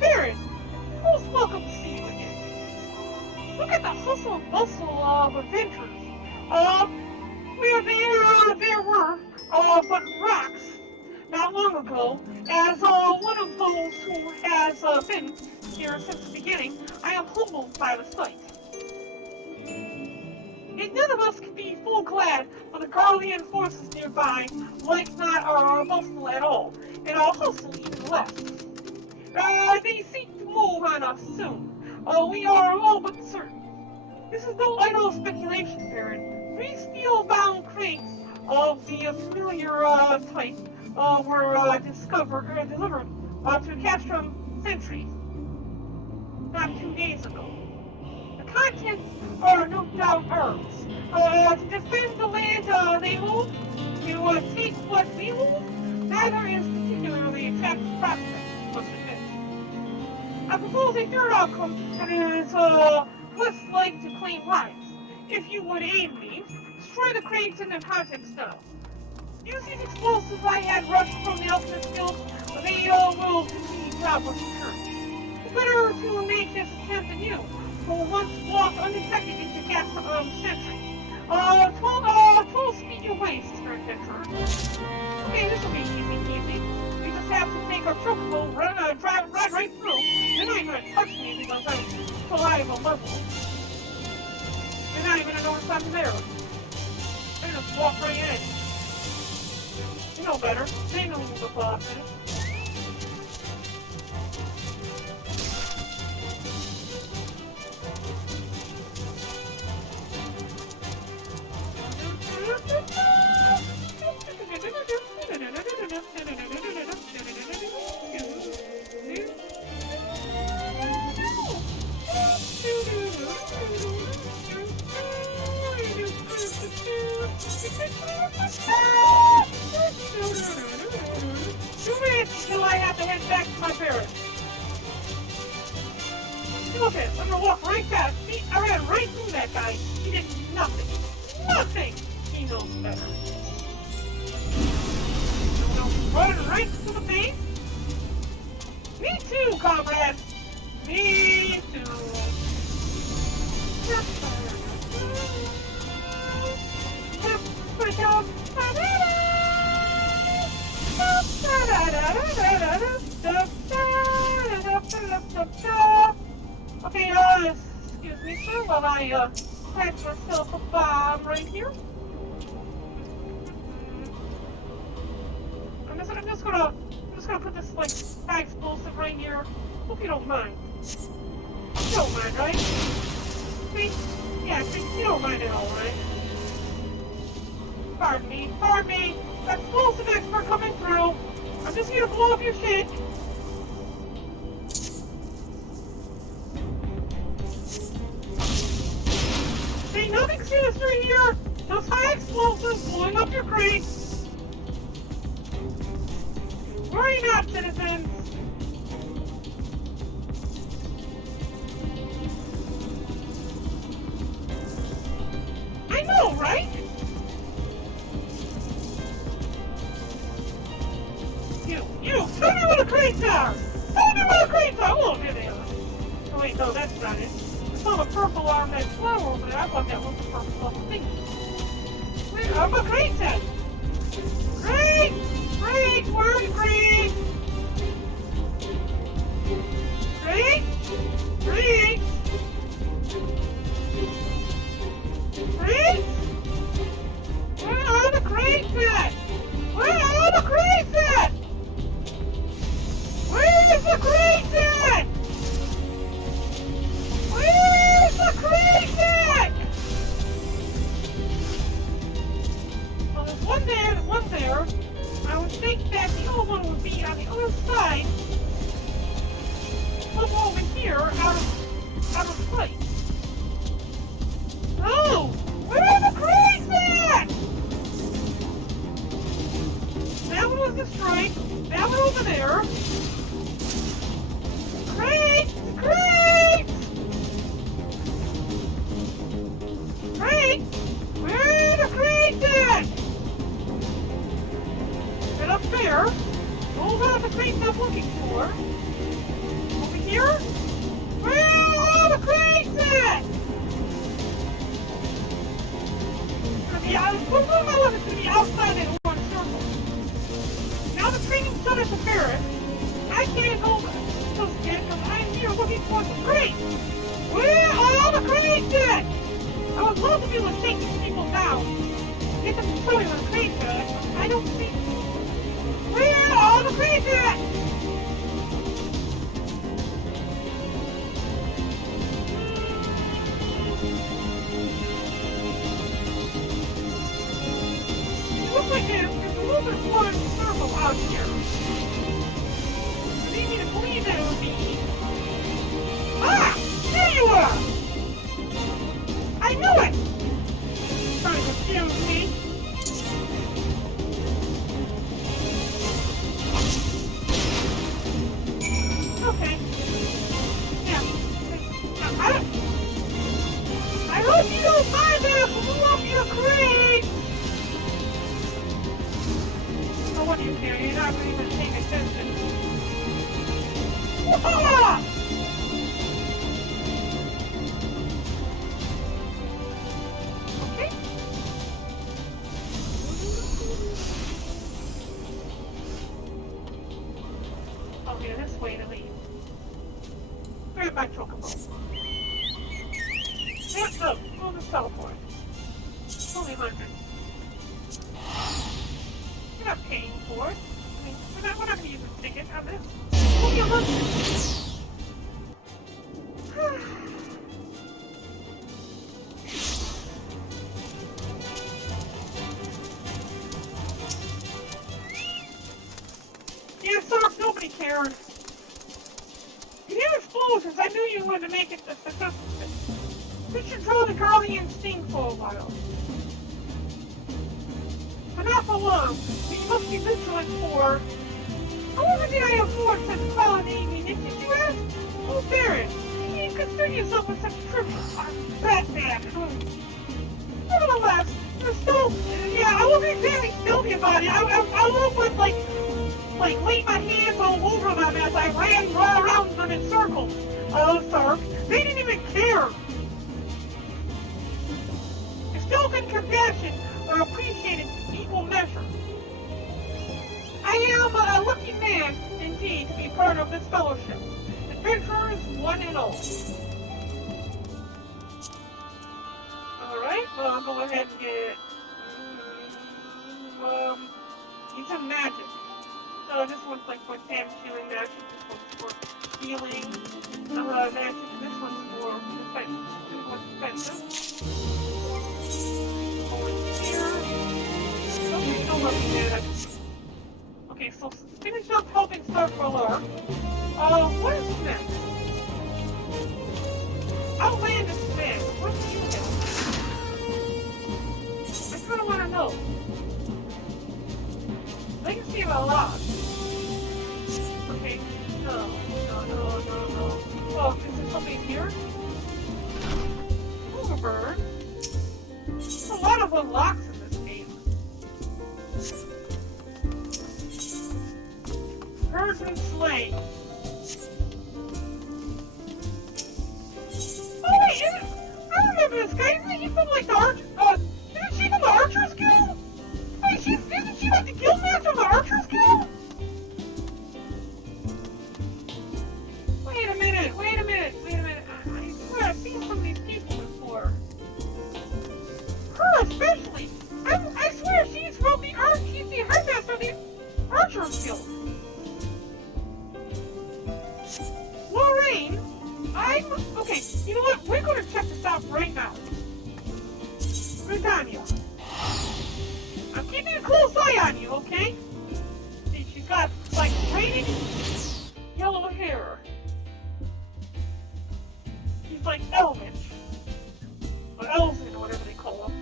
Barren! Most welcome to see you again. Look at the hustle and bustle of adventures. Where there were, but rocks, not long ago, as one of those who been here since the beginning, I am humbled by the sight. Yet none of us can be full glad for the Garlean forces nearby, like not are hostile at all, and are hostile even less. They seek to move on us soon. We are all but certain. This is no idle speculation, Barren. 3 steel-bound crates of the familiar type were delivered to Castrum sentries not 2 days ago. The contents are no doubt ours. To defend the land they hold, to take what we hold, neither is particularly attractive prospect, must admit. I propose a third outcome that is less like to claim lives. If you would aid me, destroy the crates and their contents now. Use these explosives I had rushed from the Alchemist Guild, they will continue job for sure. Better to make this attempt than you, who once walked undetected into Castrum Sentry. 12 speed your ways, Mr. Adventurer. Okay, this will be easy. We just have to take our chocobo, drive right through. They're not even gonna touch me because I'm so high of a level. They're not even gonna notice I'm there. They just walk right in. You know better. They know who the boss is. Until I have to head back to my parents. Look at it, I'm gonna walk right past. See, I ran right through that guy. He did nothing. Nothing! He knows better. I'm gonna run right to the base. Me too, comrade. Me too. Okay, excuse me, sir, while I pack myself a bomb right here. I'm just gonna put this like high explosive right here. Hope you don't mind. You don't mind, right? See? Yeah, you don't mind at all, right? Pardon me. Explosive expert coming through. I'm just here to blow up your shit. See, nothing sinister here. Just high explosives blowing up your crates. Worry not, citizens. I know, right? You! Tell me where the crates are! Tell me where the crates are! Oh, there they are. Oh, wait, no, that's not it. I saw the purple on that flower over there. I thought that was the purple thing. Where are my crates at? Crates! Where are the crates? Crates! Where are the crates at? Where are the crates at? Where's the crates at? Where's the crates at? Well, there's one there, I would think that the other one would be on the here looking for the crates. Where are all the crates at? I would love to be able to take these people down. Get them to show me where the crates are. I don't see. Where are all the crates at? It looks like there's a little bit of blood circle out here. Lead me to believe that it would be. Ah! There you are! I knew it! Trying to confuse me. Okay. Yeah. I hope you don't mind that I blew up your crate! Oh, what do you care? You're not really even paying attention. Whoa! Okay. Okay, this way to leave. Where's my chocobo? Yeah, oh, on the teleport. Only 100. We're not paying for it. I mean, we're not gonna use a ticket on this. Only 100. Yeah, so nobody cared. You hear explosions. I knew you wanted to make it a successful. This should draw the girly instinct for a while. But not for long. We must be vigilant for. However, did I afford such quality ammunition, you ask? Oh, Barren, you need to concern yourself with such trivial. Batman. Nevertheless, there's still. Yeah, I won't be very stealthy about it. I won't like lay my hands all over them as I ran around them in circles. Oh, sir, they didn't even care. Still and compassion are appreciated in equal measure. I am a lucky man, indeed, to be part of this fellowship. Adventurers, one and all. Alright, well, I'll go ahead and get... need some magic. This one's like for damage healing magic, this one's for healing magic, this one's for defense. This one's defensive. Okay, no looking at it. Okay, so finish up helping Starfall. What is next? Outlandish man. What do you have? I kinda wanna know. I can see him a lot. Okay, no. Oh, is there something here? Overburn. There's a lot of unlocks in this game. Person slain. Oh wait, I remember this guy. Isn't he from like the isn't she from the Archers Guild? Wait, isn't she like the guildmaster of the Archers Guild? Wait a minute. I swear I've seen some of these people before. Her especially. I swear she's from the headmaster of the Archers Guild. Lorraine, okay, you know what? We're going to check this out right now. Britannia. I'm keeping a close eye on you, okay? See, she's got, like, braided yellow hair. She's like elvish. Or elven, or whatever they call them.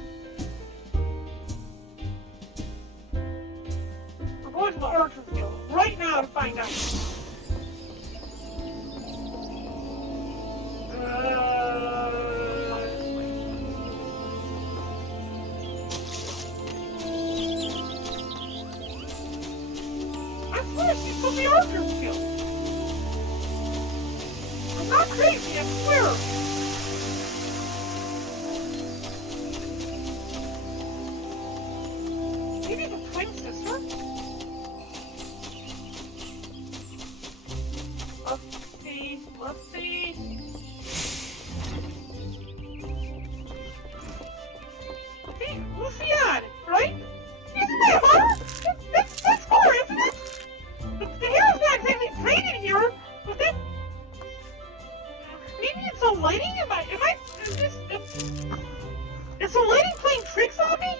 We're going to the Archers Guild right now to find out. I swear she's from the Archers Guild. I'm not crazy, I swear. Maybe the twin sister? Let's see. let's see. See, Lucian, right? Isn't that her? That's her, isn't it? The hair's not exactly braided here, but then maybe it's a lighting. Is the lighting playing tricks on me?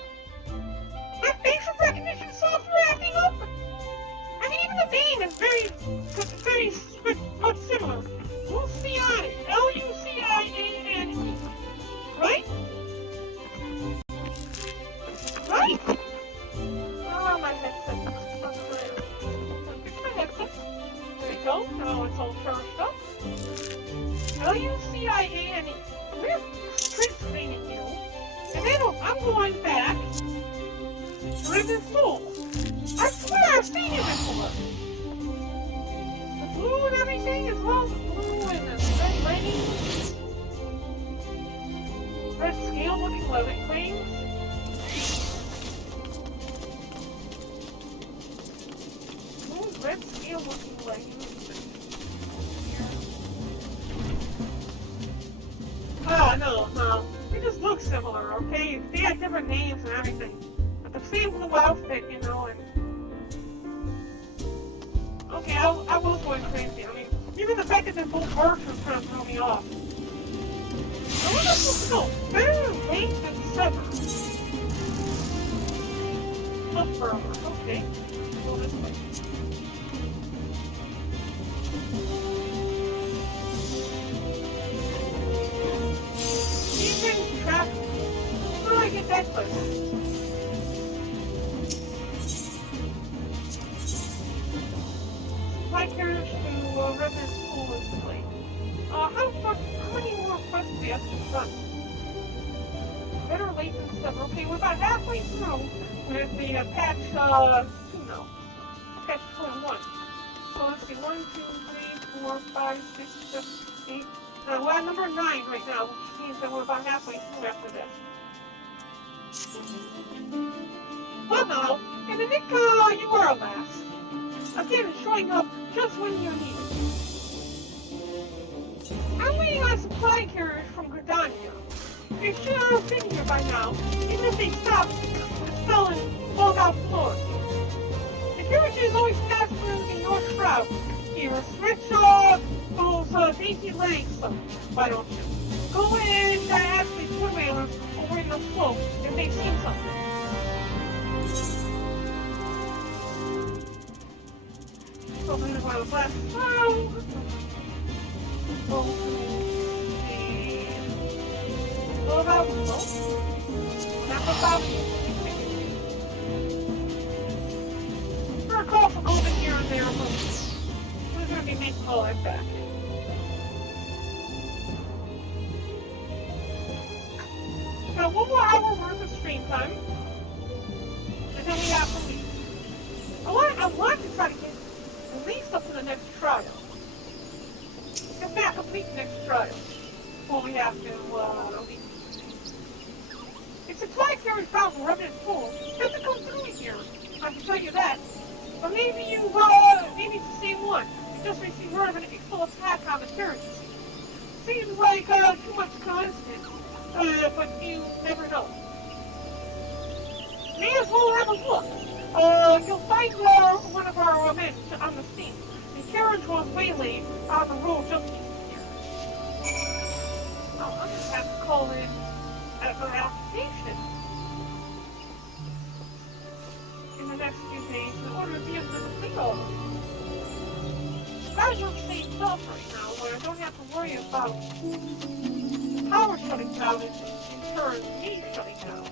My facial recognition software acting up? I mean, even the name is very much similar. Lucian, Luciane, right? Right? Oh, my headset. Fix my headset. There you go. Now it's all charged up. Luciane. We're trick training you. And then I'm going back to Ribbon School. I swear I've seen you before. The blue and everything, as well as the blue and the red leggings. Red scale looking leather wings. Red scale looking leggings. Oh, no. They just look similar, okay? They had different names and everything. But the same blue outfit, you know, and... Okay, I was going crazy. I mean, even the fact that they're both versions kind of threw me off. So where am I supposed to go? Better late than sever. Up further, okay. Go this way. How do I get that place? My carriage to Redmond School is delayed. How many more quests do we have to run? Better late than seven. Okay, we're about halfway through with the patch 2 now. Patch 21. So let's see, 1, 2, 3, 4, 5, 6, 7, 8. We're at number 9 right now, which means that we're about halfway through after this. Well now, in the nick you were last. Again, showing up just when you're needed. I'm waiting on a supply carriage from Gridania. They should have been here by now, even if they stopped spelling bug-out floors. The carriages always pass through the North Shroud. Here, stretch those dainty legs, why don't you? Go and ask the foot railers over in the slope if they've seen something. Open the one last round. Go to the bug-out slope. Not bug-out. For a call for golden here and there, we're going to be making all that back. Now, 1 more hour worth of stream time, and then we have to leave. I want to try to get at least up to the next trial. If not complete the next trial, before we have to leave. It's a supply carriage found in Remnant Pool. It doesn't come through here, I can tell you that. But maybe maybe it's the same one. You just received word of an full attack on the carriage. Seems like too much coincidence. But you never know. May as well have a look. You'll find one of our men on the scene. The carriage was waylaid on the road just here. Oh, I'm just have to call in for an application in the next few days in order to be able to complete all of them. That will save stuff right now, where I don't have to worry about power shutting down and in turn me shutting down.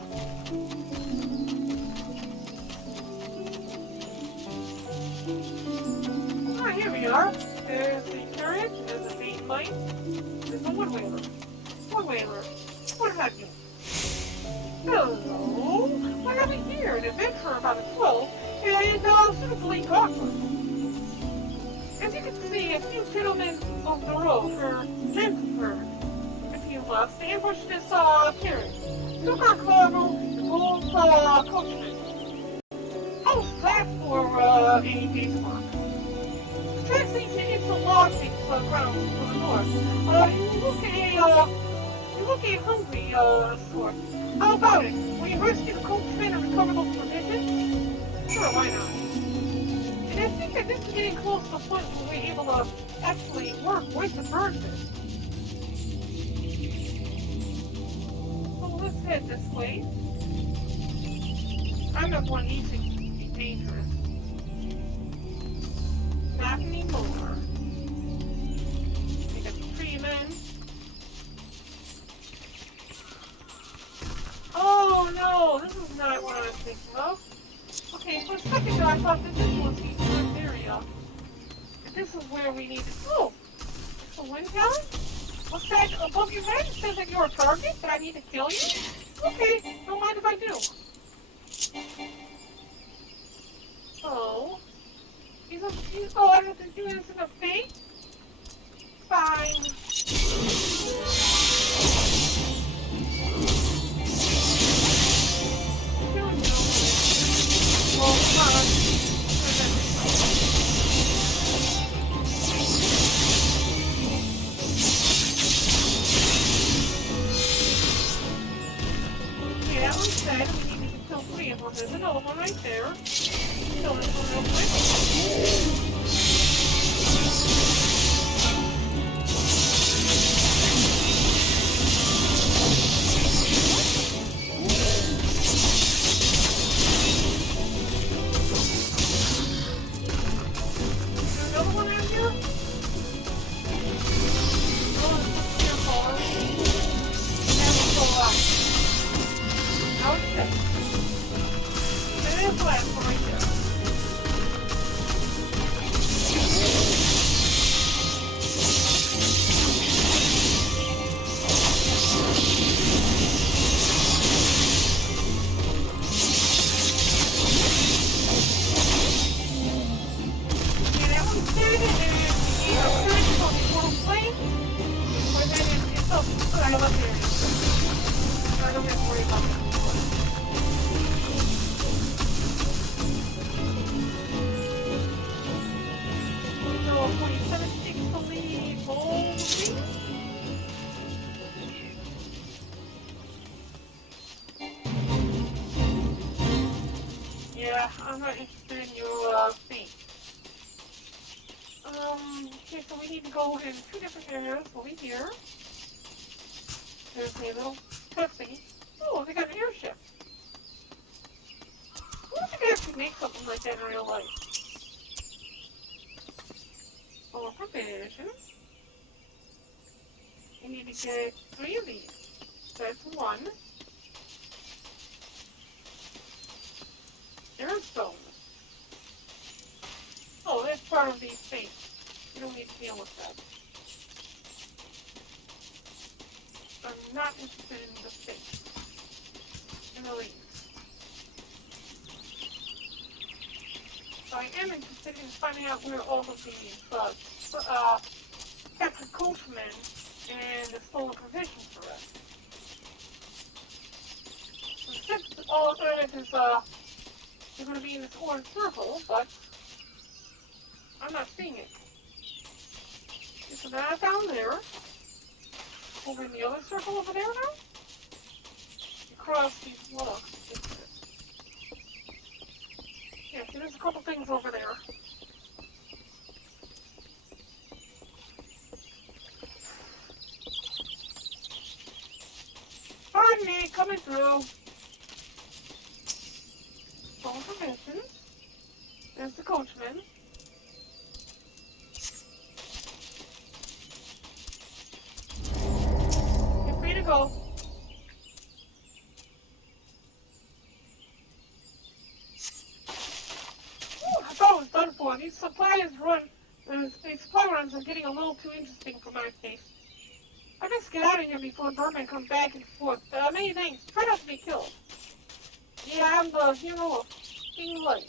Alright, here we are. There's the carriage, there's the main line, there's the wood-whaler. Wood-whaler, what have you? Hello, I have here an adventure about a 12 and suitably awkward. As you can see, a few gentlemen on the road for gentlemen. They ambushed this carriage. Super clever, both coachmen. House back for a base mark. Translation into logic ground to the north. You look a hungry, sort. How about it? Will you rescue the coachman and recover those provisions? Sure, why not? And I think that this is getting close to the point where we're able to actually work with the Birdfish. So let's head this way. I'm not one eating to be dangerous. Not anymore. We got the 3 men. Oh no, this is not what I was thinking of. Okay, for a second there I thought that this was the first area. And this is where we need to go. It's the wind tower? What's that above your head? It says that you're a target, that I need to kill you? Okay, don't mind if I do. Oh. Oh, I have to do this in a fake? Fine. Oh, come on. Okay, that one's dead. We need to kill 3 of them. There's another one right there. Kill this one real quick. Yeah, I'm not interested in your thing. Okay, so we need to go in 2 different areas over here. There's a little cutscene. Oh, they got an airship. What if you could actually make something like that in real life? For provisions. You need to get 3 of these. That's 1. Airstone. Oh, that's part of these things. You don't need to deal with that. I'm not interested in the space. In the least. So I am interested in finding out where all of these captured coachmen and the stolen provisions are at. So since all of it is you're going to be in this orange circle, but I'm not seeing it. Okay, so now down there. Over in the other circle over there now? You cross these blocks. Yeah, see, there's a couple things over there. Pardon me, coming through. Phone permission. There's the coachman. You're free to go. Whew, I thought it was done for. These supply runs are getting a little too interesting for my taste. I best get out of here before Barren comes back and forth. Many thanks. Try not to be killed. Yeah, I'm the hero of King Light.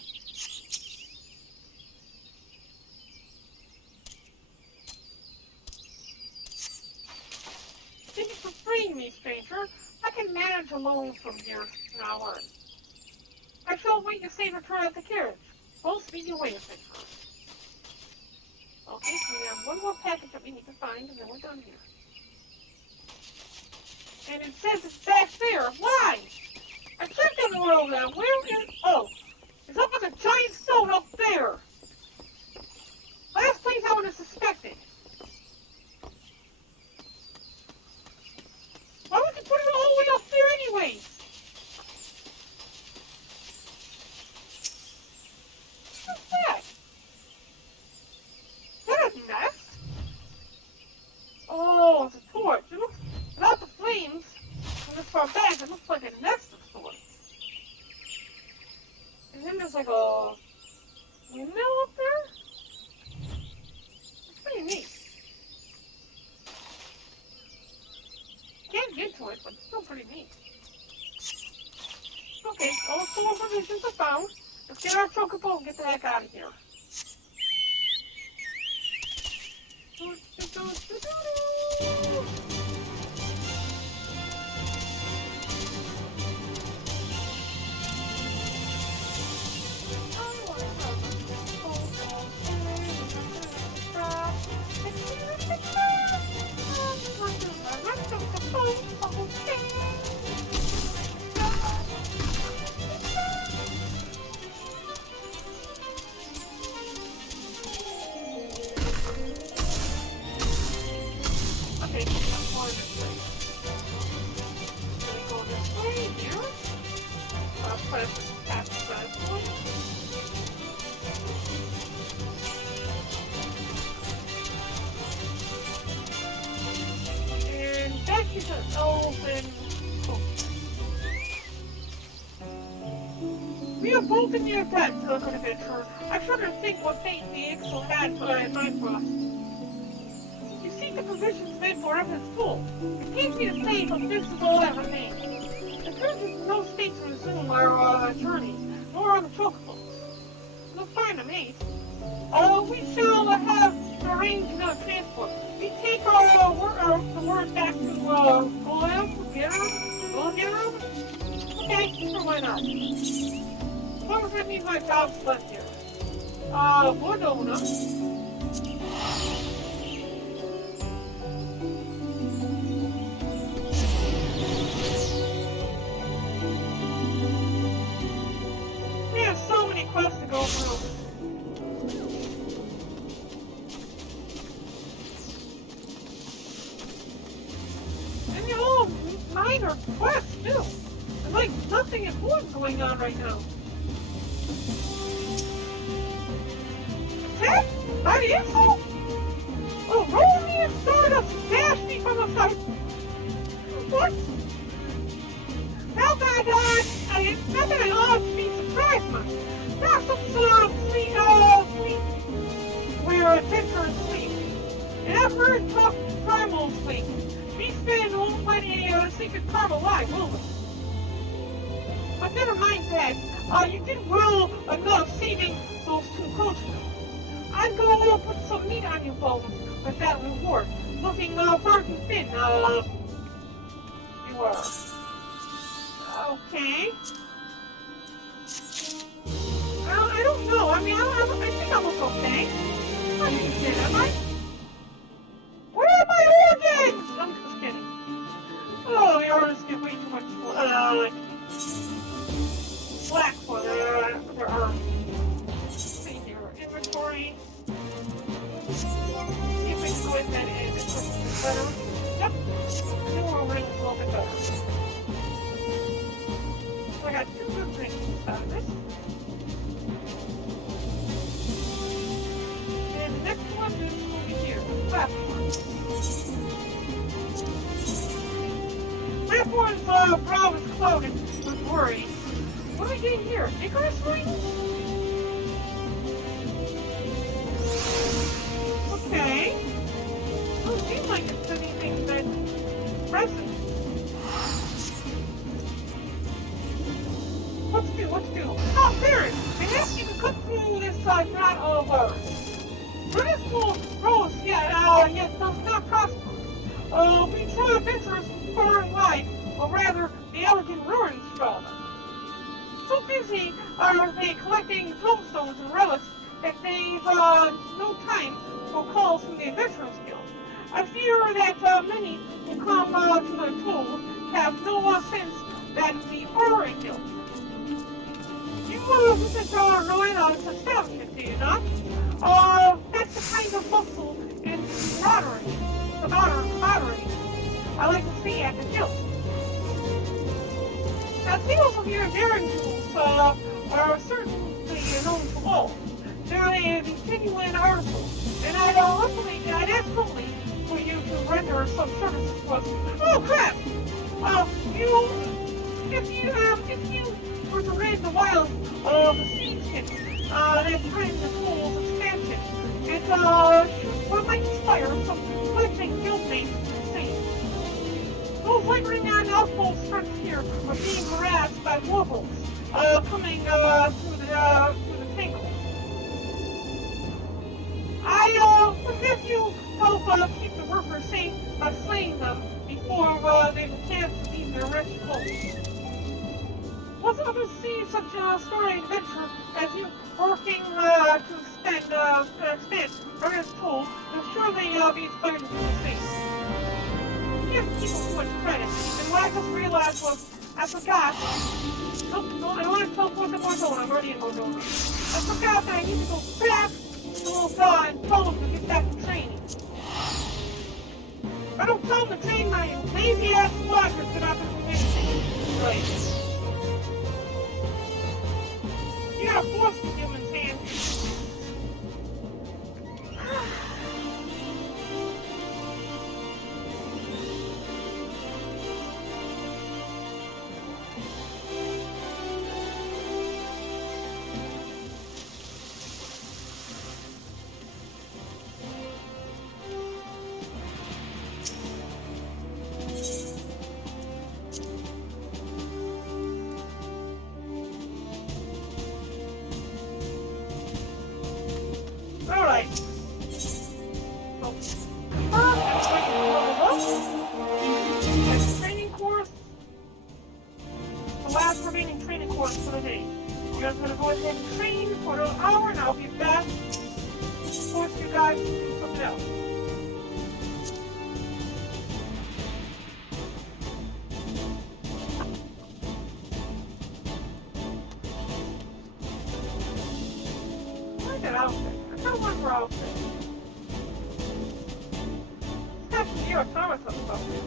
Thank you for freeing me, stranger. I can manage alone from here now on. I shall wait your safe return at the carriage. Both speed your way, adventurer. Okay, so we have one more package that we need to find, and then we're done here. And it says it's back there. Why? I checked everywhere over there. Where is... Oh, it's up on a giant stone up there. Last place I would have suspected. Why would you put it all the way up there anyways? What's that? Is that a nest? Oh, it's a torch. It looks, without the flames from this far back, it looks like a nest of sorts. And then there's like a windmill up there? It's pretty neat. Can't get to it, but it's still pretty neat. Okay, all 4 provisions are found. Let's get our chocobo and get the heck out of here. Okay, I'm going this way. Gonna go this way here. Press point. And back is an open. Oh. We are both in your debt, Silicon Adventurer. I shudder to think what fate the Ixal had in mind for us. You seek the provisions made for us in school. It pains me to say, but this is all that remains. The current is no state to resume our journeys, nor on the chocobos. Look fine to me. We shall have arranged another transport. We take the word back to Golem, get her? Okay, sure, why not? As long as that means my job's left here. Wodona. We have so many quests to go through. And they're all minor quests, too. There's like nothing important going on right now. Attack? By the insult? Oh, roll me and stardust and dash me from the fight. What? Not that I ought to be surprised much. Not some sort of sweet, where adventurers sleep. And I've heard talk primal sleep. Beastman won't let a secret karma lie, will we? But never mind that. You did well enough saving those 2 coaches. I'd go put some meat on your bones with that reward. Looking virgin thin, you are. Okay. I don't know. I mean, I think I look okay. I didn't say that, am I? Where are my organs? I'm just kidding. Oh, the artists get way too much slack for their arms. See here, inventory. See if we can go ahead and get something better. Yep, newer ring is a little bit better. So I got 2 good things out of this. And the next one is over here, the platform. Platform's brow is clouded with worry. What are we getting here? Icarus ring? Okay. Doesn't seem like it's anything that impressive. What to do? Oh, Barren! I guess you can cut through this knot of British rose, yet does not prosper. We true adventurers from far and wide, or rather, the elegant ruins rather. So busy are they collecting tombstones and relics that they've no time for calls from the Adventurers Guild. I fear that many who come to the toll have no sense that the Barren Guild. You visit Royal establishment, do you not? That's the kind of bustle and camaraderie I like to see at the guild. Now, tales of your daring tools are certainly known to all. They're a genuine article, and I'd ask humbly for you to render some services to us. Oh crap! If you were to raid the wilds of the season, that threatens the tool's expansion, it might inspire some fledgling guild-mates to sing. Those lingering on outpost frontier are being harassed by warbolts coming through the tangle. I would have you help keep the workers safe by slaying them before they have a chance to leave their wretched homes. Once others see such a storied adventure as you working to expand Barren's toll, they'll surely be inspired to do the same. Give people too much credit, and what I just realized was, I forgot. No, I want to teleport to Mordona. I'm already in Mordona. I forgot that I need to go back to Ulta and tell them to get back to training. I don't tell them to train my lazy-ass blockers, they're not going to do anything. Right. You gotta force the human's hand. Alright. So, that's training course. The last remaining training course for the day. You guys are gonna go ahead and train for an hour, and I'll be back. Force you guys to do something else. That outfit. I don't want her outfit. That's the New York Times about this.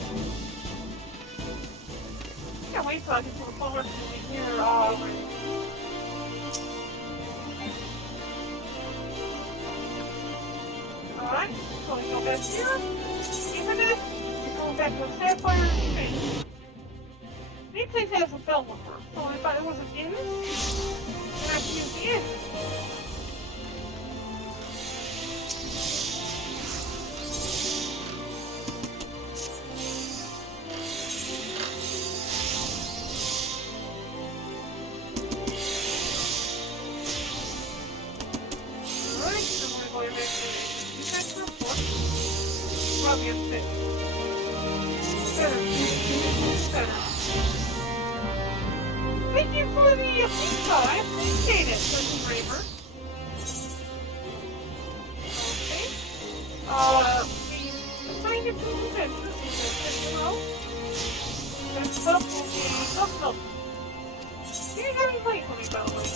Can't wait till I get to the phone rest of the week here already. Alright, so we go back here. Internet. We go back to the Sapphire Exchange. This place has a bell number, so if I wasn't in, then I have to use the in. Probably a fit. Better. Thank you for the pizza. I appreciate it, Mr. Braver. Okay. The assigned improvement. You know? That stuff will be tough. You didn't have any money for me, by the way.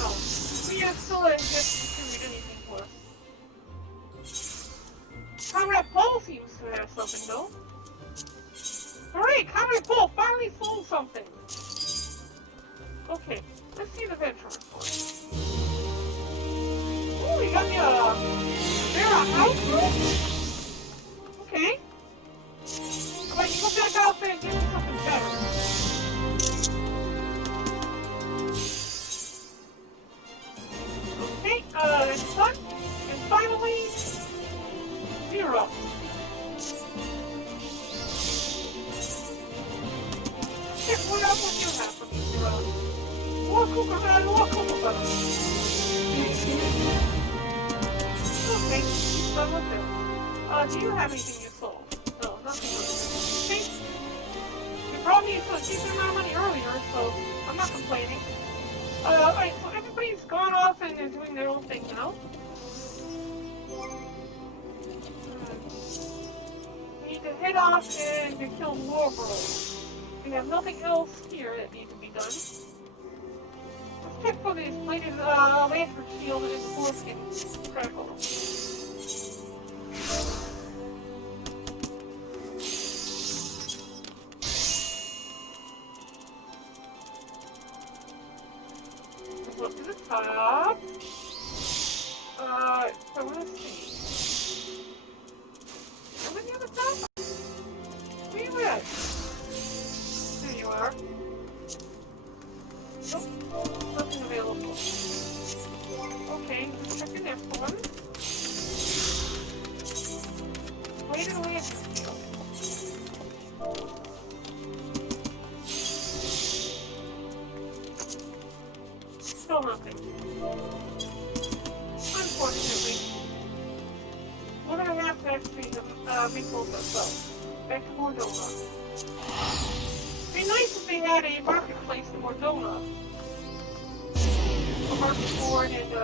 No. We still didn't contribute anything for us. Comrade Paul seems to have something, though. Alright, Comrade Paul finally sold something. Okay, let's see the venture report. Oh, you got me a house room? Okay. Alright, you go back out there and give me something better. Okay, that's done. And finally, 0. Check what else would you have for me, 0? More Koopa, more Koopa. Okay, done with this. Do you have anything you sold? No, nothing good. Okay. You brought me a decent amount of money earlier, so I'm not complaining. Alright, so everybody's gone off and they're doing their own thing now. We need to head off and to kill more burrows. We have nothing else here that needs to be done. Let's check for these bladed lantern shield and foreskin. Critical. Go to the top. So let's see. Am I near the top? Where you at? There you are. Nope. Nothing available. Okay, let's check the next one. Wait a lantern shield. Still nothing. Unfortunately, we're gonna have to actually rebuild ourselves. Back to Mordona. It'd be nice if they had a marketplace in Mordona. A market board and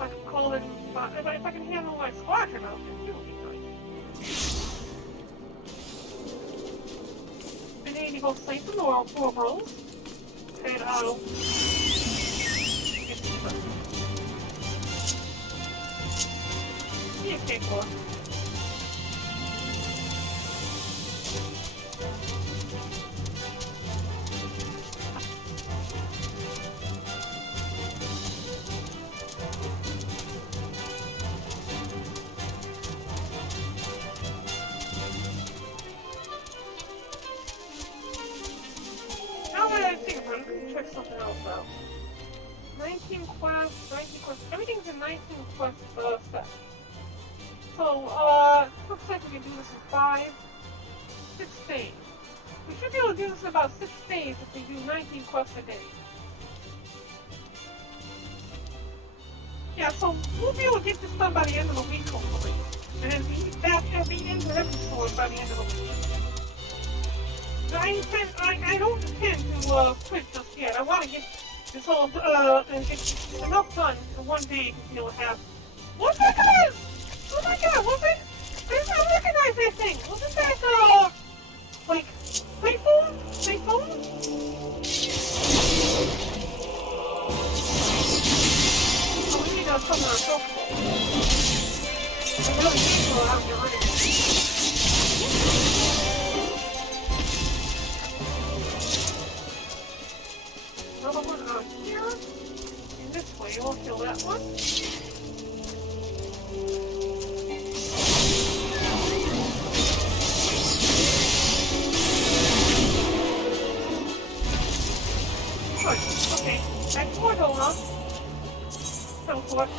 I could call it, if I can handle my squadron out there, too, would be nice. We need to go slay some more orals. And I'll be a cakewalk. Now that I think about it, I'm gonna check something else out. 19 quests, everything's in 19 quests set. So, looks like we can do this in 6 days. We should be able to do this in about 6 days if we do 19 quests a day. Yeah, so we'll be able to get this done by the end of the week, hopefully. And then be back at the end of every sword by the end of the week. I don't intend to quit just yet. I want to get this whole, and get enough done in one day to be able to have. What's that guy? Oh my god, was it? I did not recognize that thing. Wasn't that, like, playphone? Playphone? Oh, we need to summon our Pokemon. I really need to go out and get rid of it. Another one out here. In this way, we'll kill that one. Good. Okay. Back to Mordona. Teleport.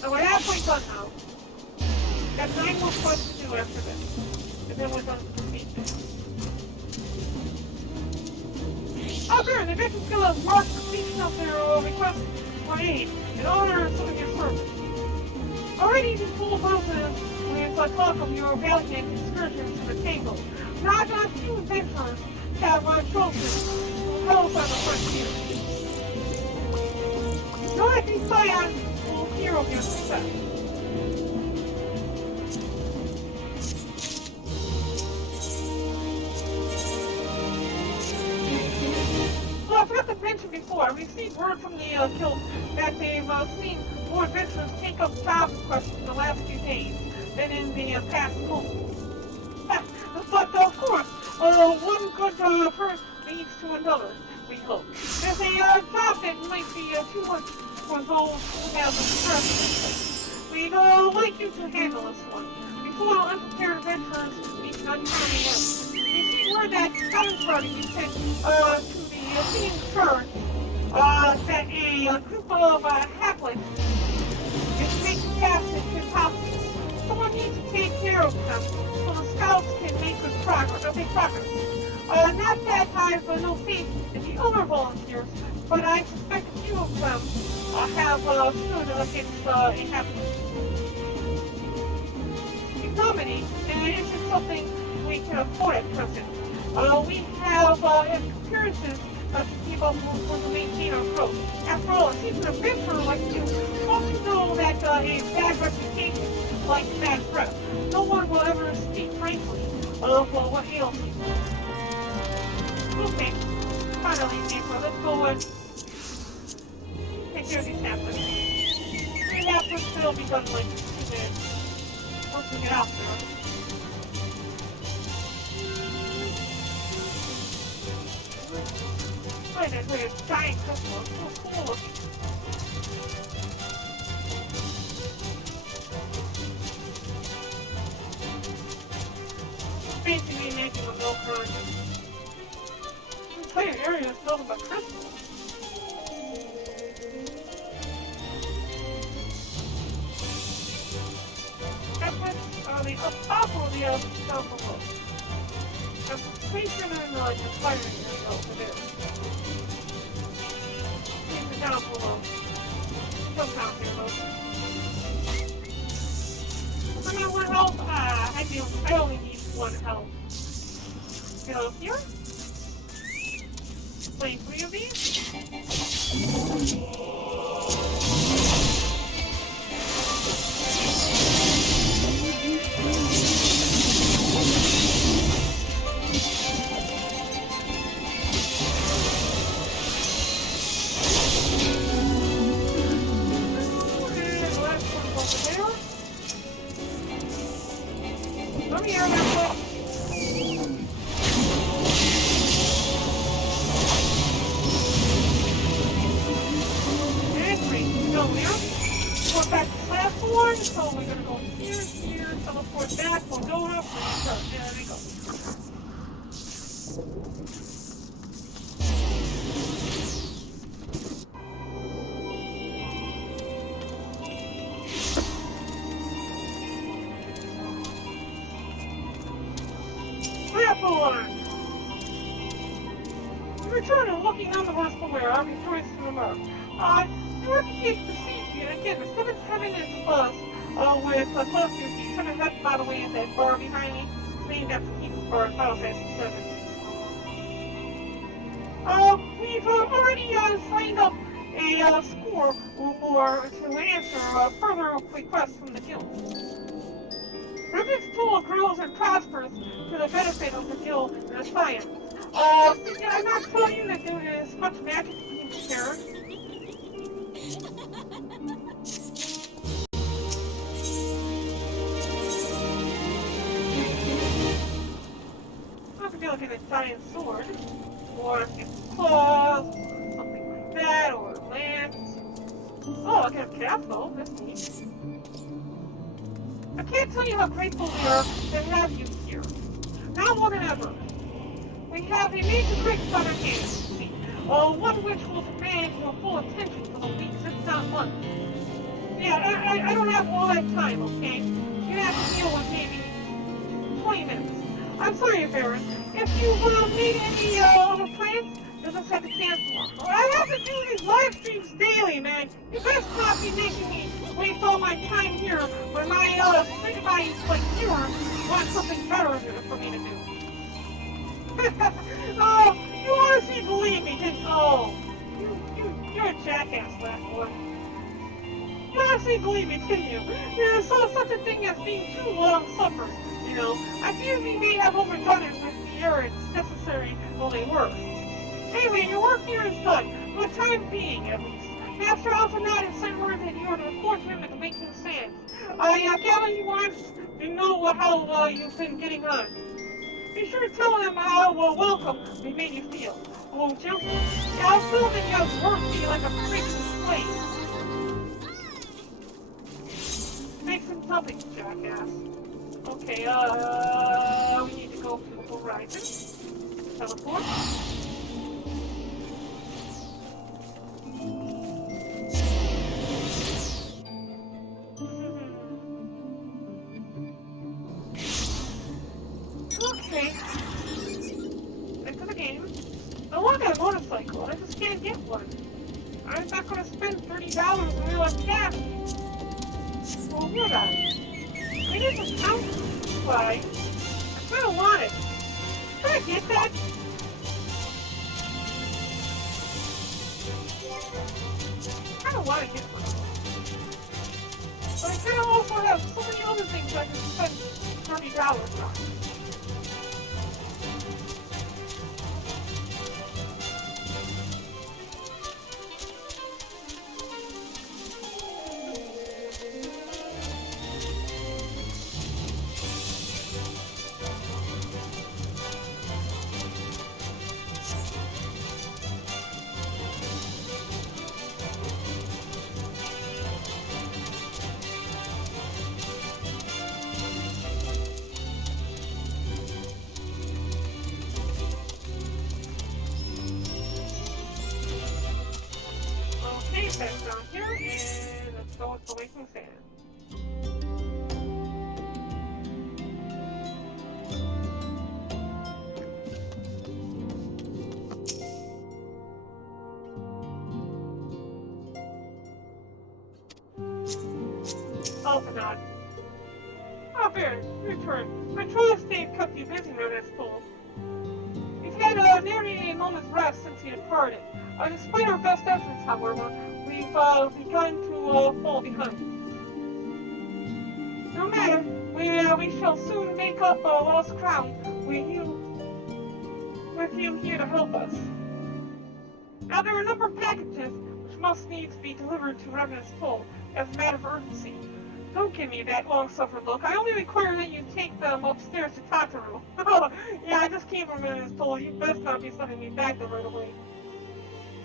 So we're halfway done now. Got 9 more quests to do after this. And then we're done to defeat this. Oh, good! The victim's gonna mark completion of their request for aid in honor of some of your service. Already these full houses with talk of your valiant excursions to the table. Not a few adventurers have trophies held by the frontier. Know that these scions will hear of your success. Well, I forgot to mention before, I received word from the guild that they've seen more adventurers take up job requests in the last few days than in the past month. But of course, one good person leads to another, we hope. There's a job that might be too much for those who have the stress. We'd like you to handle this one. Before unprepared adventurers meet uncanny ends. We see word that Seventh Party you sent to the Athenian Church that a group of haplets is making fast into impossible. Someone needs to take care of them so the scouts can make good progress. Not that I've no faith in the other volunteers, but I suspect a few of them have stood against a happening. comedy, and it isn't something we can afford at present. We have appearances to keep up with to maintain our growth. After all, it seems an adventurer like you ought to know that a bad reputation like bad press. No one will ever speak frankly of what ails you. Okay, finally, April, let's go and take care of these saplings. These saplings still be done like 2 minutes once we get out there. Look at this giant crystal, it's so cool looking. Basically making a milk run. This entire area is nothing but crystals. Are they up top or the down below? I'm pretty sure they're in the fire area over there. These are down below. Come down here, though. I mean, 1 health? I only need 1 health. Get up here. Play 3 of these. Come here, Apple. And 3. Go there. We're back to the last one, so we're gonna go here, teleport back, we'll go up, and go. There we go. Return and looking on the worst aware, I rejoice to remark. Your reputation precedes you, and again, the 7th heaven is buzz, with close to your feet. 7th heaven, by the way, is that bar behind me. It's named after Keith's bar in Final Fantasy VII. We've already signed up a score or to answer further requests from the guild. If this tool grows and prospers to the benefit of the guild and the science, did I not tell you that there is much magic being prepared? I could be looking at a giant sword, or get claws, or something like that, or a lance. Oh, I got a capsule, that's neat. I can't tell you how grateful we are to have you here. Now more than ever. We have a major crisis on our hands, you see. One which will demand your full attention for the weeks, if not months. Yeah, I don't have all that time, okay? You have to deal with maybe 20 minutes. I'm sorry, Barren. If you've made any other plans, you'll just have to cancel them. I have to do these live streams daily, man. You best not be making me waste all my time here when my street bodies like yours want something better for me to do. Oh, you honestly believe me, didn't you? Oh, you're a jackass, last one. You honestly believe me, didn't you? There's such a thing as being too long suffered, you know. I fear we may have overdone it with the errands necessary though they were. Anyway, your work here is done, for the time being, at least. Master Altanat has sent word that you are to report to him at the Making Sands. I gather he wants to know how you've been getting on. Be sure to tell him how welcome we made you feel, won't you? Yeah, I'll tell him that you have worked me like a freaking slave. Make some topic, jackass. Okay, we need to go to the horizon. Teleport. Okay. Into the game. I want a motorcycle. I just can't get one. I'm not going to spend $30 in real cash. Well, would I? I need to count. fly. I don't want it. Can I get that? I don't want to get one of those. But I kind of also have so many other things I can spend $30 on. Okay, that's down here, and let's go with the Waking Sand. Alphanod. Oh, Barren, return. My trust Dave kept you busy now, that's cool. We've had nearly a moment's rest since you departed. Despite our best efforts, however, we've begun to fall behind. No matter, we shall soon make up lost ground with you here to help us. Now, there are a number of packages which must needs be delivered to Revenant's Toll as a matter of urgency. Don't give me that long-suffered look. I only require that you take them upstairs to Tataru. Yeah, I just came from Revenant's Toll. You best not be sending me back there right away.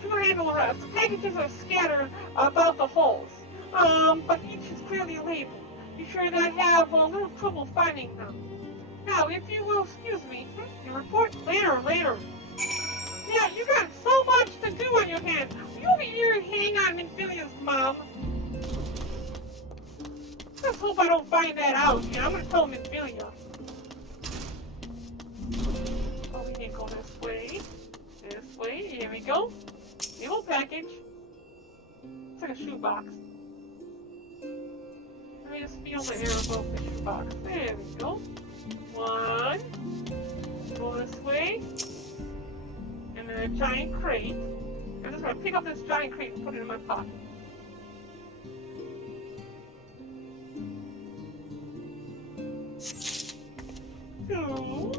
To handle the rest, the packages are scattered about the halls, but each is clearly labeled. Be sure that I have a little trouble finding them. Now, if you will excuse me, you report later. Yeah, you got so much to do on your hands. Will you be here and hang on Minfilia's mom? Let's hope I don't find that out. Yeah, I'm gonna tell Minfilia. Oh, we need to go this way. This way, here we go. Little package. It's like a shoebox. Let me just feel the air above the shoebox. There we go. One. Go this way. And then a giant crate. I'm just gonna pick up this giant crate and put it in my pocket. Two.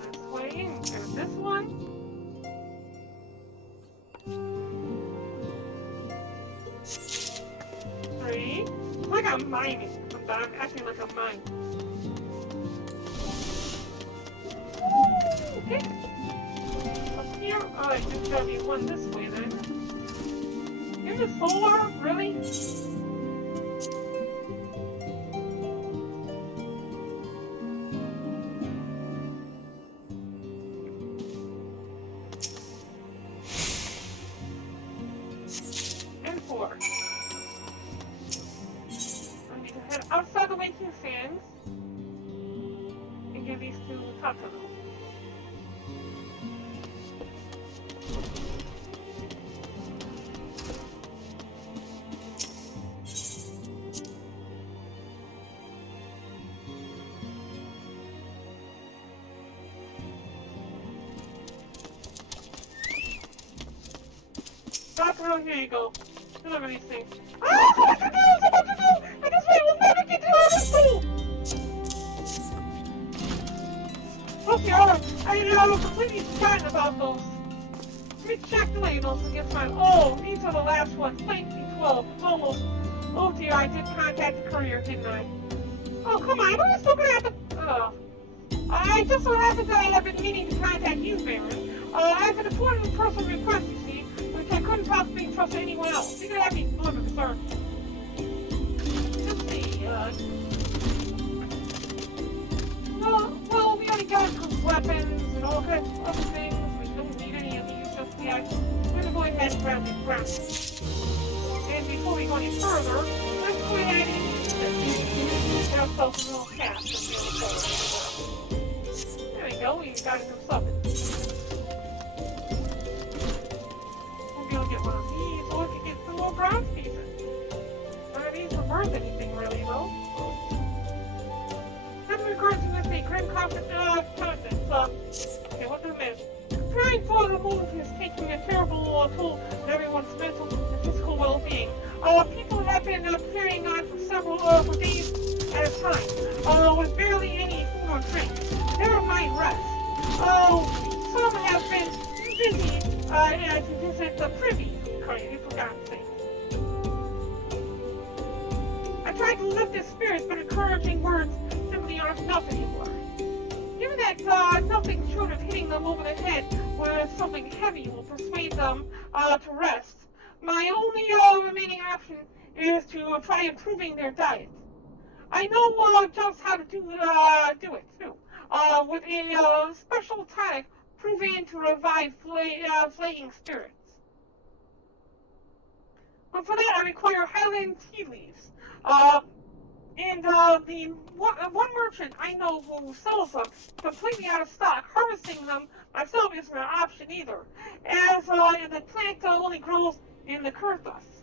This way, and there's this one. Three. It's like I'm mining. I'm acting like I'm mining. Okay. Up here. Alright, there's gotta be one this way then. In the solar? Really? And four. I need to head outside the Waking Sands and give these to Tataru. Tataru, here you go. Deliver these things. Ah! So much to do! So much to do! I just wait, we'll never get to this school! Okay, I completely forgotten about those. Let me check the labels against mine. Oh, these are the last ones. Plate B12. It's almost. Oh dear, I did contact the courier, didn't I? Oh, come on. I'm still gonna have to. I just so happens that I have been meaning to contact you, Barren. I have an important personal request, you see, which I couldn't possibly trust anyone else. You're gonna have me delivered, sir. Let's see, well, we already got weapons and all kinds of other things. We don't need any of these just yet. We're gonna go ahead and grab these grounds. And before we go any further, let's go ahead and get ourselves a little cast of the other side. There we go, we got it from something. We'll be able to get one of these, or we can get some more bronze pieces. None of these were worth anything really, though. is, preparing for the move is taking a terrible toll on everyone's mental and physical well-being. People have been carrying on for days at a time, with barely any food or drink. Never mind rest. Some have been too busy to visit the privy. Crazy, for God's sake. I tried to lift his spirits, but encouraging words simply aren't enough anymore. Given that nothing short of hitting them over the head with something heavy will persuade them to rest, my only remaining option is to try improving their diet. I know just how to do it too, with a special tonic proven to revive flaying spirits. But for that, I require Highland tea leaves. And the one merchant I know who sells them completely out of stock. Harvesting them myself isn't an option either, as the plant only grows in the Kurthas,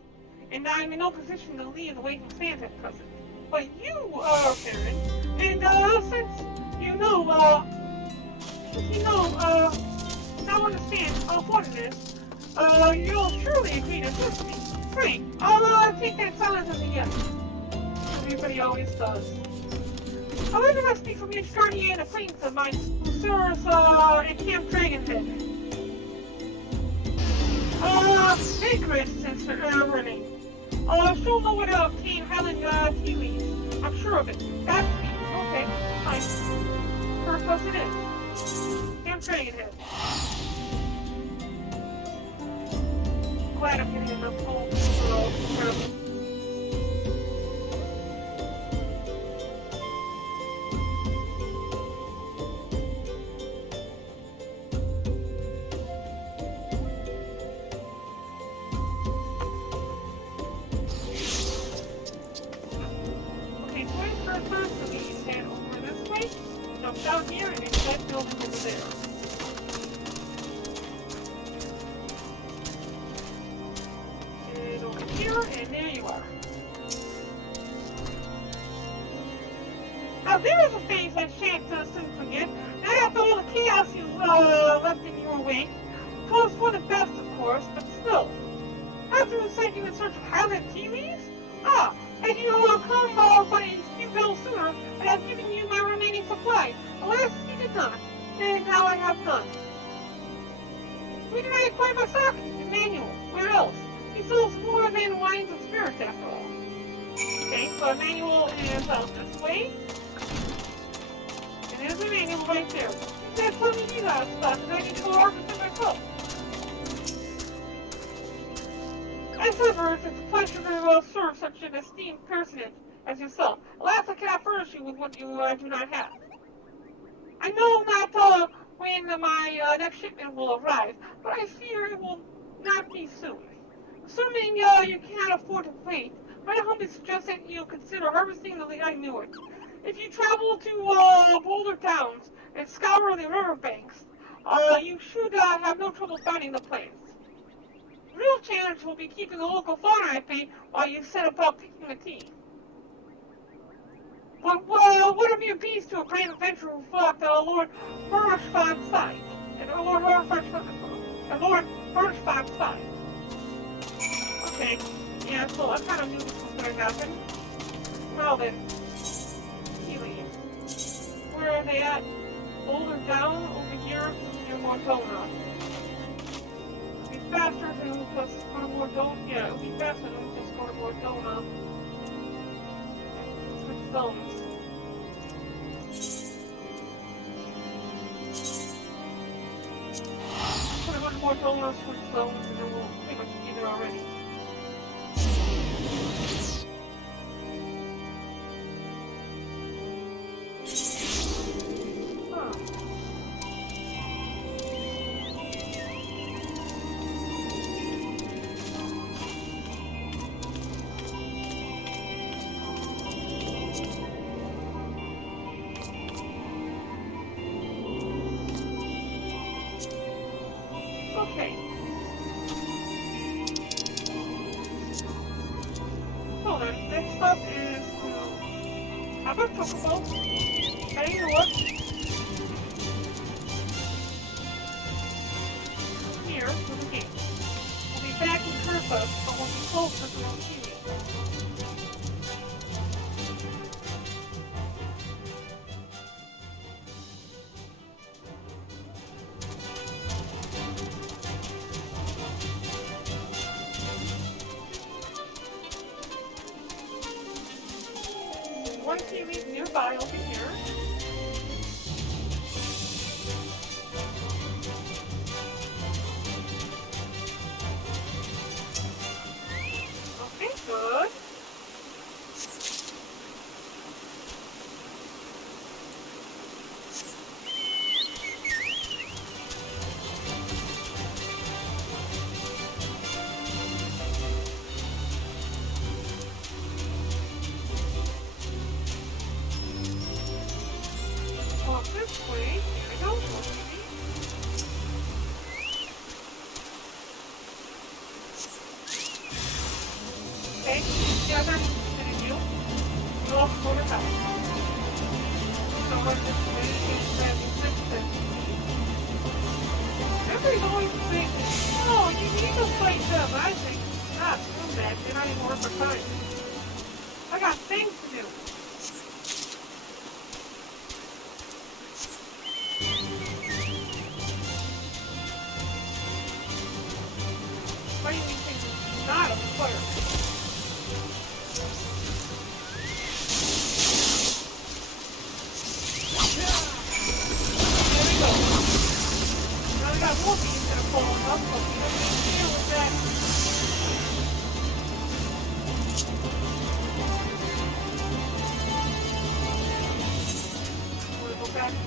and I'm in no position to lead the waiting sands at present. But you, Barren, and since you now understand how important it is, you'll surely agree to assist me. Great, I'll take that silence as a yes. Everybody always does. However, must be from each guardian acquaintance of mine who serves in Camp Dragonhead. Sacred, says her name. She'll know where to obtain Highland tea leaves. I'm sure of it. That's me. Okay, fine. Purpose it is. Camp Dragonhead. Glad I'm getting enough home for down here and into that building over there. And over here, and there you are. Now there's a phase I shan't soon forget. Not after all the chaos you left in your wake. It was for the best, of course, but still. After sent you in search of Highland tea leaves? Ah, and you come but a few bells sooner, and I've given you my remaining supply. Alas, he did not, and now I have none. Where did I acquire my stock? Emmanuel. Where else? He sells more than wines and spirits, after all. Okay, so Emmanuel is this way. And there's Emmanuel right there. He said something he's out of stock, and I need to go harvest it myself. As ever, it's a pleasure to serve such an esteemed personage as yourself. Alas, I cannot furnish you with what you do not have. I know not when my next shipment will arrive, but I fear it will not be soon. Assuming you cannot afford to wait, I humbly suggest that you consider harvesting the I knew it. If you travel to Boulder Downs and scour the riverbanks, you should have no trouble finding the place. The real challenge will be keeping the local fauna at bay while you set about picking the tea. But what of your bees to a great adventurer who fought Lord Bershfog's side? And Lord Bershfog's side. Okay, yeah, so I kind of knew this was going to happen. Well then, tea leaves. Where are they at? Boulder Down, over here, near Mortona. It'll be faster to just go to Mortona. Yeah, it'll be faster to just go to Mortona. Stones. Put a bunch more donuts with stones and then we'll pretty much be there already. Okay. So then, next up is to have a chocobo. Hey, you know what? us, but when we close the door, TV. One TV nearby over here. Okay, good. Walk this way. Here we go. Okay, together, and you. You all go to house. So what this way is that you fix this. Everybody's always thinking, oh, you need to fight them. I think, not do that. They're not even worth our time. I got things to do. Fighting things is not a fire. There we go. Now we got wolfies that are falling up, but we don't need to deal with that. We'll go back to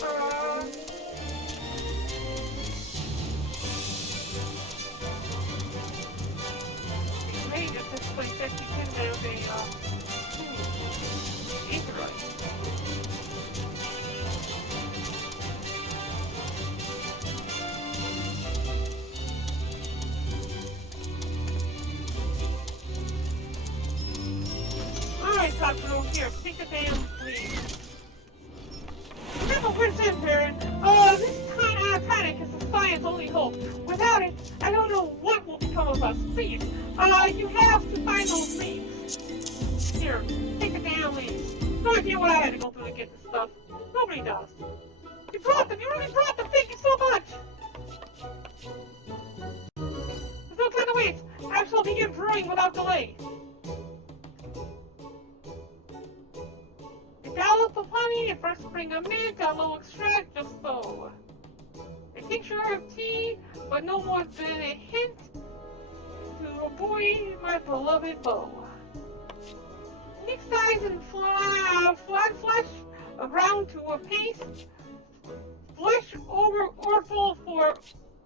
Barren. Made it this place that you can have a Aetherite. Alright, Takuro, here, take a damn lead. Remember what's in, Barren. This panic is the science only hope. Without it, I don't know what will become of us. Please, you have to find those leaves. Here, take the damn leaves. No idea what I had to go through to get this stuff. Nobody does. You brought them! You really brought them! Thank you so much! There's no time to wait. I shall begin brewing without delay. A dollop of honey, a first spring of mint, a low extract, just so. A tincture of tea, but no more than a hint to avoid my beloved bow. Mix size and flat flesh around to a paste. Flesh over orful for.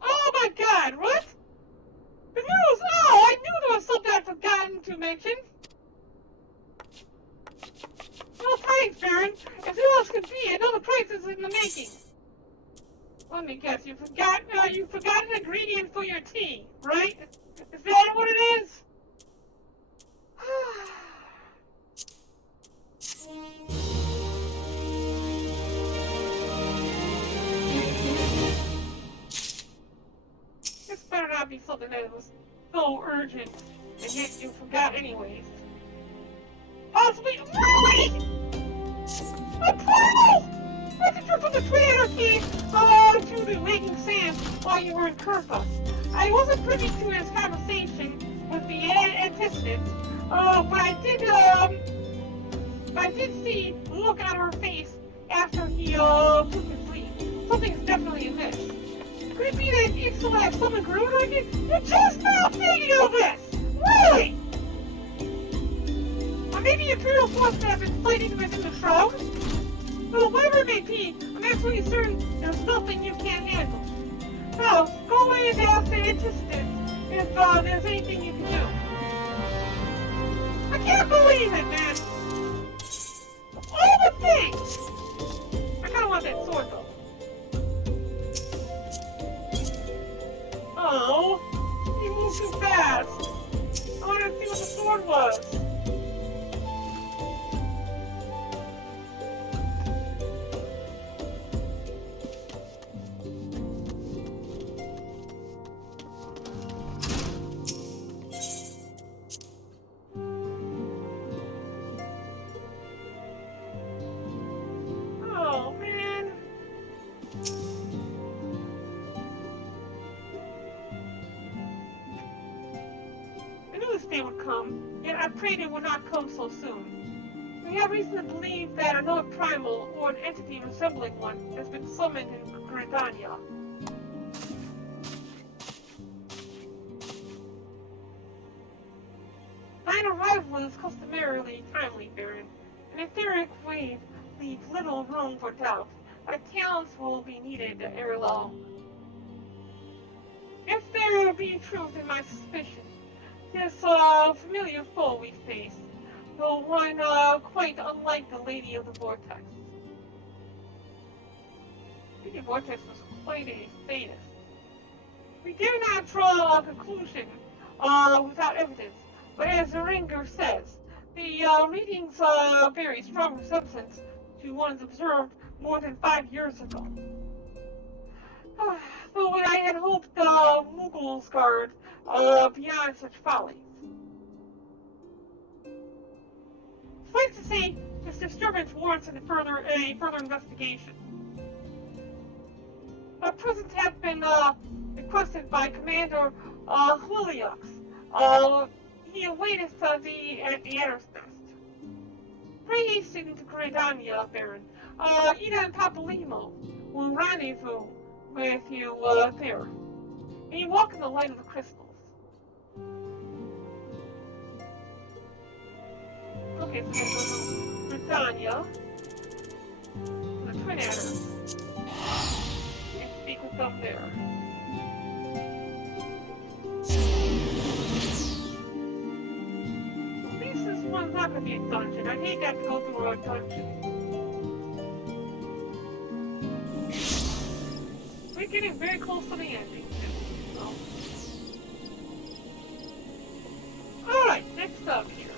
Oh my God! What? The news! Oh, I knew there was something I'd forgotten to mention. No thanks, Barren. If who else could be, I know the price is in the making. Let me guess, you forgot an ingredient for your tea, right? Is that what it is? This better not be something that was so urgent, and yet you forgot anyways. Possibly. Really? A portal! I did you from the Trinity to the making sand while you were in Kurpa. I wasn't privy to his conversation with the anticipant, but I did see the look on her face after he took his leave. Something's definitely amiss. Could it be that Ixal has summoned Groot on you? You're just now thinking of this! Really? Or maybe Imperial forces have been fighting within the shroud? Well, whatever it may be, I'm absolutely certain there's nothing you can't handle. Now, go away and ask the anticipant if there's anything you can do. I can't believe it, man! All the things! I kinda want that sword, though. Oh, he moved too fast. I wanted to see what the sword was. Oh, man. I knew this day would come, yet I prayed it would not come so soon. We have reason to believe that another primal, or an entity resembling one, has been summoned in Gridania. Thine arrival is customarily timely, Barren. An etheric wave leaves little room for doubt. Our talents will be needed ere long. If there be truth in my suspicion, this familiar foe we face, though one quite unlike the Lady of the Vortex. Lady Vortex was quite a sadist. We dare not draw a conclusion without evidence, but as Zeringer says, the readings bear a strong resemblance to ones observed more than 5 years ago. Though I had hoped Mughals guard beyond such follies. Suffice to say, this disturbance warrants a further investigation. Presents have been requested by Commander Heliux. He awaiteth thee at the Adder's Nest. Pray hasten to Gridania, Barren. Ida and Papolimo will rendezvous with you there. And you walk in the light of the crystals. Okay, so we're going to Gridania, the Twin Adder, and speak with them there. At least this one's not going to be a dungeon. I hate that to go through a dungeon. We're getting very close to the ending, too. So. Alright, next up here.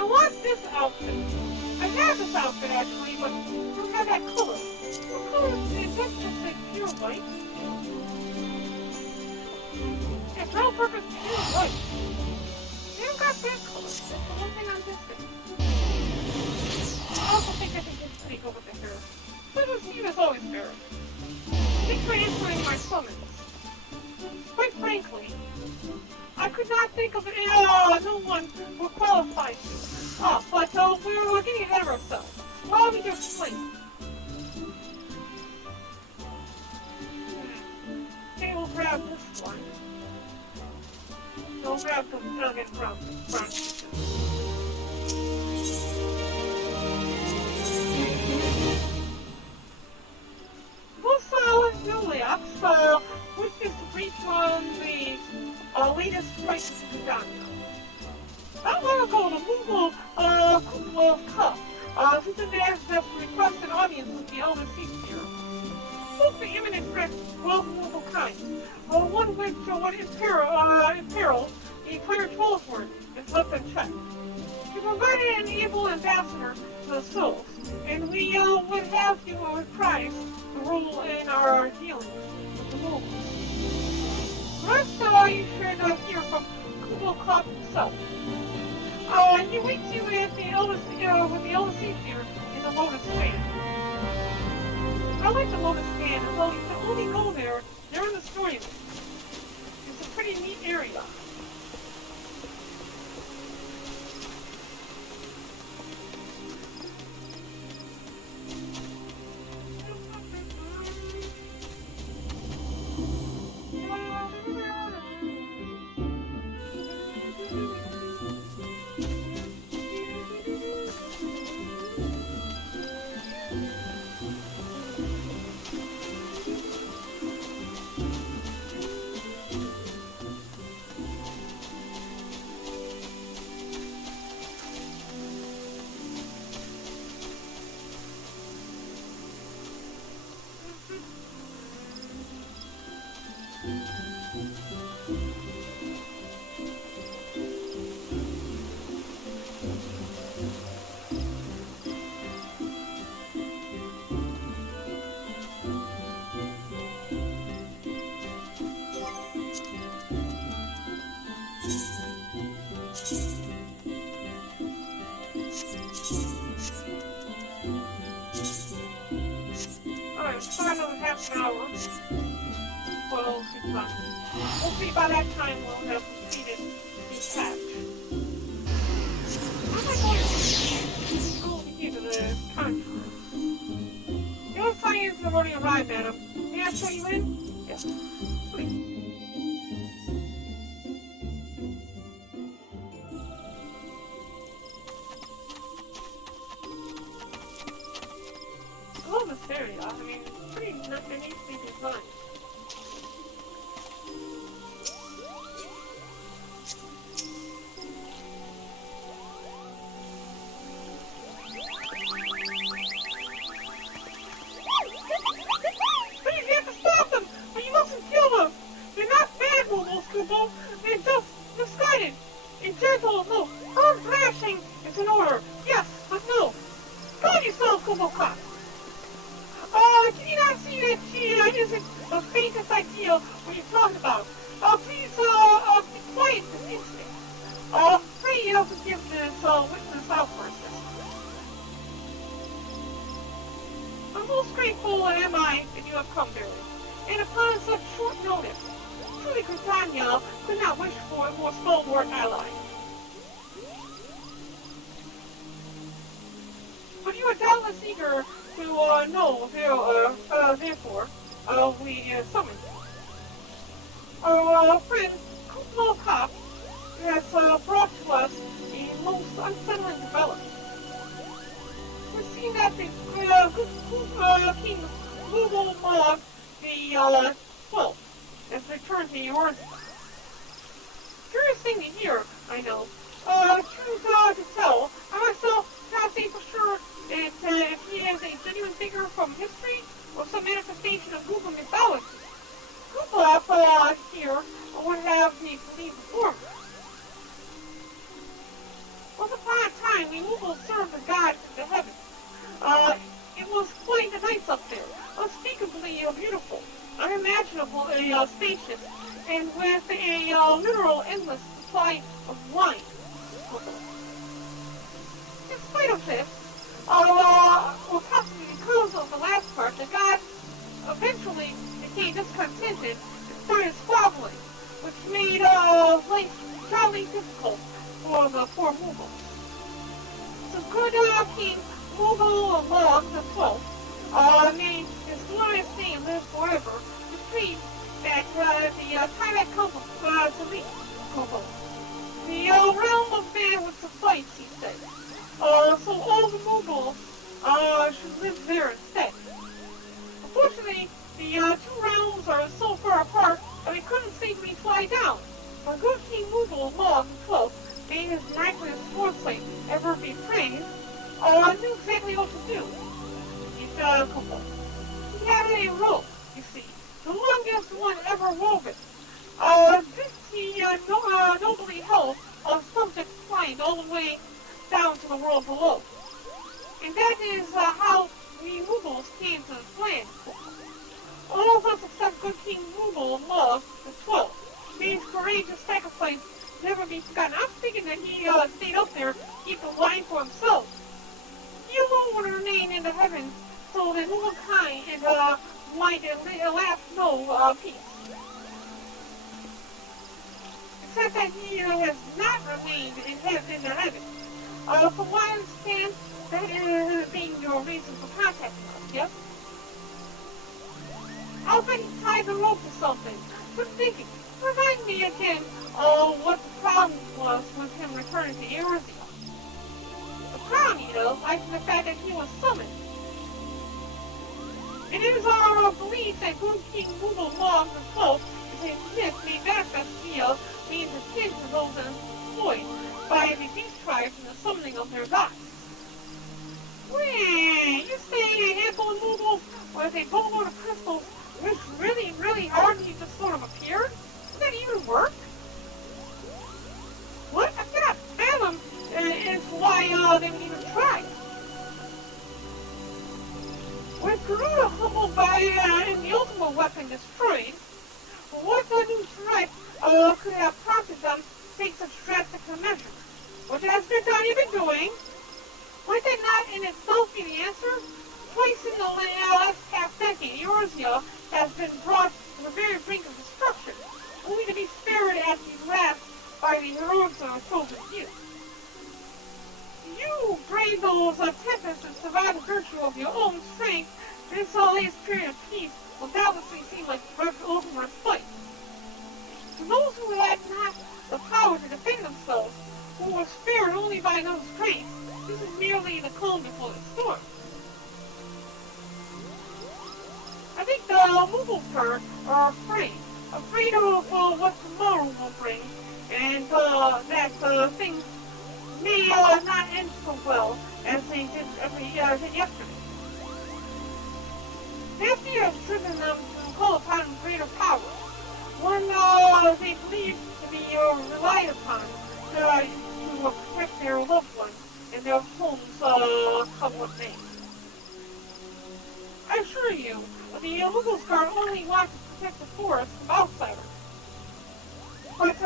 I want this outfit. I have this outfit actually, but I don't have that color. What color is that? Just like pure white. Yeah, general purpose pure white. They don't got that color. That's the one thing I'm missing. I also think I can just take over the hair. But the scene is always fair. Thanks for answering my summons. Quite frankly, I could not think of no one were qualified to. But we're getting ahead of ourselves. Allow me to explain. Okay, we'll grab this one. We'll grab the nugget from front. Heliux wishes to brief on the latest crisis in Gridania. Not long ago, the Mughal Kublov Cup visited the Aztecs to request an audience with the elder Seasteer. Spoke the imminent threat of multiple kinds, one which, when in peril, the entire Trollsword is left unchecked. You provided an able ambassador to the souls, and we would have you reprise the role in our dealings with the moguls. First, you should hear from Kubo Club himself. He waits you at the eldest, with the eldest Aether in the Lotus Stand. I like the Lotus Stand, although you can only go there during the story. It's a pretty neat area. Start another half an hour. Well, it's fine. Hopefully by that time we'll have completed this patch. How am I going to go over here to the conference? Your science have already arrived, madam. May I show you in? Yes. Please. I love this area. I mean, it's pretty nicely designed. Please, you have to stop them! But you mustn't kill them! They're not bad, Momo Scubo. They're just misguided. And gentle, no. Hard thrashing is in order. Yes, but no. Calm yourself, Kubo Cop. Can you not see that she isn't the faintest idea what you're talking about? Please, be quiet this instant. Pray you don't forgive this, witness outburst. I'm most grateful am I that you have come, Barren. And upon such short notice, truly Britannia could not wish for a more stalwart ally. But you are doubtless eager to know, therefore, we summoned you. Our friend, Kubo Cop, has brought to us a most unsettling development. We've seen that the King Google Mog, the 12th, has returned to yours. Curious thing to hear, I know. Truth to tell, I myself cannot say for sure if he is a genuine figure from history or some manifestation of Google mythology. Google here would have me believe the former. Once upon a time, we Google served the gods of the heavens. It was quite a nice up there, unspeakably beautiful, unimaginably spacious, and with a literal endless supply of wine. In spite of this, or possibly because of the last part, the gods eventually became discontented and started squabbling, which made life jolly difficult for the poor Moogle. So good King Moogle Mog the 12th, may his glorious name live forever, decreed that the time had come to leave Moogle. The realm of man would suffice, he said. So all the Moogles should live there instead. Unfortunately, the two realms are so far apart that we couldn't safely fly down. Our good King Moogle Mog the 12th, may his miraculous foresight ever be praised, knew exactly what to do. He had a rope, you see, the longest one ever woven. This he nobly held on subject flying all the way might at last know peace. Except that he has not remained in the heavens. From what I understand, that is being your reason for contacting us, yes? I'll bet he tied the rope to something. But thinking, remind me again what the problem was with him returning to Erzia. The problem, lies in the fact that he was summoned. It is our belief that Good King Moogle Long himself is a myth made manifest via means akin to those employed by the beast tribes in the summoning of their gods. Wait, you say a handful of Moogles with a boatload of crystals which really, really hardly just sort of appeared? Does that even work? What? I cannot fathom is why they would even try. With Garuda humbled by and the ultimate weapon destroyed, what the new threat could have prompted them to take such drastic measures? What has been done even doing? Might that not in itself be the answer? Twice in the last half decade, Eorzea has been brought to the very brink of destruction, only to be spared at the last by the heroics of a chosen few. You brave those tempests and survive the virtue of your own strength. This latest period of peace will doubtlessly seem like ultimate fight. To those who had not the power to defend themselves, who were spared only by those strength, this is merely the calm before the storm. I think the Moogle part are afraid of what tomorrow will bring, and that things may not end so well as they did yesterday. This year has driven them to call upon greater power, one they believe to be relied upon to protect their loved ones and their homes come what may. I assure you, the Moogles Guard only want to protect the forest from outsiders. But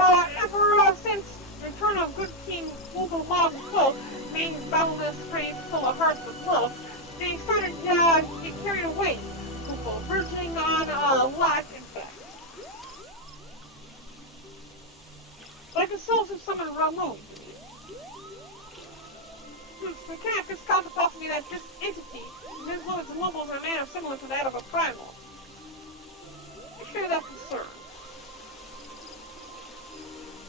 ever since the return of Good King Moogle Long himself made his boundless strength fill our hearts with love, they started to get carried away, verging on a lot, in fact. Like the souls of some of the Ramun. We cannot discount the possibility that this entity influence Moogles in a manner similar to that of a primal. I share that concern.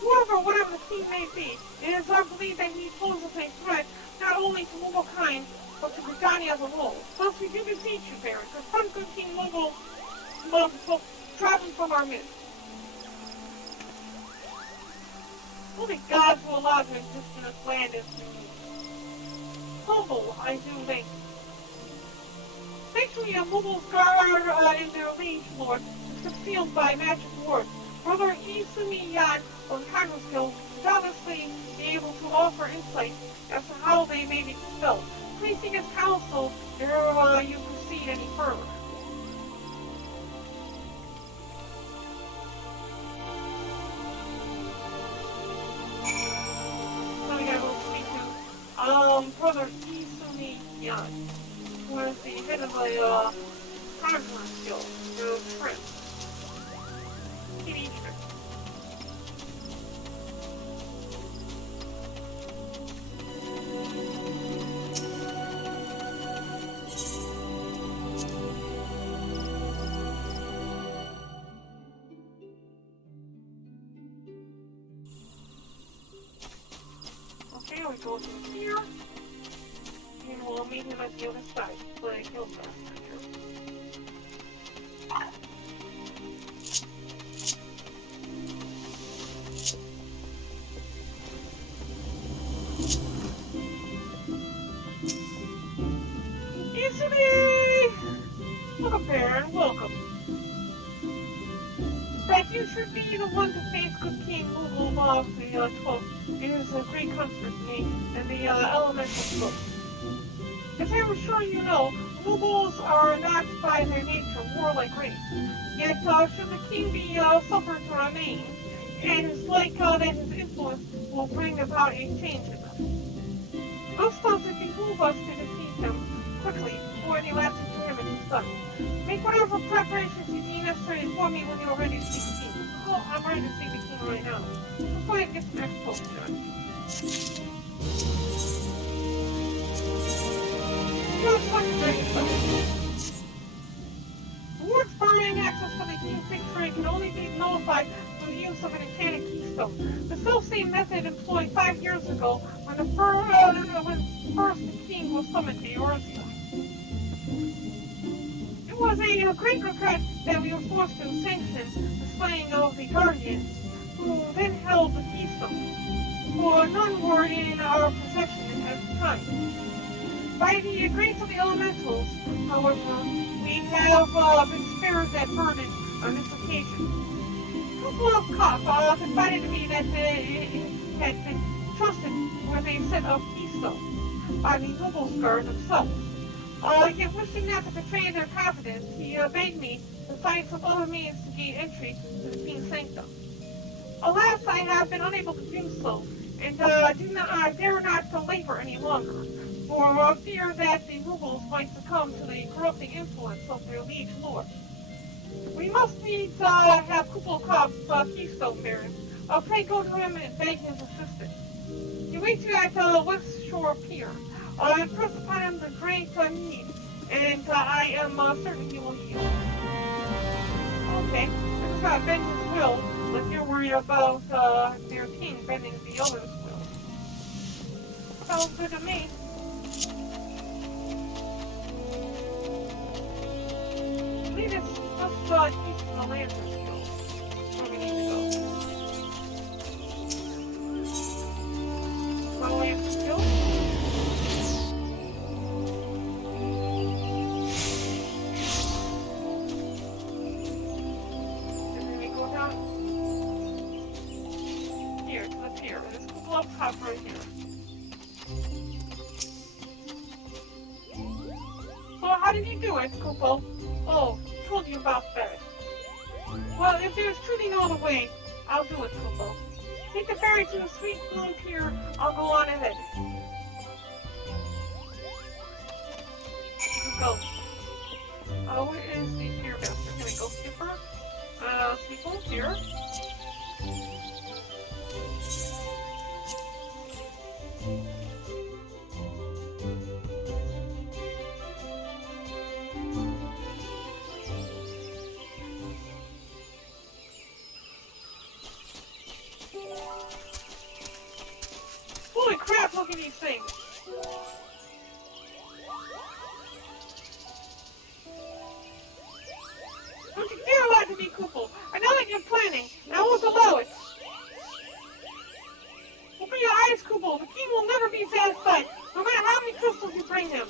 However, whatever the theme may be, it is our belief that he poses a threat not only to Moogle kind, but to Gridania as a whole. Thus we do beseech you, Barren, confront Good King Moogle drive him from our midst. Only gods will allow to exist in this land as humble, I do think. Thankfully, a Moogle's guard in their liege lord is concealed by magic wards. Brother Isumi Yan from Congress Guild will doubtlessly be able to offer insight as to how they may be expelled. Please seek his counsel ere you proceed any further. So we gotta go speak to Brother Isumi Yan, who is the head of a Congress Guild, the Prince. Okay, we go through here, and we'll meet him at the other side, so I killed that creature. Welcome, Barren, welcome. That you should be the one to face Good King Moogle of the 12th. It is a great comfort to me, and the elemental book. As I am sure you know, Moogles are not by their nature warlike race. Yet, should the king be suffered to remain, it is like that his influence will bring about a change in them. Thus does it behoove us to defeat him quickly before any lasting damage is son. Make whatever preparations you deem necessary and inform me when you are ready to see the king. Oh, I'm ready to see the king right now. Let's go ahead and get some expo done. Just like the great stuff. Wards barring access to the king's sanctuary can only be nullified through the use of an enchanted keystone. The self-same method employed 5 years ago when first the king was summoned to Eorzea. It was a great regret that we were forced to sanction the slaying of the guardians, who then held the keystone, for none were in our possession at the time. By the grace of the elementals, however, we have been spared that burden on this occasion. Kublov Kop confided to me that it had been trusted with a set of keystones by the Nobelsguard themselves. Yet wishing not to betray their confidence, he begged me to find some other means to gain entry to the king's sanctum. Alas, I have been unable to do so, and dare not to labor any longer, for fear that the nobles might succumb to the corrupting influence of their liege lord. We must needs have Kublov-Kop's keystone Baron. Pray go to him and beg his assistance. He waits you at the West Shore Pier. Impress upon him the great need, and I am certain he will yield. Okay, this is not bend his will, but you're worried about their king bending the other's will. Sounds good to me. I believe it's just east of the Lantern Guild, where we need to go. The Lantern Guild? Top right here. So how did you do it, Kupo? Oh, told you about that. Well, if there's truly no other way, I'll do it, Kupo. Take the ferry to the Sweet Bloom Pier, I'll go on ahead. Let's go. Where is the pier master? Can we go skipper? Sweet Bloom Pier. Holy crap, look at these things! Don't you dare lie to me, Kupo! I know that you're planning, and I won't allow it! Open your eyes, Kupo! The king will never be satisfied, no matter how many crystals you bring him!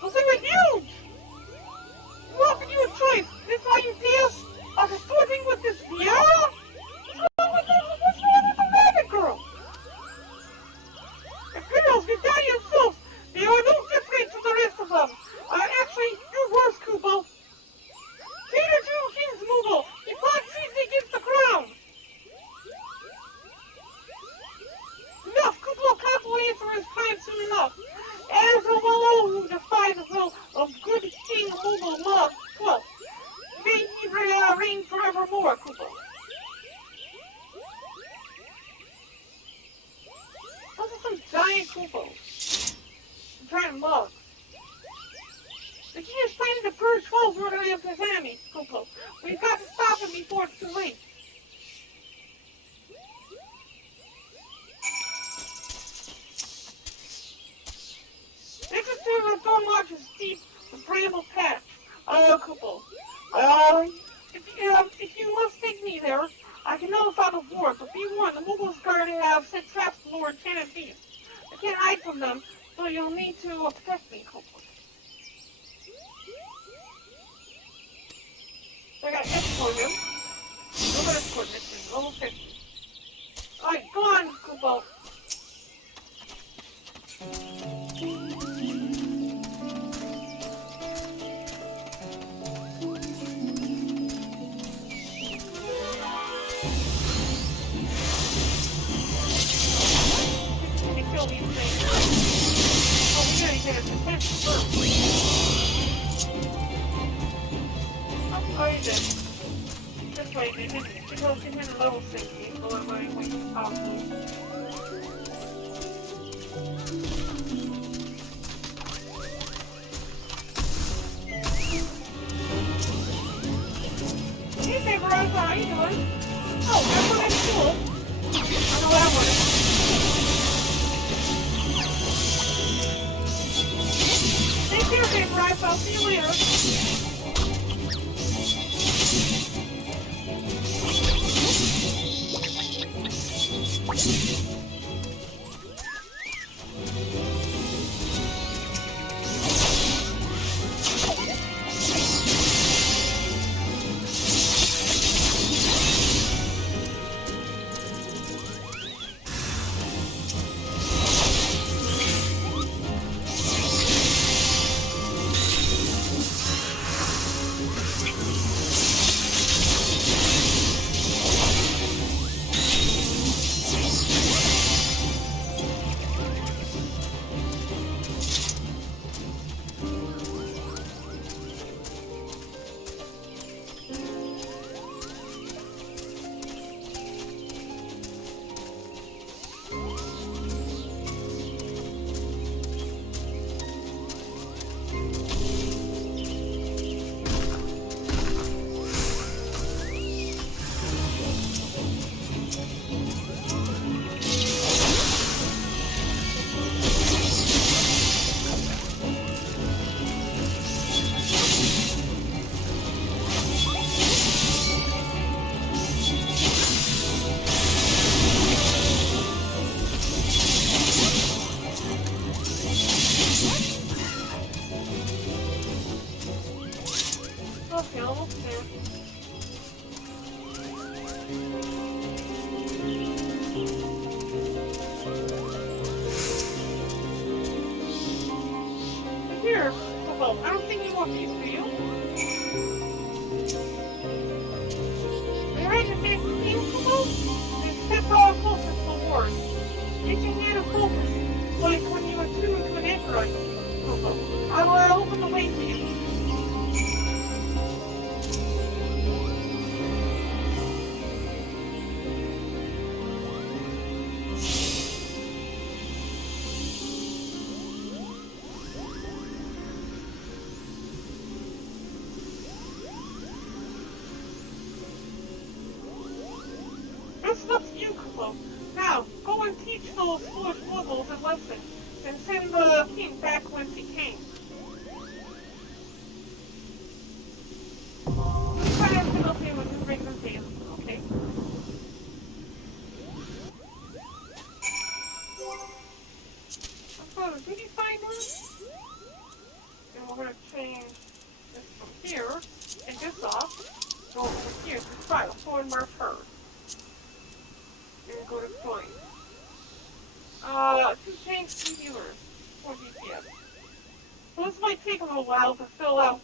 Those things are huge! You offered you a choice, this is how you pass? After sporting with this Viera? What's wrong with the rabbit girl? The girls, you got yourselves! They are no different from the rest of them! Actually, you're worse, Kupo! Cater to King's Moogle! He plot treason against the crown! Enough! Kublov-Kop will answer his crime soon enough! As a all who defy the will of good King Moogle Love 12. May he reign forevermore, Kupo! Those are some giant Kupos. Giant mugs. The king is planning to purge 12 murder of his enemies, Kupo. We've got to stop him before it's too late. Next to the Dawn Lodge is deep with bramble patch. Kupo. If you must take me there, I can nullify the ward, but be warned, the Moogles guard have set traps to lure enchanted beasts. I can't hide from them, so you'll need to protect me, Kupo. I gotta escort him. No more escort mission, level 50. Alright, go on, Kupo. Kill these things. Oh, we gotta get it. This way, it goes to hit a level 60, so I'm going to be powerful. Hey, Paper Eyes, how you doing? Oh, that's what it's cool. I know what I wanted. Take care, Paper Eyes, I'll see you later. Okay, almost there. Here, well, I don't think you want these, do you? Are you ready to take the team, Kubo? Then step our focus forward. You can get a focus, like when you attune to an android, Kubo. I will open the way for you. That's up to you, Kubo. Now, go and teach those foolish moguls a lesson, and send the king back whence he came. Let's try and help him with his pregnancy, okay? So, did you find her? And we're going to change this from here, and this off, go over here to file, so and mark her. And go to join. To change computers for GPS. So this might take a little while to fill out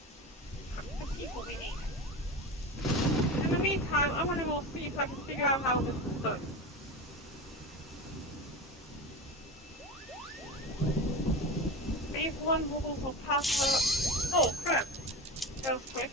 the people we need. In the meantime, I'm gonna go see if I can figure out how this is done. Phase 1 mobiles will pass the... Oh, crap. That was quick.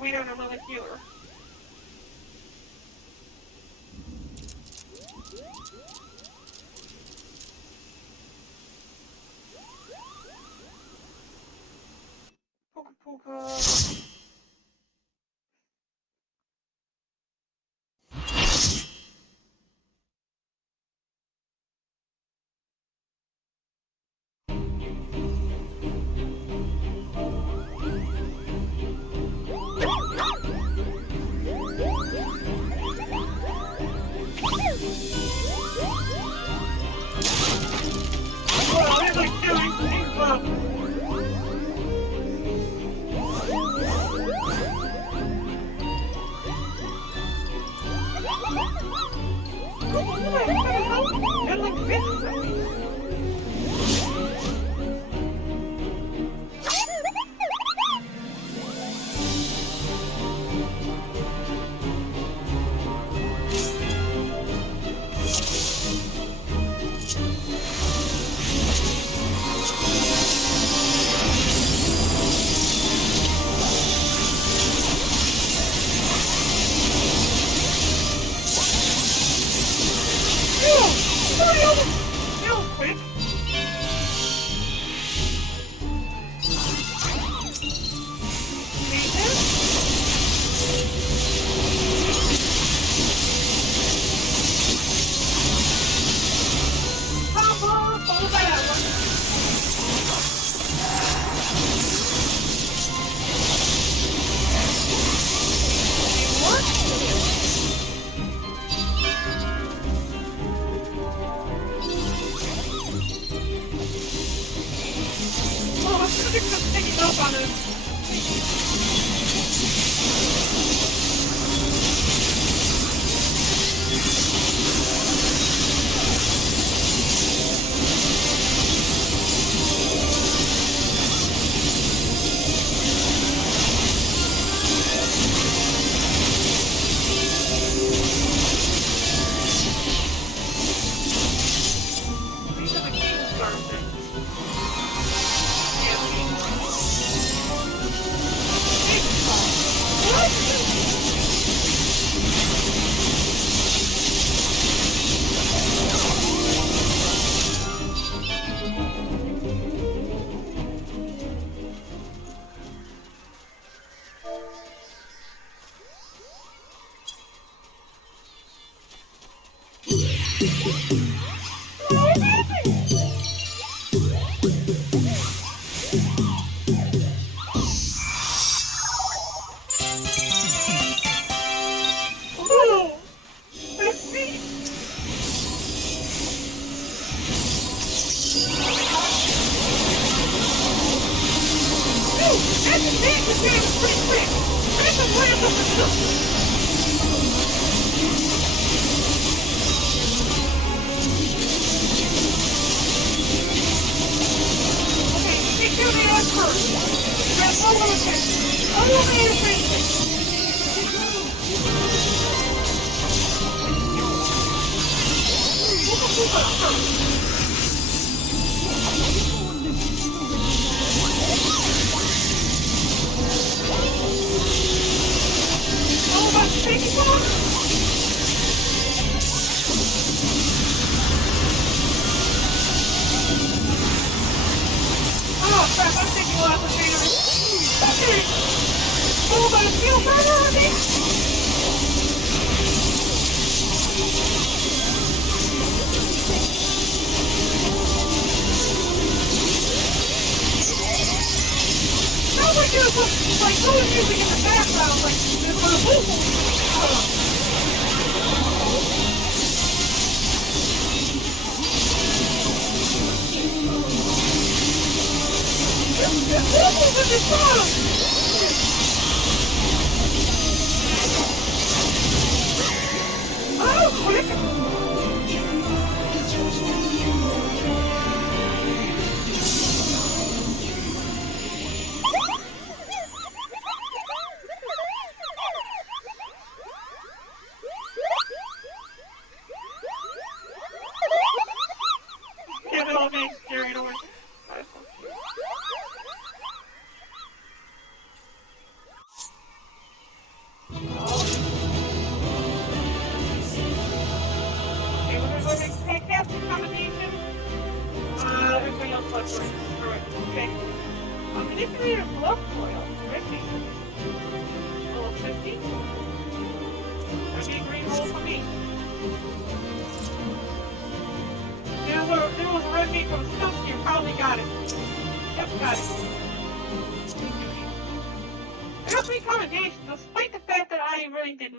Wait on another healer. Puka Puka.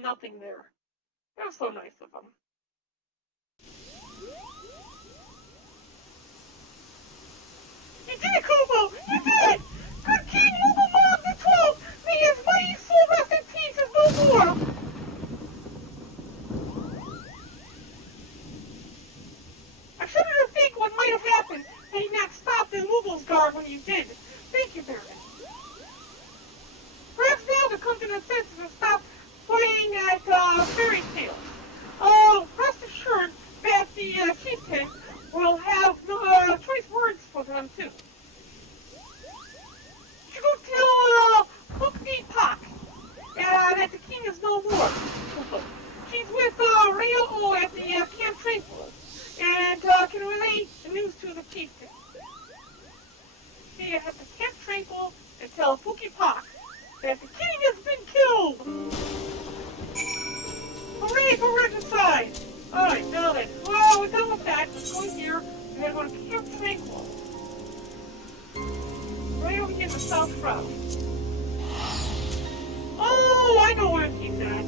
Nothing there. That was so nice of them. You did it, Kubo! You did it! Good King Ubermog the 12th! May his mighty soul rest in peace and no more! I shudder to think what might have happened had you not stopped in Lubo's guard when you did. Thank you, Barren. Perhaps now to come to the senses and stop playing at fairy tales. Rest assured that the chieftain will have choice words for them too. You should go tell pt.1 that the king is no more. She's with Rayo at the Camp Tranquil and can relay the news to the chieftain. She at the Camp Tranquil and tell pt.1 that the king has been killed. Hooray for regicide! Alright, now then. Well, we're done with that. Let's go here and then go to Camp Tranquil. Right over here in the South Shroud. Oh, I know where he's at.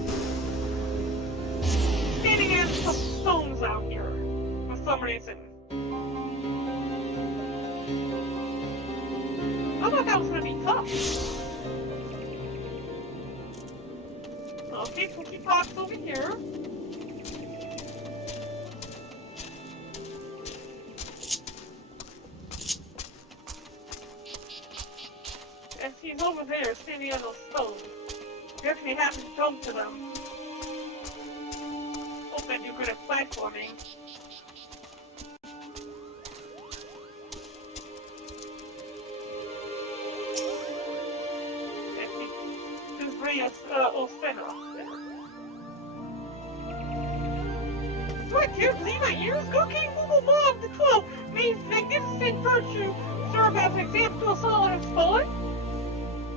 Standing at some stones out here. For some reason. I thought that was gonna be tough. stuff. Okay, cookie pops over here. And he's over there, standing on those stones. You actually have to jump to them. Hope that you're good at platforming. There's Reyes Osfena there. So I can't believe my ears. Cookie Google Mom the 12 may magnificent virtue serve as an example to us all and stolen.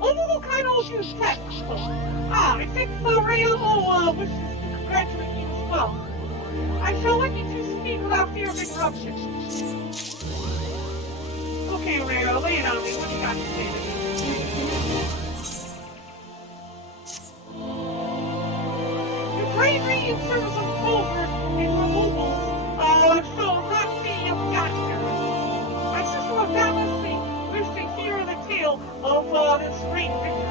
Google kind of use tech. I think Rayo wishes to congratulate you as well. I shall let you two speak without fear of interruption. Okay, Rayo, lay it on me. What do you got to say to me? The bravery and service of Clover and removals shall not be forgotten here. My sister will doubtlessly wish to hear the tale of this great victory.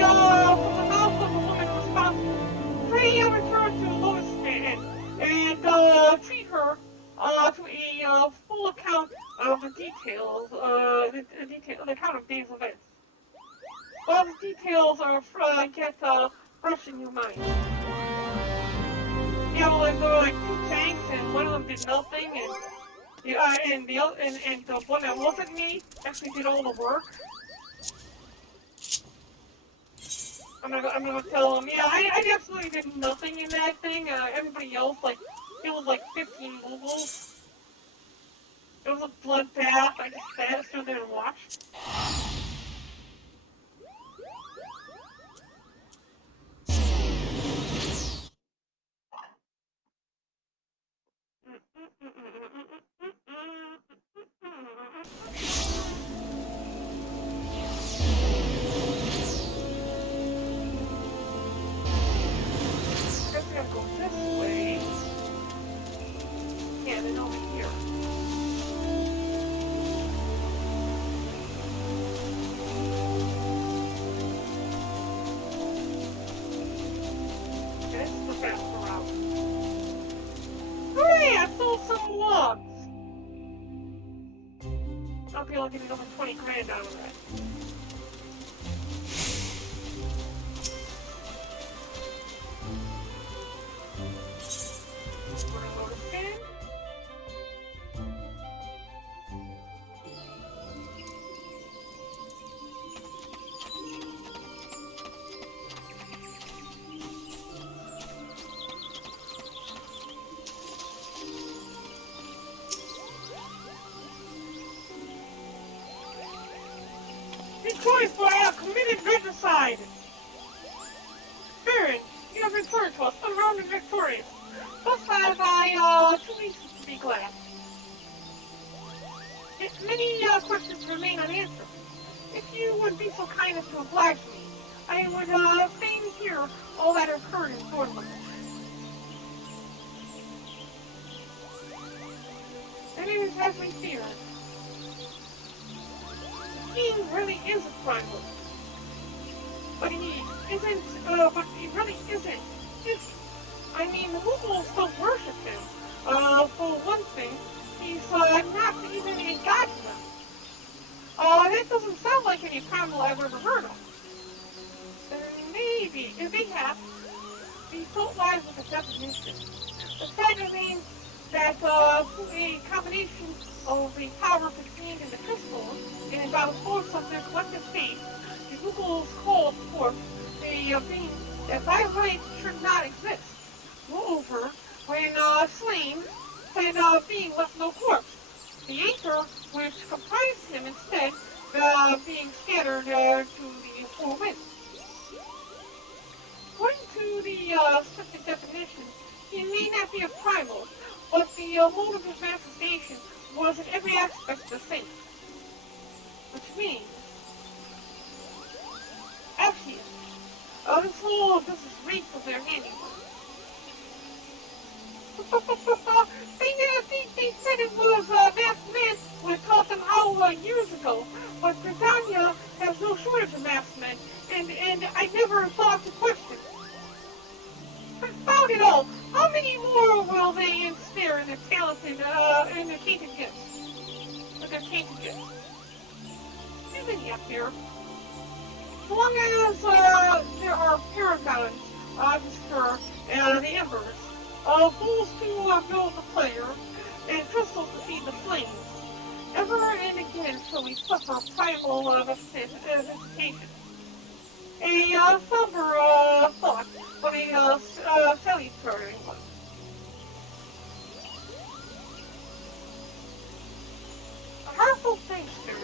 From the mouth of the woman responsible. Pray return to Lotus and treat her to a full account of the details, the account of day's events. All the details are get fresh in your mind. Yeah, well, there were like 2 tanks, and one of them did nothing, and the one that wasn't me actually did all the work. I'm gonna tell him, yeah, I absolutely did nothing in that thing. Everybody else, like, it was like 15 Googles. It was a bloodbath. I just sat there and watched. I guess we gotta go this way. Yeah, then over here. Okay, this is the faster route. Hooray! I sold some logs! I'll be able to get over 20 grand out of that. We're gonna go to Finn. Victorious, but I have committed regicide! Barren, you have returned to us, unarmed and victorious. Thus have I 2 weeks to be glad. Many questions remain unanswered. If you would be so kind as to oblige me, I would fain hear all that occurred in Thornwood. And it is as we feared. He really is a primal. But he isn't, but he really isn't. I mean, the Googles still worship him. For one thing, he's not even a god to them. That doesn't sound like any primal I've ever heard of. Maybe, if they have, he so lies with the definition. The fact remains that a combination of the power contained in the crystal and about a force of their collective faith, the Googles called forth a being that by right should not exist. Moreover, when slain, then being left no corpse. The anchor which comprised him instead being scattered to the four winds. According to the specific definition, he may not be a primal, but the mode of his manifestation was in every aspect the same. Which means, actually, this whole business reeks of their handiwork. They said it was that man who had taught them how years ago, but Britannia has no shortage of masked men, and I never thought to question. Found it all. How many more will they ensnare in their talented, in their tainted gifts? With their tainted gifts? Too many up here. As long as, there are paragons, to stir, the embers, fools to build the fire, and crystals to feed the flames. Ever and again shall we suffer primal, visitation. A, somber, thought, but a, salutary one. A heartful thanks, sir.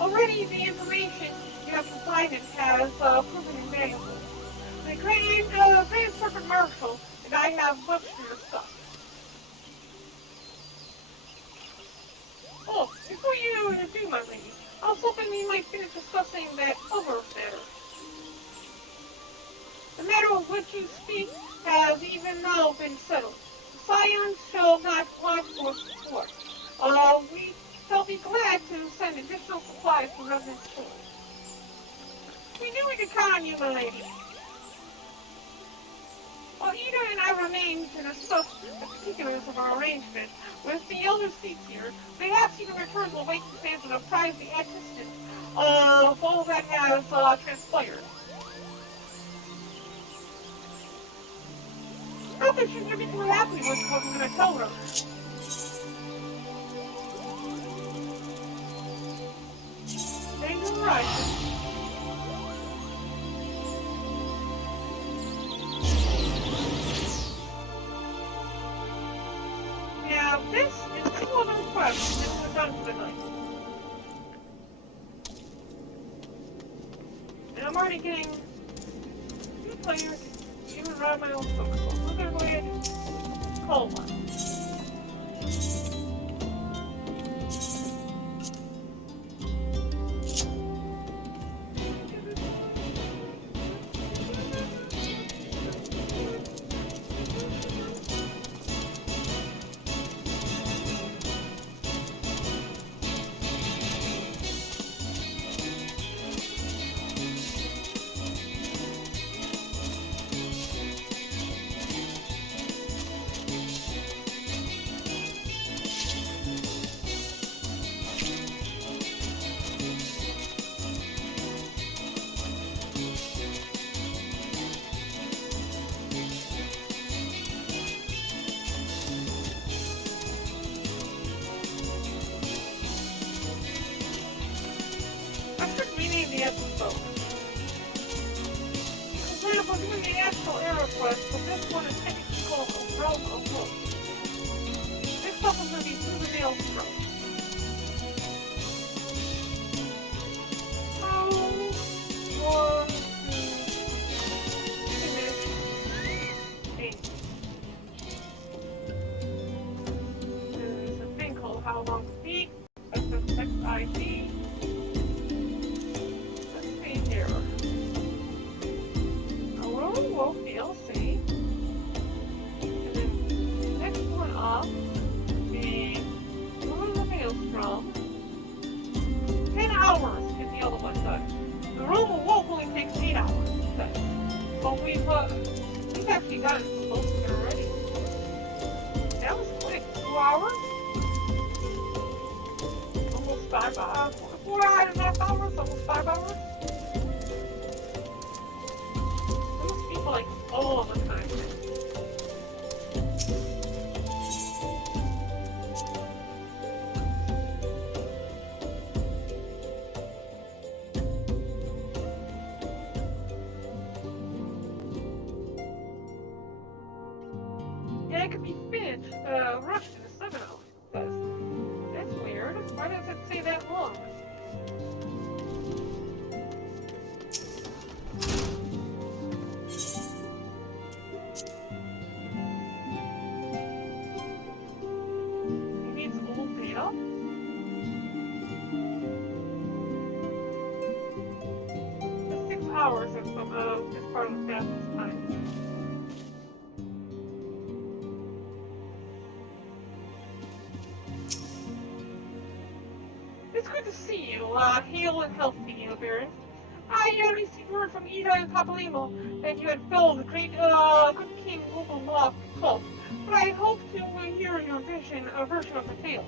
Already the information you have provided has, proven invaluable. The Grand Serpent Marshal and I have much to discuss. Oh, before you do, my lady, I was hoping we might finish discussing that other matter. The matter of which you speak has even now been settled. The Scions shall not want for support. We shall be glad to send additional supplies to Resident Stores. We knew we could count on you, my lady. While Ida and I remain to discuss the particulars of our arrangement with the elder seats here, perhaps even return to await the chance of apprise the assistant of all that has transpired. Not that she's gonna be too happy with what I'm gonna tell her. Thank you, right. Now, this is two other requests, and we're done for the night. And I'm already getting 2 players, even around my own circle. So we're gonna go ahead and call one. We're doing the Astral Era quest, but this one is technically called a Realm of Hope. This stuff is going to be through the Maelstrom. How long to finish there's a thing called How Long to Beat, FFXIV. Let's see here. Wolf DLC. And then next one up, the Ruin the Maelstrom. 10 hours is the other one done. The Realm of Wolf only takes 8 hours. But we've actually got it posted already. That was quick. 2 hours? Almost 5 hours. 4.5 hours? Almost 5 hours? Like all the time. Yeah, it could be finished, rushed in 7 hours. That's weird. Why does it say that long? Hours is part of the fastest time. This it's good to see you, hale and healthy, Baron. I received word from Ida and Papalimo that you had felled the great, good King Wolfenlock cult, but I hope to hear your version of the tale.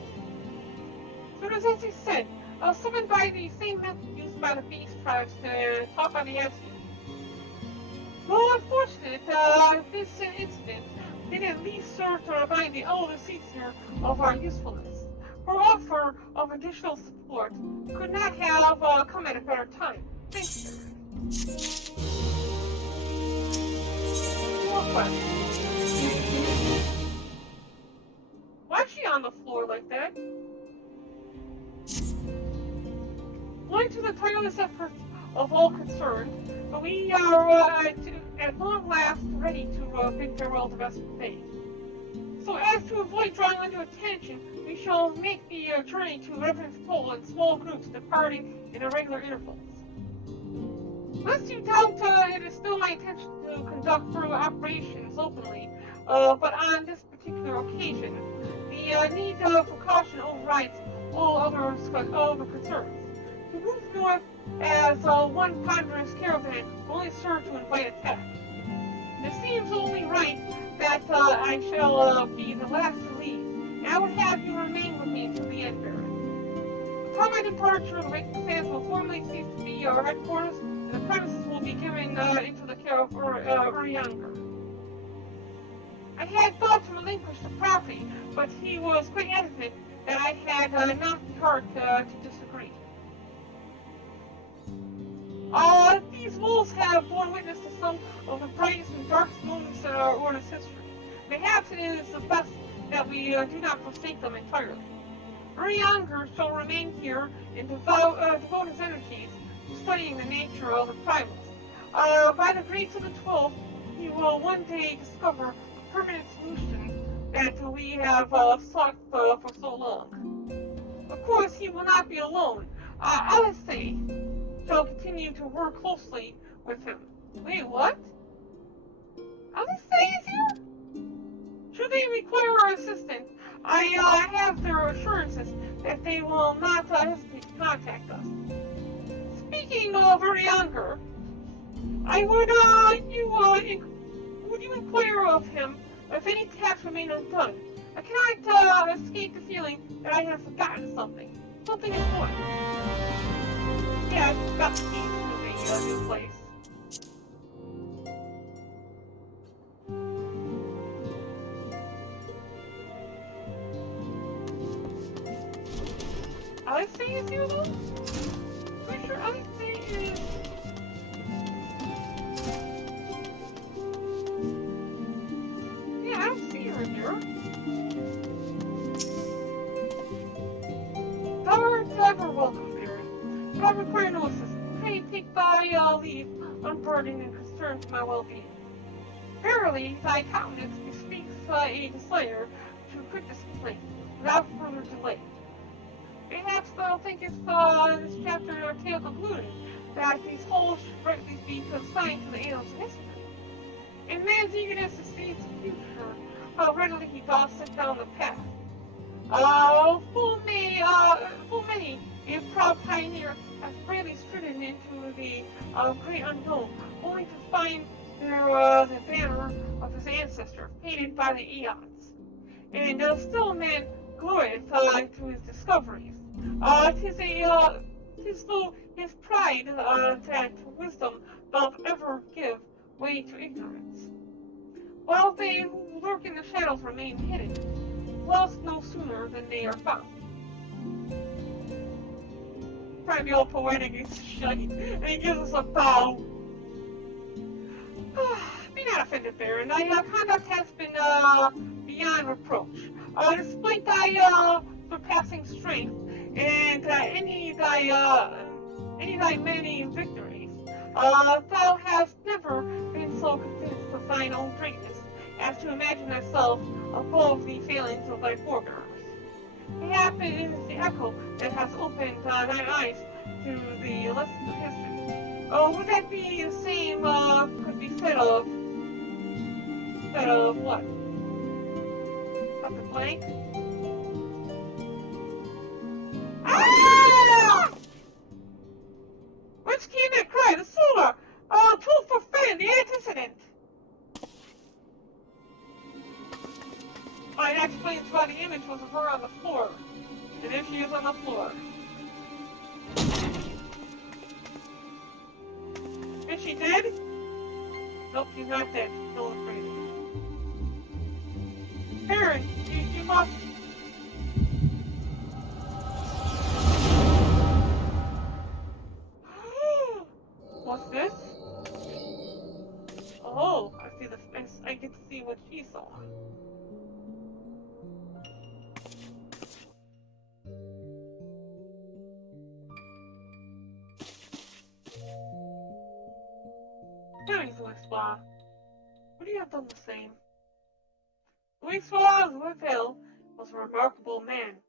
So it is as he said, summoned by the same method used by the beast tribes to talk on the Ashes. Though unfortunate, this incident did at least serve to remind the elder seasoner of our usefulness. Her offer of additional support could not have come at a better time. Thanks, Baron. More questions? Why is she on the floor like that? Owing to the tireless efforts of all concerned, we are at long last ready to bid farewell to Vesper Bay. So as to avoid drawing undue attention, we shall make the journey to Reverend's Toll in small groups, departing in irregular intervals. Lest you doubt, it is still my intention to conduct further operations openly, but on this particular occasion, the need of precaution overrides all other concerns. To move north as one ponderous caravan will only serve to invite attack. It seems only right that I shall be the last to leave, and I would have you remain with me till the end, Baron. Upon my departure, the Wake Sands will formally cease to be our headquarters, and the premises will be given into the care of Urianger. I had thought to relinquish the property, but he was quite adamant that I had not the heart to disagree. These wolves have borne witness to some of the brightest and darkest moments in our Order's history. Perhaps it is the best that we do not forsake them entirely. Urianger shall remain here and devote his energies to studying the nature of the primals. By the grace of the 12, he will one day discover a permanent solution that we have sought for so long. Of course, he will not be alone. Alice shall continue to work closely with him. Wait, what? Alice is here? Should they require our assistance, I have their assurances that they will not hesitate to contact us. Speaking of Urianger, I would you inquire of him if any tasks remain undone? I cannot escape the feeling that I have forgotten something. Something important. Yeah, I forgot the keys to the new place. Alice is here though? Pretty sure Alice is... Yeah, I don't see her here. Thou art ever welcome, Barren. I require no assistance. Pray take thy leave, unburdened and concerned for my well-being. Verily, thy countenance bespeaks a desire to quit this place without further delay. Perhaps thou thinkest this chapter of tale concluded, that these wholes should rightly be consigned to the annals of history. In man's eagerness to see its future, how readily he doth set down the path. Full many a proud pioneer has bravely stridden into the great unknown, only to find there the banner of his ancestor, painted by the eons. And still man glorieth to his discoveries. Tis though his pride that wisdom doth ever give way to ignorance. While they who lurk in the shadows remain hidden, lost no sooner than they are found. Trying to be all poetic and shite, and he gives us a bow. Be not offended, Baron. Thy conduct has been beyond reproach. Despite thy surpassing strength and any thy many victories, thou hast never been so convinced of thine own greatness as to imagine thyself above the failings of thy forebears. Perhaps it is the echo that has opened thine eyes to the lessons of history. Would that be the same could be said of what? Of the blank? Ah! That's why the image was of her on the floor. And there she is on the floor. Is she dead? Nope, she's not dead. She's still breathing. Barren, you must... What's this? Oh, I see the space. I get to see what she saw. Thanks, Wixwa. Would you have done the same? Wixwa Withhill was a remarkable man,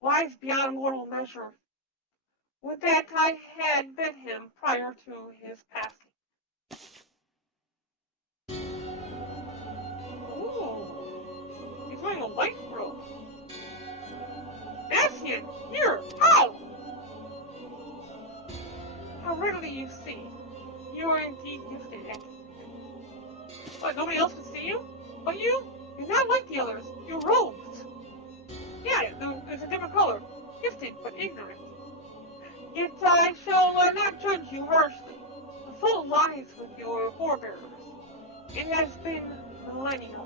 wise beyond mortal measure. Would that I had met him prior to his passing. Ooh, he's wearing a white robe. Bastion, here, how? How readily you see. You are indeed gifted at this. What, nobody else can see you? But you? You're not like the others. You're robed. Yeah, it's a different color. Gifted, but ignorant. Yet I shall not judge you harshly. The fault lies with your forebears. It has been millennia.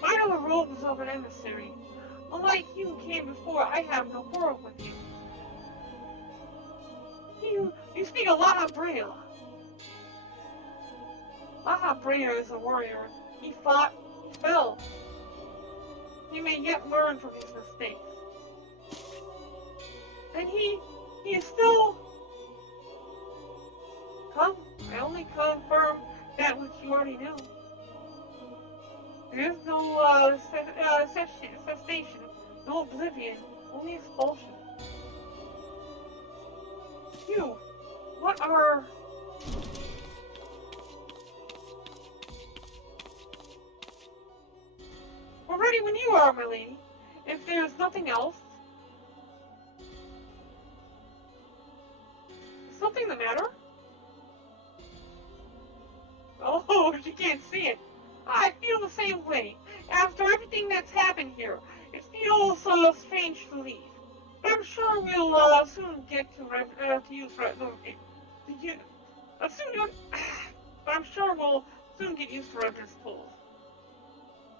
Mine are the robes of an emissary. Unlike you came before, I have no quarrel with you. You speak a Laha Brea. Laha Brea is a warrior. He fought, he fell. He may yet learn from his mistakes. And he is still... Come, I only confirm that which you already knew. There is no cessation, no oblivion, only expulsion. You, what are... We're ready when you are, my lady. If there's nothing else. Is something the matter? Oh, she can't see it. I feel the same way. After everything that's happened here, it feels strange to leave. But I'm sure we'll soon get to use but I'm sure we'll soon get used to Reverend's tools.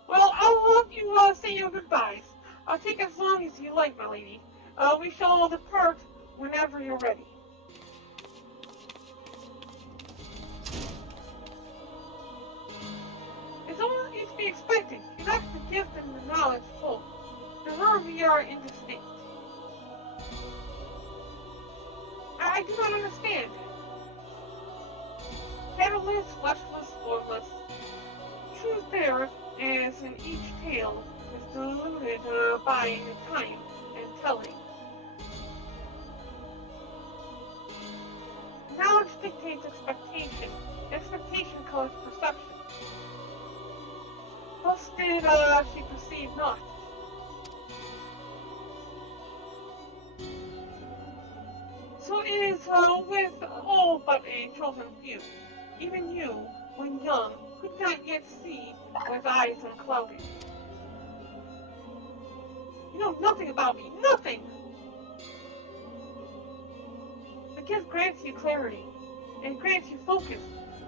Well, I'll let you say your goodbyes. I'll take as long as you like, my lady. We shall depart whenever you're ready. It's only to be expected. She lacks the gift and the knowledge full. To her, we are indistinct. I do not understand. Shadowless, fleshless, formless. Truth there is in each tale is diluted by time and telling. Knowledge dictates expectation. Expectation colors perception. Thus did she perceive not. So it is with all but a chosen few. Even you, when young, could not yet see with eyes unclouded. You know nothing about me, nothing! The gift grants you clarity, and grants you focus.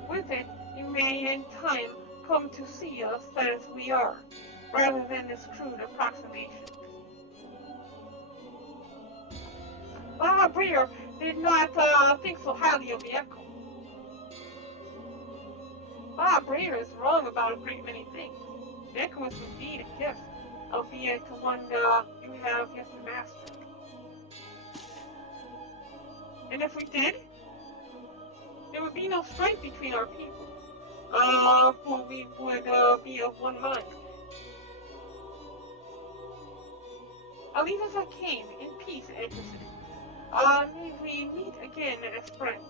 With it, you may in time come to see us as we are, rather than this crude approximation. Brea did not think so highly of the echo. Brea is wrong about a great many things. The echo is indeed a gift, albeit one you have yet to master. And if we did, there would be no strife between our people, for we would be of one mind. I'll leave as I came, in peace and intimacy. May we meet again as friends.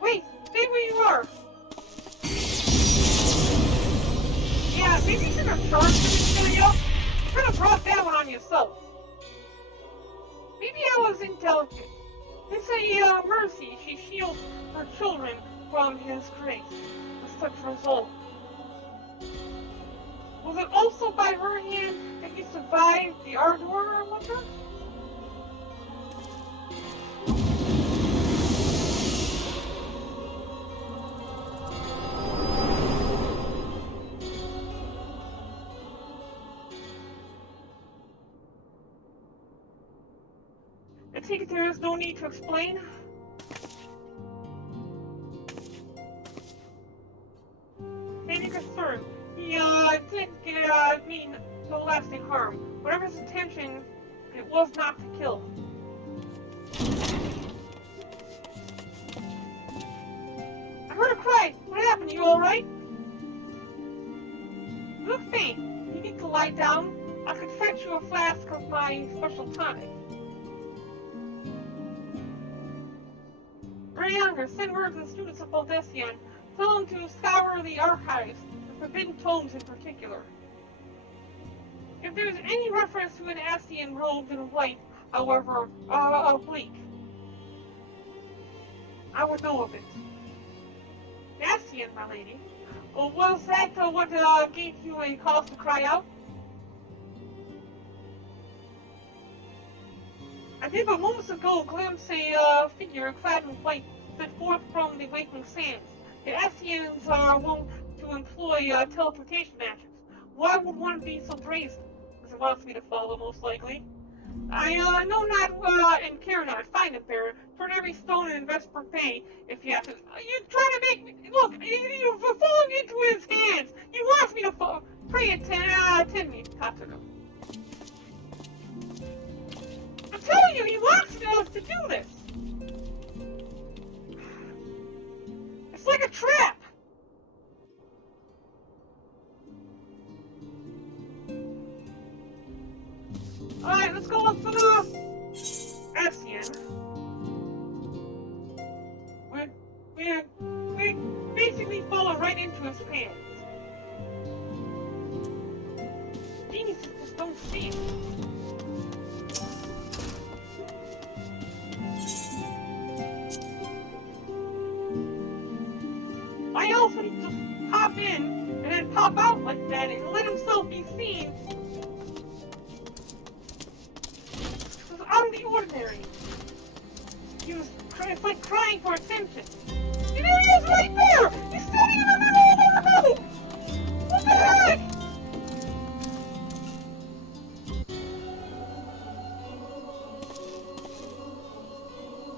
Wait, stay where you are! Yeah, maybe you should have charged this video. You could have brought that one on yourself. Maybe I was indelicate. It's a mercy she shields her children from his grace. With such result, told by her hand that you survived the Ardor, I wonder? I think there is no need to explain. Any concern. He didn't mean no lasting harm. Whatever his intention, it was not to kill. I heard a cry. What happened? You alright? You look faint. You need to lie down. I could fetch you a flask of my special tonic. Younger, send word to the students of Baldessian. Tell them to scour the archives, the forbidden tomes in particular. If there's any reference to an Astian robed in white, however, oblique, I would know of it. Astian, my lady. Well, was that what gave you a cause to cry out? I did but moments ago glimpse a figure clad in white set forth from the waking sands. The Astians are wont to employ teleportation matches. Why would one be so brazen? Because it wants me to follow, most likely. I know not and care not. Find it, Barren. Turn every stone in Vesper Bay if you have to. You're trying to make me. Look, you're falling into his hands. He wants me to fall. Pray attend me, Tatsuno. I'm telling you, he wants us to do this. It's like a trap. Alright, let's go look for the Astian. We basically fall right into his hands. Geniuses just don't see it. Why else would he just pop in and then pop out like that and let himself be seen? It was out of the ordinary. It's like crying for attention. And there he is right there! He's standing in the middle of the road! What the heck?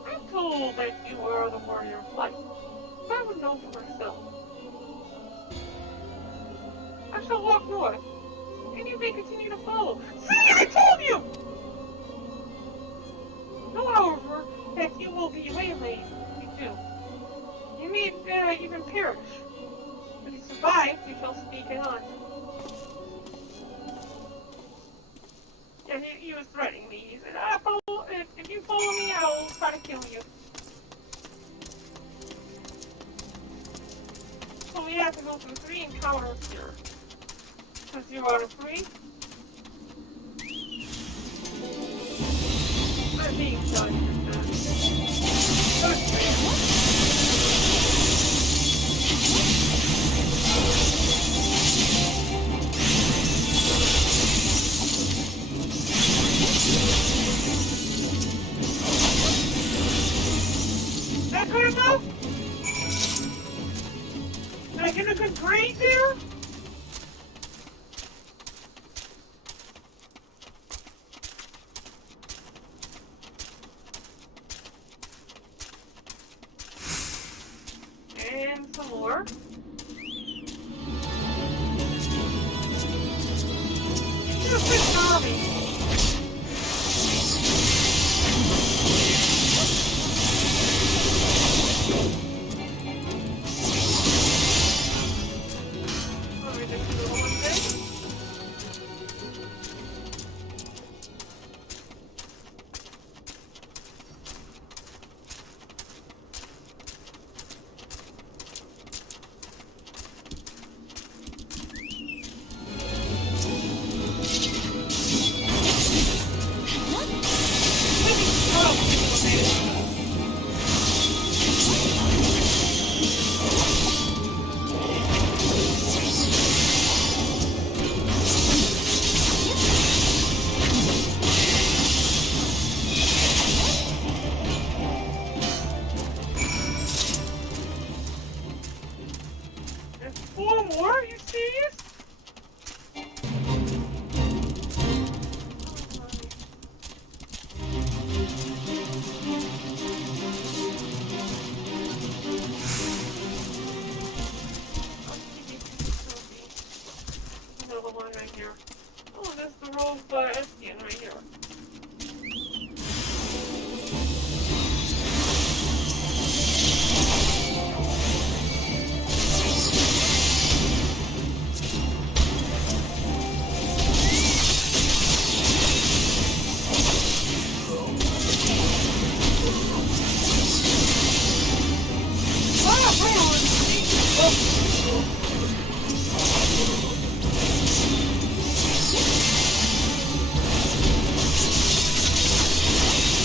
I'm told that you are the warrior of light. I would know for myself. I shall walk north, and you may continue to follow. See, I told you! Know, however, that you will be waylaid if you do. You may even perish. If you survive, you shall speak on. Yeah, he was threatening me. He said, if you follow me, I will try to kill you. So we have to go through 3 encounters here. So 0 out of 3. I'm being done with that. Is that good enough? Did I get a good grade there? And some more. Just a zombie. here. Oh, there's the rogue Espion right here.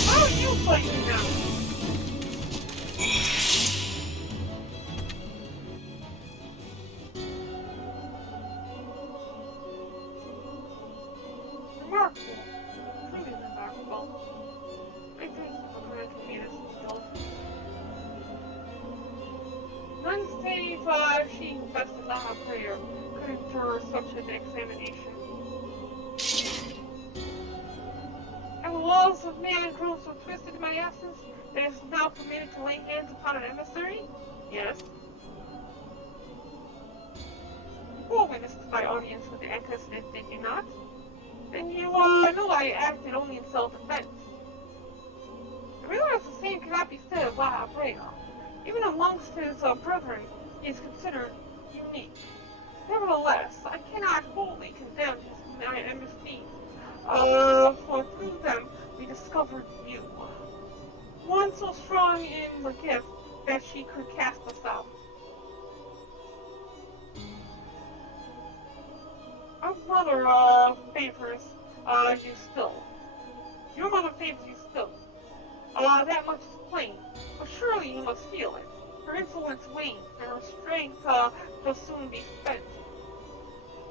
How are you fighting now? Remarkable. Truly remarkable. I thank you for granting me this indulgence. None save she who best in the prayer could endure such an examination. And the laws of man grown so twisted in my absence that it is now permitted to lay hands upon an emissary? Yes. You bore witness to my audience with the antecedent, did you not? Then you know I acted only in self-defense. I realize the same cannot be said of La Brea. Even amongst his brethren, he is considered unique. Nevertheless, I cannot wholly condemn my misdeeds, for through them we discovered you. One so strong in the gift that she could cast us out. Our mother favors you still. Your mother favors you still. That much is plain, but surely you must feel it. Her influence wanes, and her strength shall soon be spent.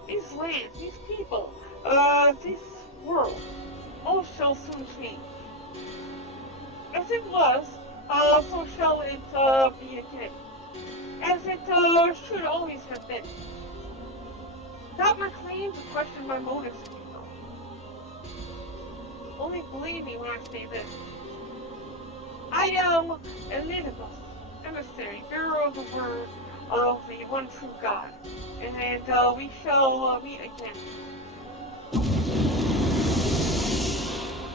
These lands, these people, this world, all shall soon change. As it was, so shall it be again. As it should always have been. Doubt my claims and question my motives if you will. Only believe me when I say this. I am Elidibus, emissary, bearer of the word of the one true God, and we shall meet again.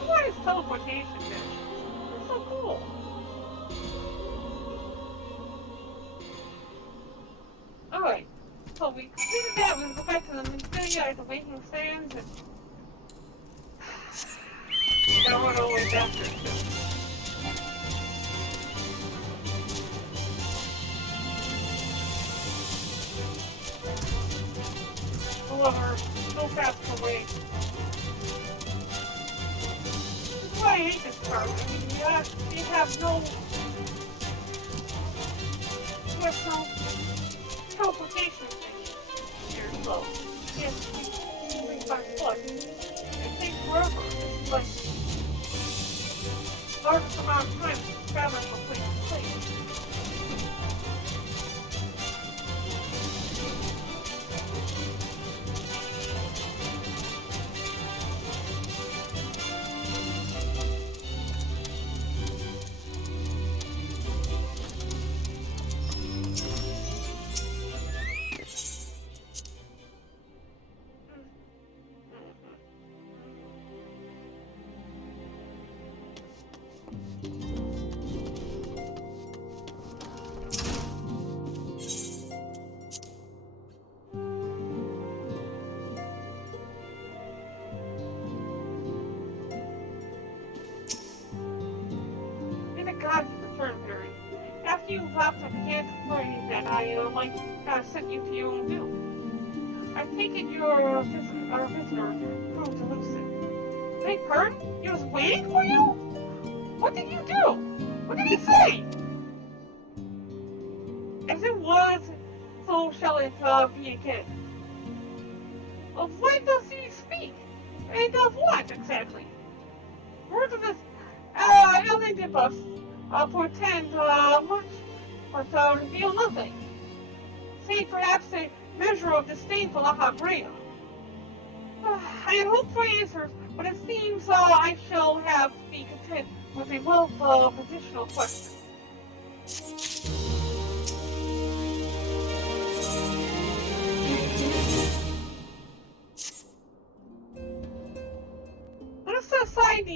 What is teleportation then? It's so cool. Alright, so we completed that, we'll go back to the Mysteria at the Waking Sands, and gotta run all the way back there too. However, so fast away. That's why I hate this part. I mean, you have no teleportation thing here, so you have to keep by foot. It takes forever. It's like largest amount of time to travel from place to place. God, you returned, Barren. After you left, I began to worry that I might send you to your own doom. I take it your visitor proved elusive. Beg pardon? He was waiting for you? What did you do? What did he say? As it was, so shall it be again. Of when does he speak? And of what, exactly? Words of this Elidibus portend much, but reveal nothing. Say perhaps a measure of disdain for La Brea. I had hoped for answers, but it seems I shall have to be content with a wealth of additional questions.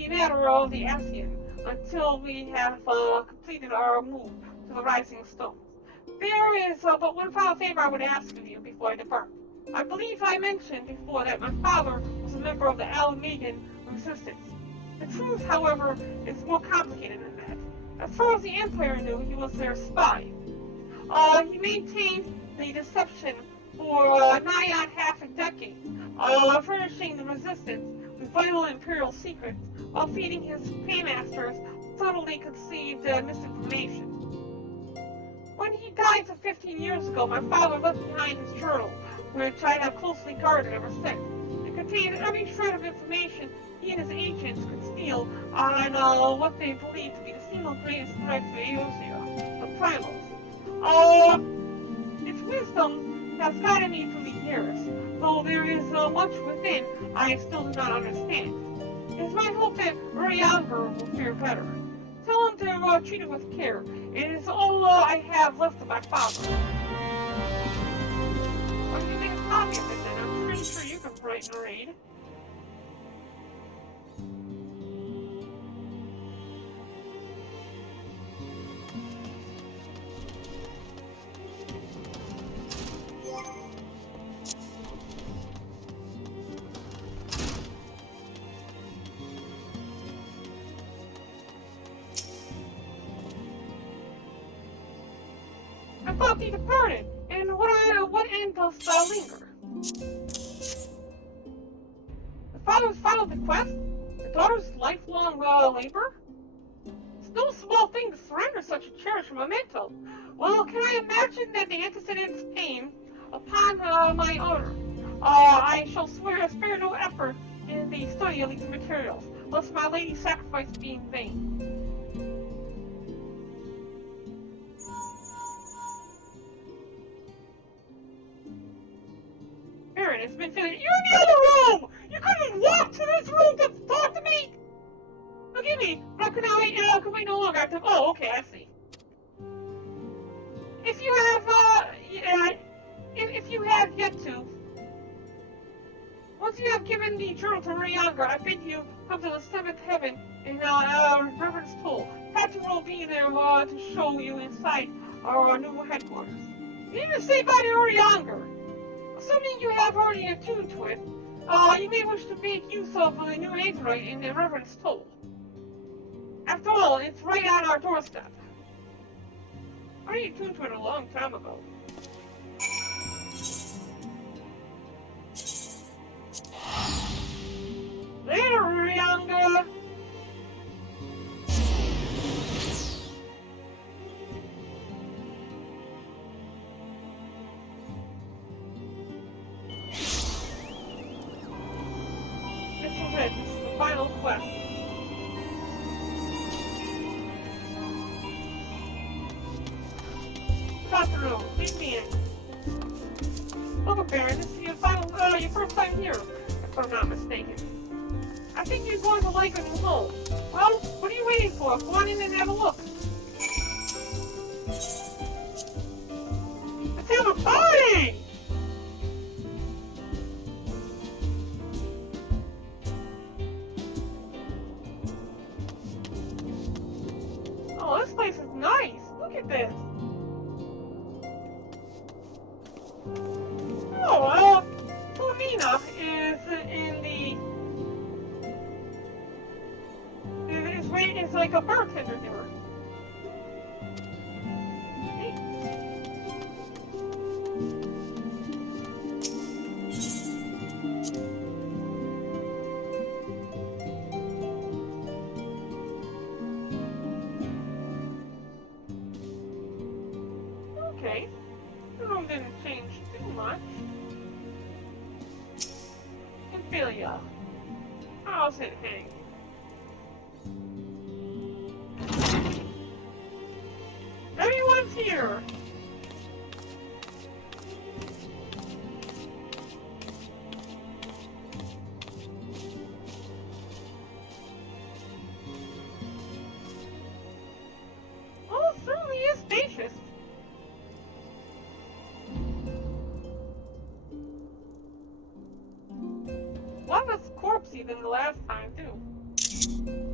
the matter of the Ascian until we have completed our move to the Rising Stones. There is but one final favor I would ask of you before I depart. I believe I mentioned before that my father was a member of the Alamagan Resistance. The truth, however, is more complicated than that. As far as the Empire knew, he was their spy. He maintained the deception for nigh on half a decade, furnishing the Resistance with vital Imperial secrets while feeding his paymasters subtly conceived misinformation. When he died some 15 years ago, my father left behind his journal, which I have closely guarded ever since. It contained every shred of information he and his agents could steal on what they believed to be the single greatest threat to Eosia, the Primals. Its wisdom has guided me through the years, though there is much within I still do not understand. It is my hope that Urianger will fare better. Tell him to treat it with care. It is all I have left of my father. What do you think of copy of it then? I'm pretty sure you can write and read. I thought thee departed, and what end dost thou linger? The father's final bequest? The daughter's lifelong labor? It's no small thing to surrender such a cherished memento. Well, can I imagine that the antecedents came upon my honor? I shall spare no effort in the study of these materials, lest my lady's sacrifice be in vain. Barren, it's been finished. You're in the other room! You couldn't walk to this room to talk to me! Forgive me, but can wait no longer. Oh, okay, I see. If you have yet to, once you have given the journal to Urianger, I bid you come to the seventh heaven in Reverend's Toll. Patrick will be there to show you inside our new headquarters. You even say bye to Urianger. Assuming you have already attuned to it, you may wish to make use of the new Aetheryte in the Reverend's Toll. After all, it's right on our doorstep. I already attuned to it a long time ago. Later, Urianger! This is it. This is the final quest. Afternoon, leave me in. Look, Barren, this is your first time here, if I'm not mistaken. I think you're going to like a new home. Well, what are you waiting for? Go on in and have a look. Let's have a party! Oh, this place is nice. Look at this. Oh, Fulmina is is like a bartender here. Hey. Okay. The room didn't change too much. Ophelia. How's it hang? Everyone's here! Oh, it certainly is spacious. A lot less corpsey than the last time, too.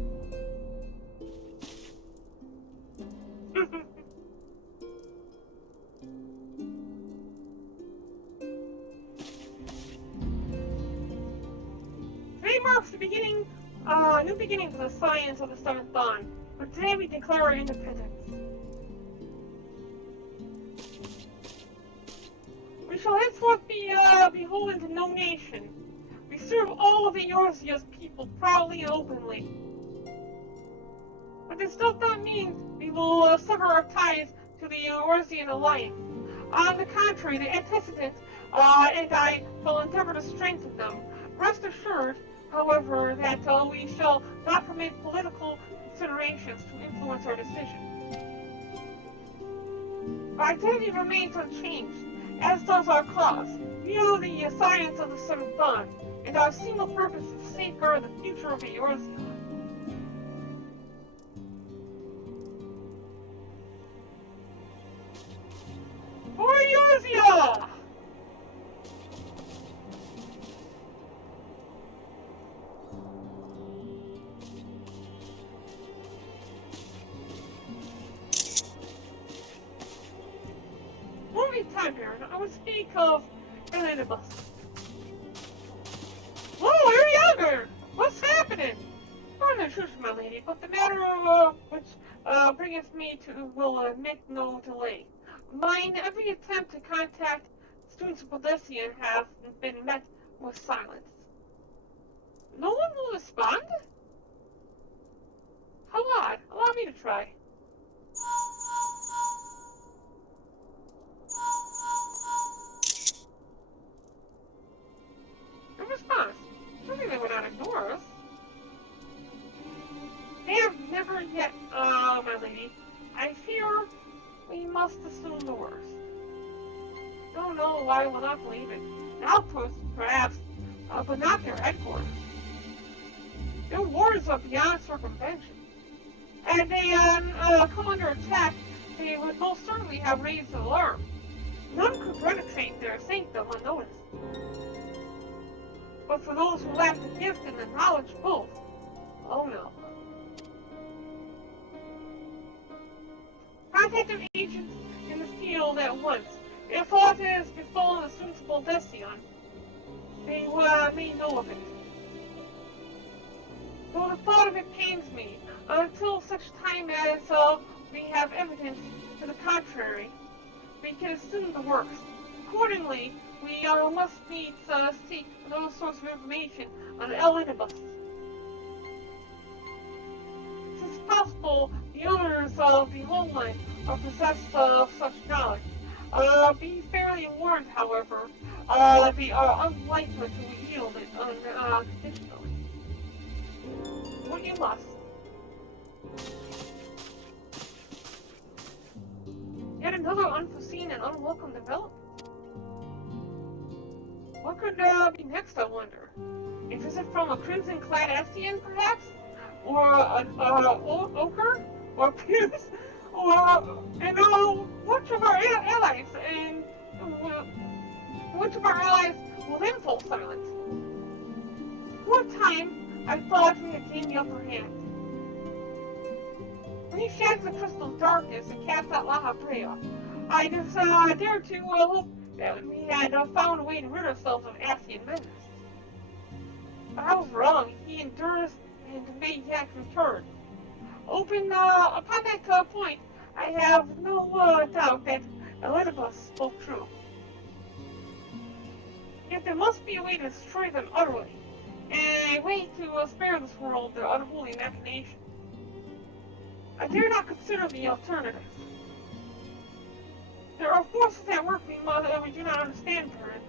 marks the beginning, new beginning for the science of the Seventh Dawn. But today we declare our independence. We shall henceforth be beholden to no nation. We serve all of the Eorzea's people proudly and openly. But this does not mean we will sever our ties to the Eorzean alliance. On the contrary, the antecedent and I will endeavor to strengthen them. Rest assured, however, that we shall not permit political considerations to influence our decision. Our identity remains unchanged, as does our cause. We are the science of the Seventh Dawn, and our single purpose is to safeguard the future of Eorzea. For Eorzea! Moving time, Barren, I would speak of Elidibus. Whoa, Ariaga! What's happening? Oh, no, shush, my lady, but the matter which bringeth me to will admit no delay. Mine every attempt to contact students of Podesian has been met with silence. No one will respond? How odd. Allow me to try. No response. Surely they would not ignore us. They have never yet, my lady. I fear we must assume the worst. No, I will not believe it. An outpost, perhaps, but not their headquarters. Their wars are beyond circumvention. Had they come under attack, they would most certainly have raised the alarm. None could penetrate their sanctum unnoticed. But for those who lack the gift and the knowledge both, oh no. Contact their agents in the field at once. If aught has befallen the students of Baldesion, they may know of it. Though the thought of it pains me, until such time as we have evidence to the contrary, we can assume the worst. Accordingly, we must needs seek no source of information on Elidibus. Since possible, the owners of the homeland are possessed of such knowledge. Be fairly warned, however, they are unlikely to yield it unconditionally. What you must. Yet another unforeseen and unwelcome development. What could be next, I wonder? A visit from a crimson-clad Estian, perhaps? Or an ochre? Or Pierce? Or, which of our allies, and which of our allies will then fall silent? For a time, I thought we had gained the upper hand. When he shatters the crystal's darkness and casts out La Habrea, I just dared to hope that we had found a way to rid ourselves of Asian menace. But I was wrong. He endures and may yet return. Upon that point, I have no doubt that Elidibus spoke true. Yet there must be a way to destroy them utterly, and a way to spare this world their unholy machination. I dare not consider the alternative. There are forces at work we do not understand, Barren.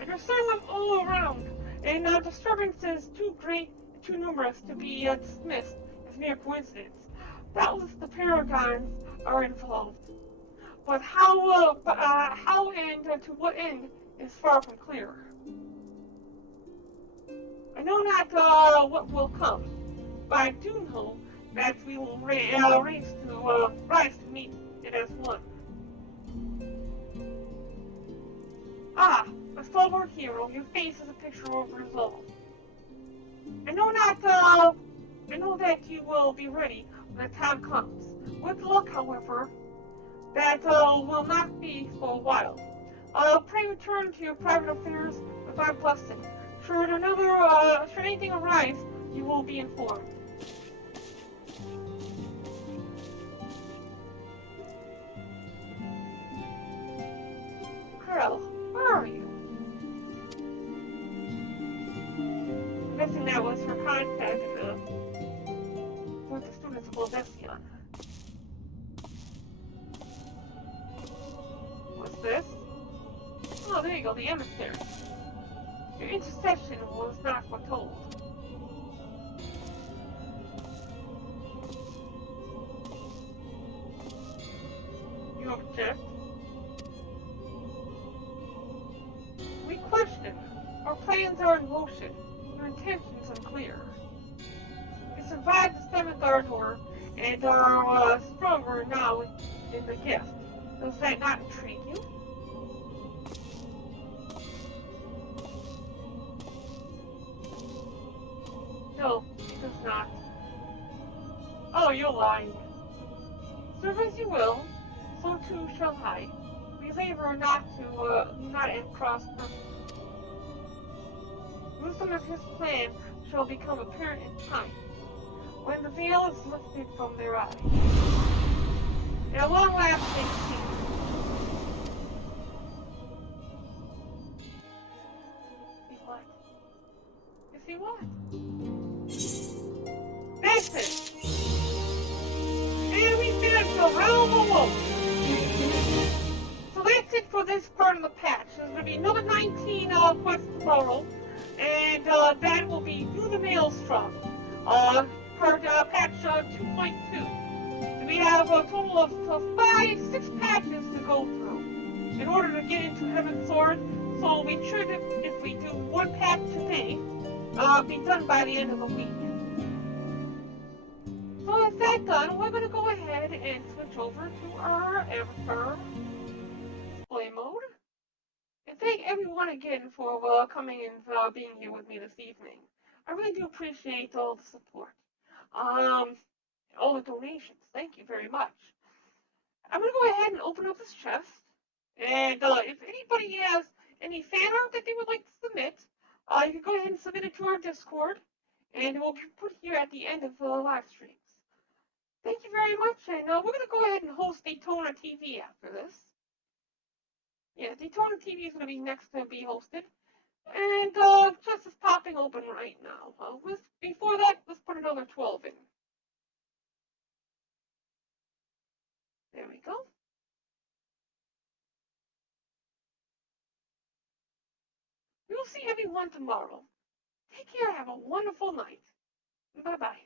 And there's silence all around, and disturbances too great and too numerous to be dismissed as mere coincidence. Doubtless the paragons are involved, but how and to what end is far from clear. I know not what will come, but I do know that we will rise to meet it as one. Ah, a stalwart hero, your face is a picture of resolve. I know that you will be ready when the time comes. With luck, however, that will not be for a while. Pray return to your private affairs with our blessing. Should anything arise, you will be informed. Girl, where are you? I'm guessing that was her contact with the students of Odesion. What's this? Oh, there you go, the emissary. Your intercession was not foretold. You object? We question. Our plans are in motion. Your intentions unclear. You survived the Seventh Ardor and are stronger now in the gift. Does that not intrigue you? No, it does not. Oh, you're lying. Serve as you will, so too shall I. We labor not at cross purposes. Wisdom of his plan shall become apparent in time, when the veil is lifted from their eyes. And at long last they see. See what? You see what? That's it! And we finish the realm awoke. So that's it for this part of the patch. There's going to be another 19 quests tomorrow, and that will be Do the Maelstrom, patch 2.2. And we have a total of 6 patches to go through in order to get into Heaven's Sword. So we should, if we do one patch today, be done by the end of the week. So with that done, we're going to go ahead and switch over to our avatar display mode. And thank everyone again for coming and being here with me this evening. I really do appreciate all the support. All the donations. Thank you very much. I'm going to go ahead and open up this chest. And if anybody has any fan art that they would like to submit, you can go ahead and submit it to our Discord. And it will be put here at the end of the live streams. Thank you very much. And we're going to go ahead and host Daytona TV after this. Yeah, Daytona TV is going to be next to be hosted. And chest is popping open right now. Before that, let's put another 12 in. There we go. We will see everyone tomorrow. Take care. Have a wonderful night. Bye-bye.